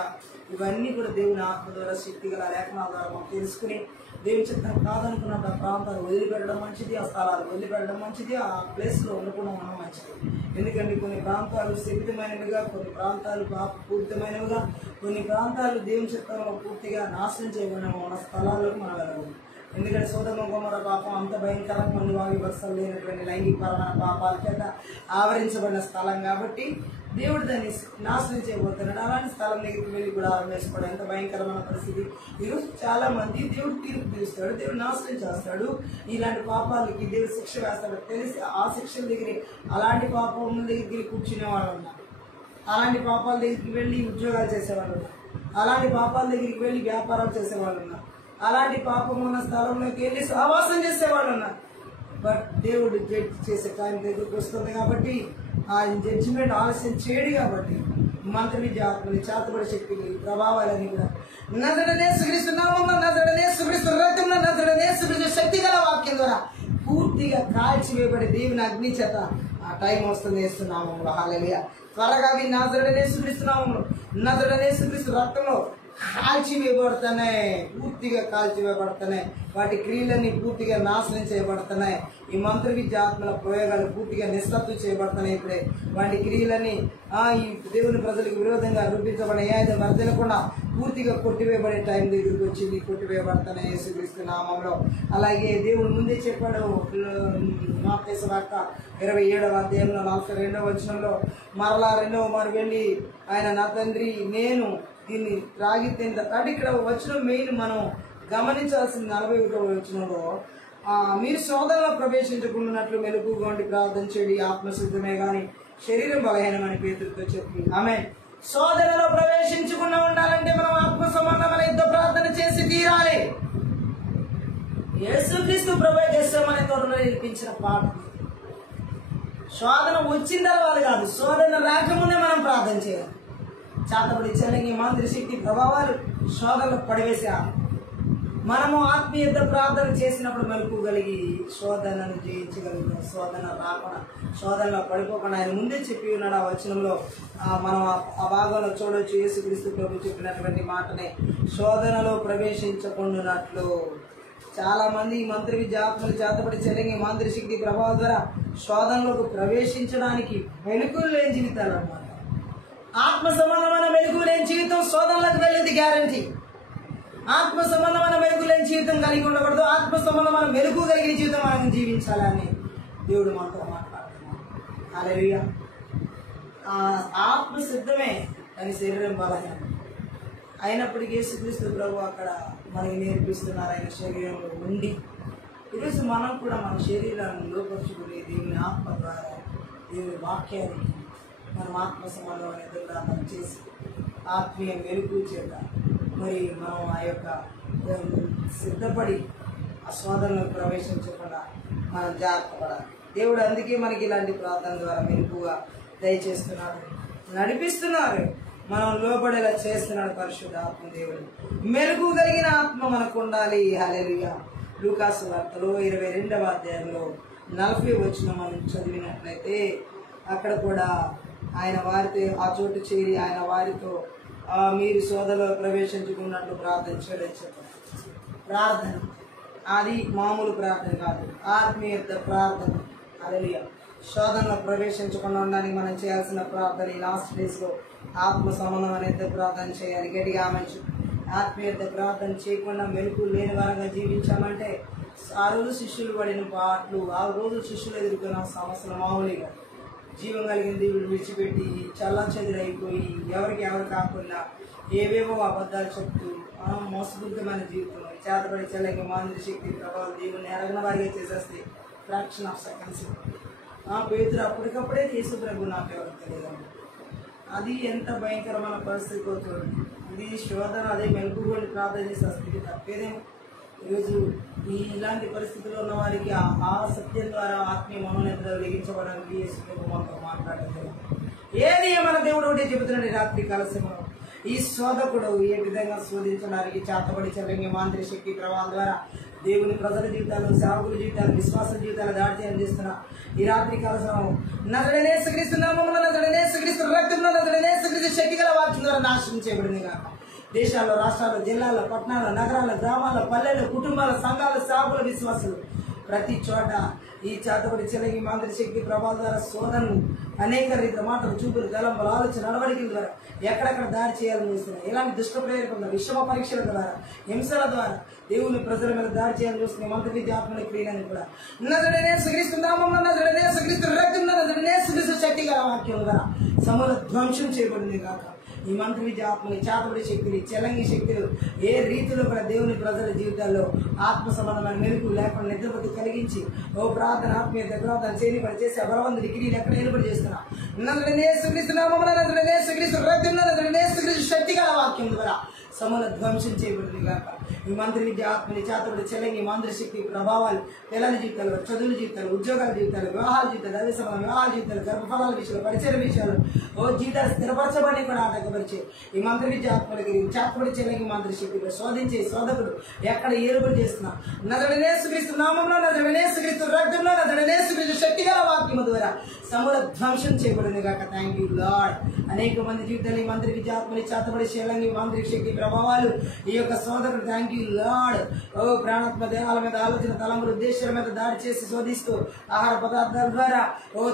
ఇవన్నీ కూడా దేవుని ఆత్మ ద్వారా, శక్తి గల లేఖనాల ద్వారా మనం తెలుసుకుని దేవుని చిత్తం కాదనుకున్నట్టు ఆ ప్రాంతాలు వదిలిపెట్టడం మంచిది, ఆ స్థలాలు వదిలిపెట్టడం మంచిది, ఆ ప్లేస్లో ఉండకుండా మనం మంచిది. ఎందుకంటే కొన్ని ప్రాంతాలు శక్తిమైనవిగా, కొన్ని ప్రాంతాలు పూర్తిమైనవిగా, కొన్ని ప్రాంతాలు దేవుని చిత్తంలో పూర్తిగా నాశనం చేయబడిన మన స్థలాల్లోకి మనం వెళ్ళకూడదు. ఎందుకంటే సొదొమ గొమొర్రా పాపం అంత భయంకరంగా మంది వాగి వరుసలు లేనటువంటి లైంగికపరమైన పాపాల చేత ఆవరించబడిన స్థలం కాబట్టి దేవుడు దాన్ని నాశనం చేయబోతున్నాడు. అలాంటి స్థలం దగ్గరికి వెళ్ళి కూడా వేసుకోవడం ఎంత భయంకరమైన పరిస్థితి. ఈరోజు చాలా మంది దేవుడు తీర్పు తీరుస్తాడు, దేవుడు నాశనం చేస్తాడు, ఇలాంటి పాపాలకి దేవుడు శిక్ష వేస్తాడు తెలిసి ఆ శిక్షల దగ్గర అలాంటి పాపం దగ్గరికి కూర్చునే వాళ్ళు ఉన్నారు, అలాంటి పాపాల దగ్గరికి వెళ్ళి ఉద్యోగాలు చేసేవాళ్ళు ఉన్నారు, అలాంటి పాపాల దగ్గరికి వెళ్ళి వ్యాపారాలు చేసేవాళ్ళు ఉన్నారు, అలాంటి పాపం ఉన్న స్థలంలోకి వెళ్ళి సహవాసం చేసేవాళ్ళు ఉన్నారు. బట్ దేవుడు జడ్జి చేసే టైం దగ్గరికి వస్తుంది కాబట్టి ఆ జడ్జిమెంట్ ఆలస్యం చేయడు కాబట్టి మంత్ర విద్య ఆత్మని, చేతబడి శక్తిని, ప్రభావాలని కూడా నజరేయుడైన యేసుక్రీస్తు నామములో, నజరేయుడైన యేసుక్రీస్తు రక్తంలో, నజరేయుడైన యేసుక్రీస్తు శక్తి గల వాక్యం ద్వారా పూర్తిగా కాల్చివేయబడి దేవుని అగ్ని చేత ఆ టైం వస్తుంది యేసు నామములో. హల్లెలూయా. త్వరగా నజరేయుడైన యేసుక్రీస్తు నామములో, నజరేయుడైన యేసుక్రీస్తు రక్తంలో కాల్చివేయబడుతున్నాయి, పూర్తిగా కాల్చివేయబడుతున్నాయి, వాటి క్రియలన్నీ పూర్తిగా నాశనం చేయబడుతున్నాయి. ఈ మంత్ర విద్య ఆత్మల ప్రయోగాలు పూర్తిగా నిశ్శబ్దం చేయబడుతున్నాయి. ఇప్పుడే వాటి క్రియలన్నీ ఈ దేవుని ప్రజలకు విరోధంగా రూపించబడిన ఏదైనా వర్ధనకుండా పూర్తిగా కొట్టివేయబడే టైం దగ్గరికి వచ్చింది, కొట్టివేయబడుతున్నాయి యేసుక్రీస్తు నామములో. అలాగే దేవుడు ముందే చెప్పాడు మత్తయి సువార్త 27వ అధ్యాయంలో 42వ వచనంలో, మరలా రెండవ మారు వెళ్ళి ఆయన నా తండ్రి నేను దీన్ని త్రాగి తింటా. అంటే ఇక్కడ వచ్చిన మెయిన్ మనం గమనించాల్సింది 41వ వచనంలో, మీరు శోధనలో ప్రవేశించకుండానట్లు మెలకుగా ఉండి ప్రార్థన చేయండి, ఆత్మశుద్ధమే గాని శరీరం బలహీనమని పేతురుతో చెప్పి. ఆమేన్. శోధనలో ప్రవేశించకుండా ఉండాలంటే మనం ఆత్మ సంబంధమైన యుద్ధ ప్రార్థన చేసి తీరాలి. యేసుక్రీస్తు ప్రభువే గెత్సేమనే తోటలో నిలిపించిన పాఠం. శోధన వచ్చిన తర్వాత కాదు, శోధన రాకముందే మనం ప్రార్థన చేయాలి. చేతబడి చెల్లింగి మంత్రి శక్తి ప్రభావాలు శోధనలో పడివేశారు. మనము ఆత్మీయ ప్రార్థన చేసినప్పుడు మెలకుగలిగి శోధనను జయించగలుగుతాం. శోధన రాకుండా, శోధనలో పడిపోకుండా ఆయన ముందే చెప్పి ఉన్నాడు. ఆ వచనంలో మనం ఆ భాగంలో చూడవచ్చు. యేసుక్రీస్తు ప్రభు చెప్పినటువంటి మాటనే, శోధనలో ప్రవేశించకుండానట్లు. చాలా మంది ఈ మంత్రి విద్య ఆత్మలు చేతబడి చెల్లింగి మంత్రి శక్తి ప్రభావం ద్వారా శోధనలోకి ప్రవేశించడానికి మెలకులు లేని జీవితాలు అన్నమాట. ఆత్మ సంబంధమైన మెలుగు లేని జీవితం శోధనలకు వెళ్ళేది గ్యారంటీ. ఆత్మ సంబంధమైన మెలుగు లేని జీవితం కలిగి ఉండకూడదు, ఆత్మ సంబంధమైన మెలుగు కలిగిన జీవితం మనం జీవించాలని దేవుడు మనతో మాట్లాడుతున్నాడు. హల్లెలూయా. ఆత్మ సిద్ధమే కానీ శరీరం బలహీనం అయినప్పటికీ యేసుక్రీస్తు ప్రభు అక్కడ మనకి నేర్పిస్తున్నారు. ఆయన శరీరంలో ఉండి ఈరోజు మనం కూడా మన శరీరాన్ని లోపరుచుకుని దేవుని ఆత్మ ద్వారా, దేవుని వాక్యానికి మనం ఆత్మ సంబంధమైన ఎదురుదానం చేసి ఆత్మీయ మెలుగు చేత మరి మనం ఆ యొక్క సిద్ధపడి ఆ శోధనలో ప్రవేశించకుండా మనం జాగ్రత్త పడాలి. దేవుడు అందుకే మనకి ఇలాంటి ప్రార్థన ద్వారా మెలుగుగా దయచేస్తున్నాడు, నడిపిస్తున్నారు, మనం లోబడేలా చేస్తున్నాడు పరిశుద్ధ ఆత్మ దేవుడు. మెలుగు కలిగిన ఆత్మ మనకు ఉండాలి. హల్లెలూయా. లూకాసు వార్తలో 22వ అధ్యాయంలో 40వ వచనం మనం చదివినట్లయితే అక్కడ కూడా ఆయన వారితో ఆ చోటు చేరి ఆయన వారితో మీరు శోధనలో ప్రవేశించుకున్నట్లు ప్రార్థన చేయడం చెప్పారు. ప్రార్థన అది మామూలు ప్రార్థన కాదు, ఆత్మీయ ప్రార్థన. హల్లెలూయా. శోధనలో ప్రవేశించకుండా ఉండడానికి మనం చేయాల్సిన ప్రార్థన ఈ లాస్ట్ డేస్లో ఆత్మ సంబంధం అనేది ప్రార్థన చేయాలి. గట్టిగా ఆమె ఆత్మీయత ప్రార్థన చేయకుండా మెలకు లేని వారంగా జీవించామంటే ఆ రోజు శిష్యులు పడిన పాటలు, ఆ రోజు శిష్యులు ఎదుర్కొన్న సమస్యలు మామూలుగా జీవం కలిగిన దేవుడు విడిచిపెట్టి చల్లాచెదురైపోయి ఎవరికి ఎవరు కాకుండా ఏవేవో అబద్ధాలు చెప్తూ మోసపూరితమైన జీవితం చేతపడి చెల్లెంగ మాంద్రి శక్తి ప్రభావం దేవుని ఎరగిన వారిగా చేసేస్తే ఫ్రాక్షన్ ఆఫ్ సెకండ్స్ పేతురు అప్పటికప్పుడే యేసు ప్రభు నాకు ఎవరు తెలియదు. అది ఎంత భయంకరమైన పరిస్థితి అవుతుంది. ఇది శోధన, అదే మెలుగుకొని ప్రార్థన చేసే స్థితి తప్పేదేమో. ఈరోజు ఇలాంటి పరిస్థితుల్లో ఉన్న వారికి ఆ సత్యం ద్వారా ఆత్మీయ మనోనేతలు వెలిగించబడడానికి యేసు ప్రభు మనతో మాట్లాడలేదు. ఏది మన దేవుడు ఒకటి చెబుతున్నాడు రాత్రి కాలశంలో. ఈ శోధకుడు ఏ విధంగా శోధించడానికి చేతబడి చెల్లింగి మాంత్రి శక్తి ప్రభావం ద్వారా దేవుని ప్రజల జీవితాలు, సేవకుల జీవితాలు, విశ్వాస జీవితాలు దాడి చేయాలని చేస్తున్నా ఈ రాత్రి కాలశం నజరేయుడైన యేసుక్రీస్తు నామమున, నజరేయుడైన యేసుక్రీస్తు రక్తమున, నజరేయుడైన యేసుక్రీస్తు శక్తి గల వాక్యం ద్వారా నాశనం చేయబడింది కాక దేశాల్లో, రాష్ట్రాల్లో, జిల్లాల్లో, పట్టణాల్లో, నగరాల్లో, గ్రామాల్లో, పల్లెల్లో, కుటుంబాల, సంఘాల, సేవకుల, విశ్వాసులు ప్రతి చోట ఈ చేతబడి చెలగి మాంత్రి శక్తి ప్రభావం ద్వారా శోధనలు, అనేక రీతిల మాటలు, చూపులు, తలంపులు, ఆలోచన, నడవడికల ద్వారా ఎక్కడెక్కడ దాడి చేయాలని చూస్తున్నాయి. ఇలాంటి దుష్ట ప్రేరేపణ, విషమ పరీక్షల ద్వారా, హింసల ద్వారా దేవుని ప్రజల మీద దాడి చేయాలని చూస్తున్నాయి. మంత్రి విద్య ఆత్మని క్రియలని కూడా నజరేయుడైన యేసుక్రీస్తు నామమున, నజరేయుడైన యేసుక్రీస్తు రక్తమున, నజరేయుడైన యేసుక్రీస్తు శక్తి గల వాక్యం ద్వారా సమూల ధ్వంసం చేయబడింది కాక ఈ మంత్రి విద్య ఆత్మని, చేతబడి శక్తిని, చెలంగి శక్తులు ఏ రీతిలో కూడా దేవుని ప్రజల జీవితాల్లో ఆత్మ సంబంధమైన మెరుగు లేకుండా నిద్రపతి కలిగించి ప్రార్థన, ఆత్మీయత ప్రార్థన చేయని చేసే బలవంత డిగ్రీలు ఎక్కడ ఏర్పడి చేస్తున్నా నజరేయుడైన యేసుక్రీస్తు నామమున, నజరేయుడైన యేసుక్రీస్తు రక్తమున, నజరేయుడైన యేసుక్రీస్తు శక్తి గల వాక్యం ద్వారా సమూల ధ్వంసం చేయబడింది కాక ఈ మంత్రి విద్య ఆత్మని, చేతబడి చెల్లంగి మాంత్రి శక్తి ప్రభావాలు పిల్లల జీవితాలు, చదువుల జీవితాలు, ఉద్యోగాల జీవితాలు, వివాహాల జీవితాలు, అదే సమయం వివాహాల జీవితాలు, గర్భఫలాల విషయాలు, పరిచయ విషయాలు జీవితాలు స్థిరపరచబడి కూడా ఆటంకపరిచే ఈ మంత్రి విద్య ఆత్మలకి చేతబడి చెల్లంగి మాంత్రి శక్తి శోధించే శోధకుడు ఎక్కడ ఏర్పాటు చేస్తున్నా నజరేయుడైన యేసుక్రీస్తు నామమున, నజరేయుడైన యేసుక్రీస్తు రక్తమున, నజరేయుడైన యేసుక్రీస్తు శక్తి గల వాక్యము ద్వారా సమూల ధ్వంసం చేయబడింది కాక థ్యాంక్ యూ లార్డ్. అనేక మంది జీవితాలు ఈ మంత్రి విద్య ఆత్మని, చేతబడి చెల్లంగి మాంత్రి శక్తి ప్రభావాలు ఈ యొక్క శోధకుడు థ్యాంక్ యూ లార్డ్. ప్రాణాత్మ దేహాల మీద, ఆలోచన, తలంపుల, ఉద్దేశాల మీద దాడి చేసి శోధిస్తూ ఆహార పదార్థాల ద్వారా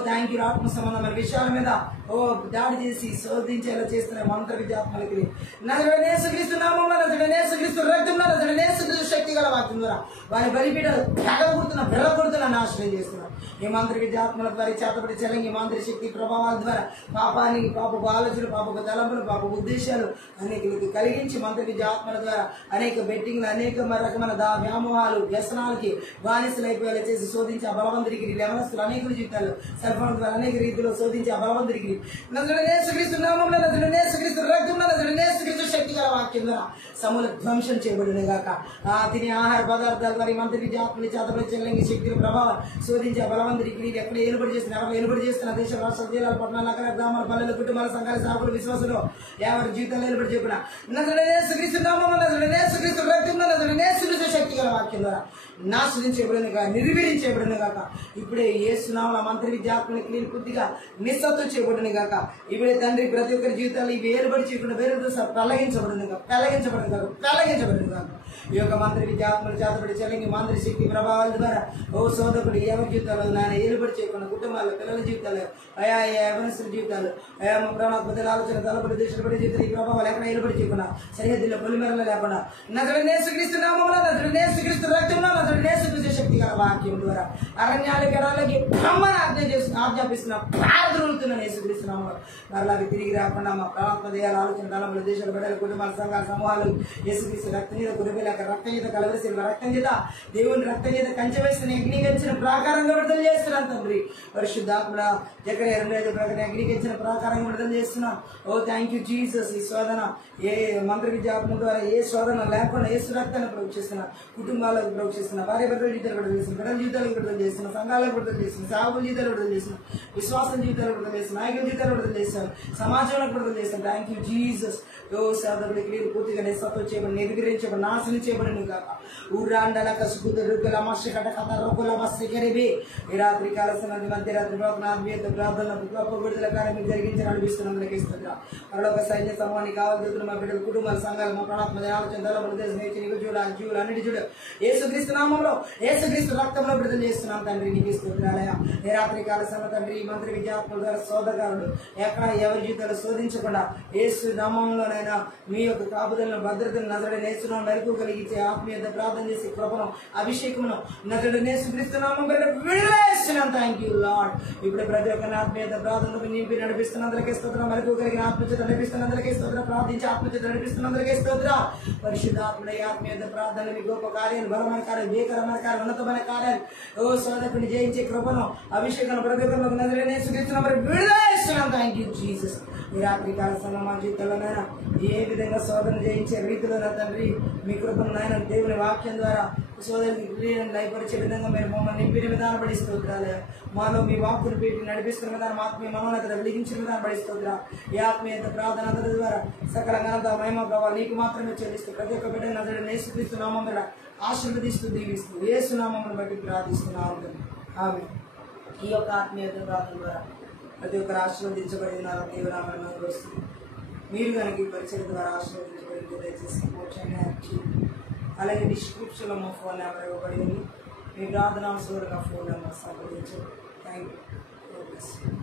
థ్యాంక్ యూ ఆత్మ సంబంధమైన విషయాల మీద దాడి చేసి శోధించేలా చేస్తున్న మంత్ర విద్యాత్మలకి నజరేయుడైన యేసుక్రీస్తు నామమున, నజరేయుడైన యేసుక్రీస్తు రక్తమున, నజరేయుడైన యేసుక్రీస్తు శక్తి గల వాక్యం ద్వారా వారి బలిపీఠాలు బెరగొడుతున్న నాశనం చేస్తున్నారు. ఈ మంత్రి విద్యాత్మల ద్వారా చేతబడి చెల్లంగి మాంత్రి శక్తి ప్రభావాల ద్వారా పాపానికి, పాపపు ఆలోచనలు, పాపపు తలంపులు, పాపపు ఉద్దేశాలు అనేకలకు కలిగించి మంత్రి విద్యాత్మల ద్వారా అనేక బెట్టింగ్లు, అనేక రకమైన వ్యామోహాలు, వ్యసనాలకి బానిసలు అయిపోయేలా చేసి శోధించి ఆ బలవంతుడికి లెవనస్తులు అనేకుల జీవితాలు సెల్ఫోన్ ద్వారా అనేక రీతిలో శోధించి ఆ బలవంతుడికి నజరేయుడైన యేసుక్రీస్తు నామమున, నజరేయుడైన యేసుక్రీస్తు రక్తమున, నజరేయుడైన యేసుక్రీస్తు శక్తి గల వాక్యం ద్వారా సమూల ధ్వంసం చేయబడిన గాక తినే ఆహార పదార్థాల ద్వారా మంత్రి విద్యాత్మని, చేతబడి చెల్లంగి శక్తుల ప్రభావం శోధించి ఆ బలవంతుడికి ఎక్కడ ఏలుబడి చేస్తున్న, ఎవరు ఏలుబడి చేస్తున్న దేశ, రాష్ట్ర, జిల్లాల, పట్టణాల, నగర, గ్రామాల, పల్లెలు, కుటుంబాల, సంఘాల, సేవకులు, విశ్వాసులు ఎవరి జీవితాలు ఏలుబడి చెప్పిన నజరేయుడైన యేసుక్రీస్తు నామమున, నజరేయుడైన యేసుక్రీస్తు రక్తమున, నజరేయుడైన యేసుక్రీస్తు శక్తి గల వాక్యం ద్వారా నాశనం చేయబడిన గాక, నిర్వీర్యం గాక ఇప్పుడే యేసు నామమున మంత్రి విద్యాత్మని క్రియలు పూర్తిగా నిస్సత్వం చేయబడిన గాక ఇప్పుడే తండ్రి ప్రతి ఒక్కరి జీవితాలు ఇవి ఏలుబడి చేయకుండా వేరే పెళ్లగించబడిన గాక ఈ యొక్క మంత్రి విద్యాత్మలు, చేతబడి చెల్లింగి మాంత్రి శక్తి ప్రభావాల ద్వారా శోధకుడు ఎవరి జీవితాలు నాయన ఏలుబడి చేయకుండా కుటుంబాలు, పిల్లల జీవితాలు, యవనస్తుల జీవితాలు, ప్రాణాత్మక ఆలోచన, తలపడి దేశపడి జీవితాలు ఈ ప్రభావాలు ఎక్కడ ఏలుబడి చేయకుండా సరిహద్దుల్లో పొలిమేరలు లేకుండా నజరేయుడైన యేసుక్రీస్తు నామమున, నజరేయుడైన యేసుక్రీస్తు రక్తమున, నజరేయుడైన యేసుక్రీస్తు శక్తి గల వాక్యం ద్వారా అరణ్యాల గడాలకి బ్రహ్మను ఆజ్ఞాపిస్తున్న ప్రార్థనలుతున్న యేసుక్రీస్తు నామమున మరలాగా తిరిగి రాకుండా మా ప్రాణాత్మ దేహాల, ఆలోచన, తలపడి దేశాల బిడ్డల, కుటుంబాల, సంఘాల, సమూహాలు యేసుక్రీస్తు రక్తం చేత కురిపేలాక రక్తం చేత కలవరిసిన రక్తం చేత దేవుని రక్తం చేత కంచె వేసిన అగ్నిగించిన ప్రాకారంగా విడుదల చేస్తున్నాను తండ్రి. పరిశుద్ధాత్మ జకర్యా 2:5 ప్రకారం అగ్నిగించిన ప్రాకారంగా విడుదల చేస్తున్నాం. Thank you Jesus. ఈ శోధన ఏ మంత్ర విద్యాత్మ ద్వారా ఏ శోధన లేకుండా యేసు రక్తాన్ని ప్రవేశిస్తున్నా, కుటుంబాలకు ప్రవేశిస్తున్నా, భార్య భర్తల జీవితాలు విడుదల చేస్తున్నా, బిడ్డల జీవితాలకు విడుదల చేస్తున్నా, సంఘాలకు విడుదల చేస్తున్నా, సేవకుల జీవితాలు విడుదల చేస్తున్నా, విశ్వాసం జీవితాలు విడుదల చేస్తున్నా, నాయకుల జీవితాలు విడుదల చేస్తాను, సమాజంలో విడుదల చేస్తాను. Thank you Jesus. సేవకుడి క్రియలు పూర్తిగా నిస్సత్వం చేయబడి, నిర్వీర్యం చేయబడి, నాశనం చేయబడిను కాక. ఊరాండల కసుకుల మస్కట కథ రోగుల మస్సికరివి ఈ రాత్రి కాల సమయం మధ్యరాత్రి ఆత్మీయత ప్రార్థన గొప్ప విడుదల కార్యం జరిగించి నడిపిస్తున్నందుకు ఇస్తుందా. మరొక సైన్య సమూహానికి కావాల్సిన మా బిడ్డల కుటుంబాల సంఘాలు మా ప్రాణాత్మ ఆలోచన జీవులు అన్నిటి చూడు యేసుక్రీస్తు నామంలో యేసుక్రీస్తు రక్తంలో విడుదల చేస్తున్నాం తండ్రి. నీకు స్తోత్రాలయ. ఈ రాత్రి కాల సమయం తండ్రి ఈ మంత్రి విద్యార్థుల ద్వారా శోధకారులు ఎక్కడ ఎవరి జీవితాలు శోధించకుండా యేసు నామంలోనైనా మీ యొక్క కాపుదలను భద్రతను నజరుడైన యేసునామములో మెలకు కలిగించే ఆత్మీయత ప్రార్థన చేసి కృపను అభిషేకమును నజరుడైన యేసుక్రీస్తు నామములో విడుదల చేస్తున్నాం. Thank you lord. ఇప్పుడు ప్రతి ఒక్కరిని ఆత్మీయత ప్రార్థనకు నింపి నడిపిస్తున్నందుకే స్తోత్రం. మెలకు కలిగిన ఆత్మచేత నడిపిస్తున్నందుకే స్తోత్రం. ప్రార్థించి ఆత్మచేత నడిపిస్తున్నందుకే స్తోత్రం. పరిశుద్ధాత్మడ ఆత్మీయత ప్రార్థన మీ గొప్ప కార్యాలు, బలమైన కార్యాలు, భీకరమైన కార్యాలు, ఉన్నతమైన కార్యాలు ఓ సోదకుని జయించే కృపను అభిషేకం ప్రతి ఒక్కరిలో నజరుడైన యేసుక్రీస్తు నామములో విడుదల చేస్తున్నాం. Thank you Jesus. ఈ రాత్రి కాల సమయం మా జీవితంలోనైనా ఏ విధంగా శోధన జయించే రీతిలో నా తండ్రి మీ కృపను నాయన దేవుని వాక్యం ద్వారా సోదరుని క్రియలను లయపరిచే విధంగా మీరు మమ్మల్ని నింపిన విధానం పడిస్తోత్రాలే. మాలో మీ వాక్కును పెట్టి నడిపిస్తున్న విధానం ఆత్మీయ మనోన్నత వెలిగించిన విధానం పడిస్తోత్రా. ఈ ఆత్మీయత ప్రార్థన అందరి ద్వారా సకల ఘనత మహిమ ప్రభావం నీకు మాత్రమే చెల్లిస్తూ ప్రతి ఒక్క బిడ్డ నజరుడైన యేసుక్రీస్తు నామమున ఆశీర్వదిస్తూ దీవిస్తూ యేసు నామమును బట్టి ప్రార్థిస్తున్నాము. ఆమేన్. ఈ యొక్క ఆత్మీయత ప్రార్థన ద్వారా ప్రతి ఒక్కరు ఆశీర్వదించబడిన దేవునామమున వస్తుంది. మీరు కనుక ఈ పరిచయం ద్వారా ఆశీర్వదించబడింది దయచేసి అలాగే డిస్క్రిప్షన్లో మా ఫోన్ నెంబర్ ఇవ్వబడింది. మీ ప్రార్థన అవసరం ఫోన్ నెంబర్ సంప్రదించండి. Thank you.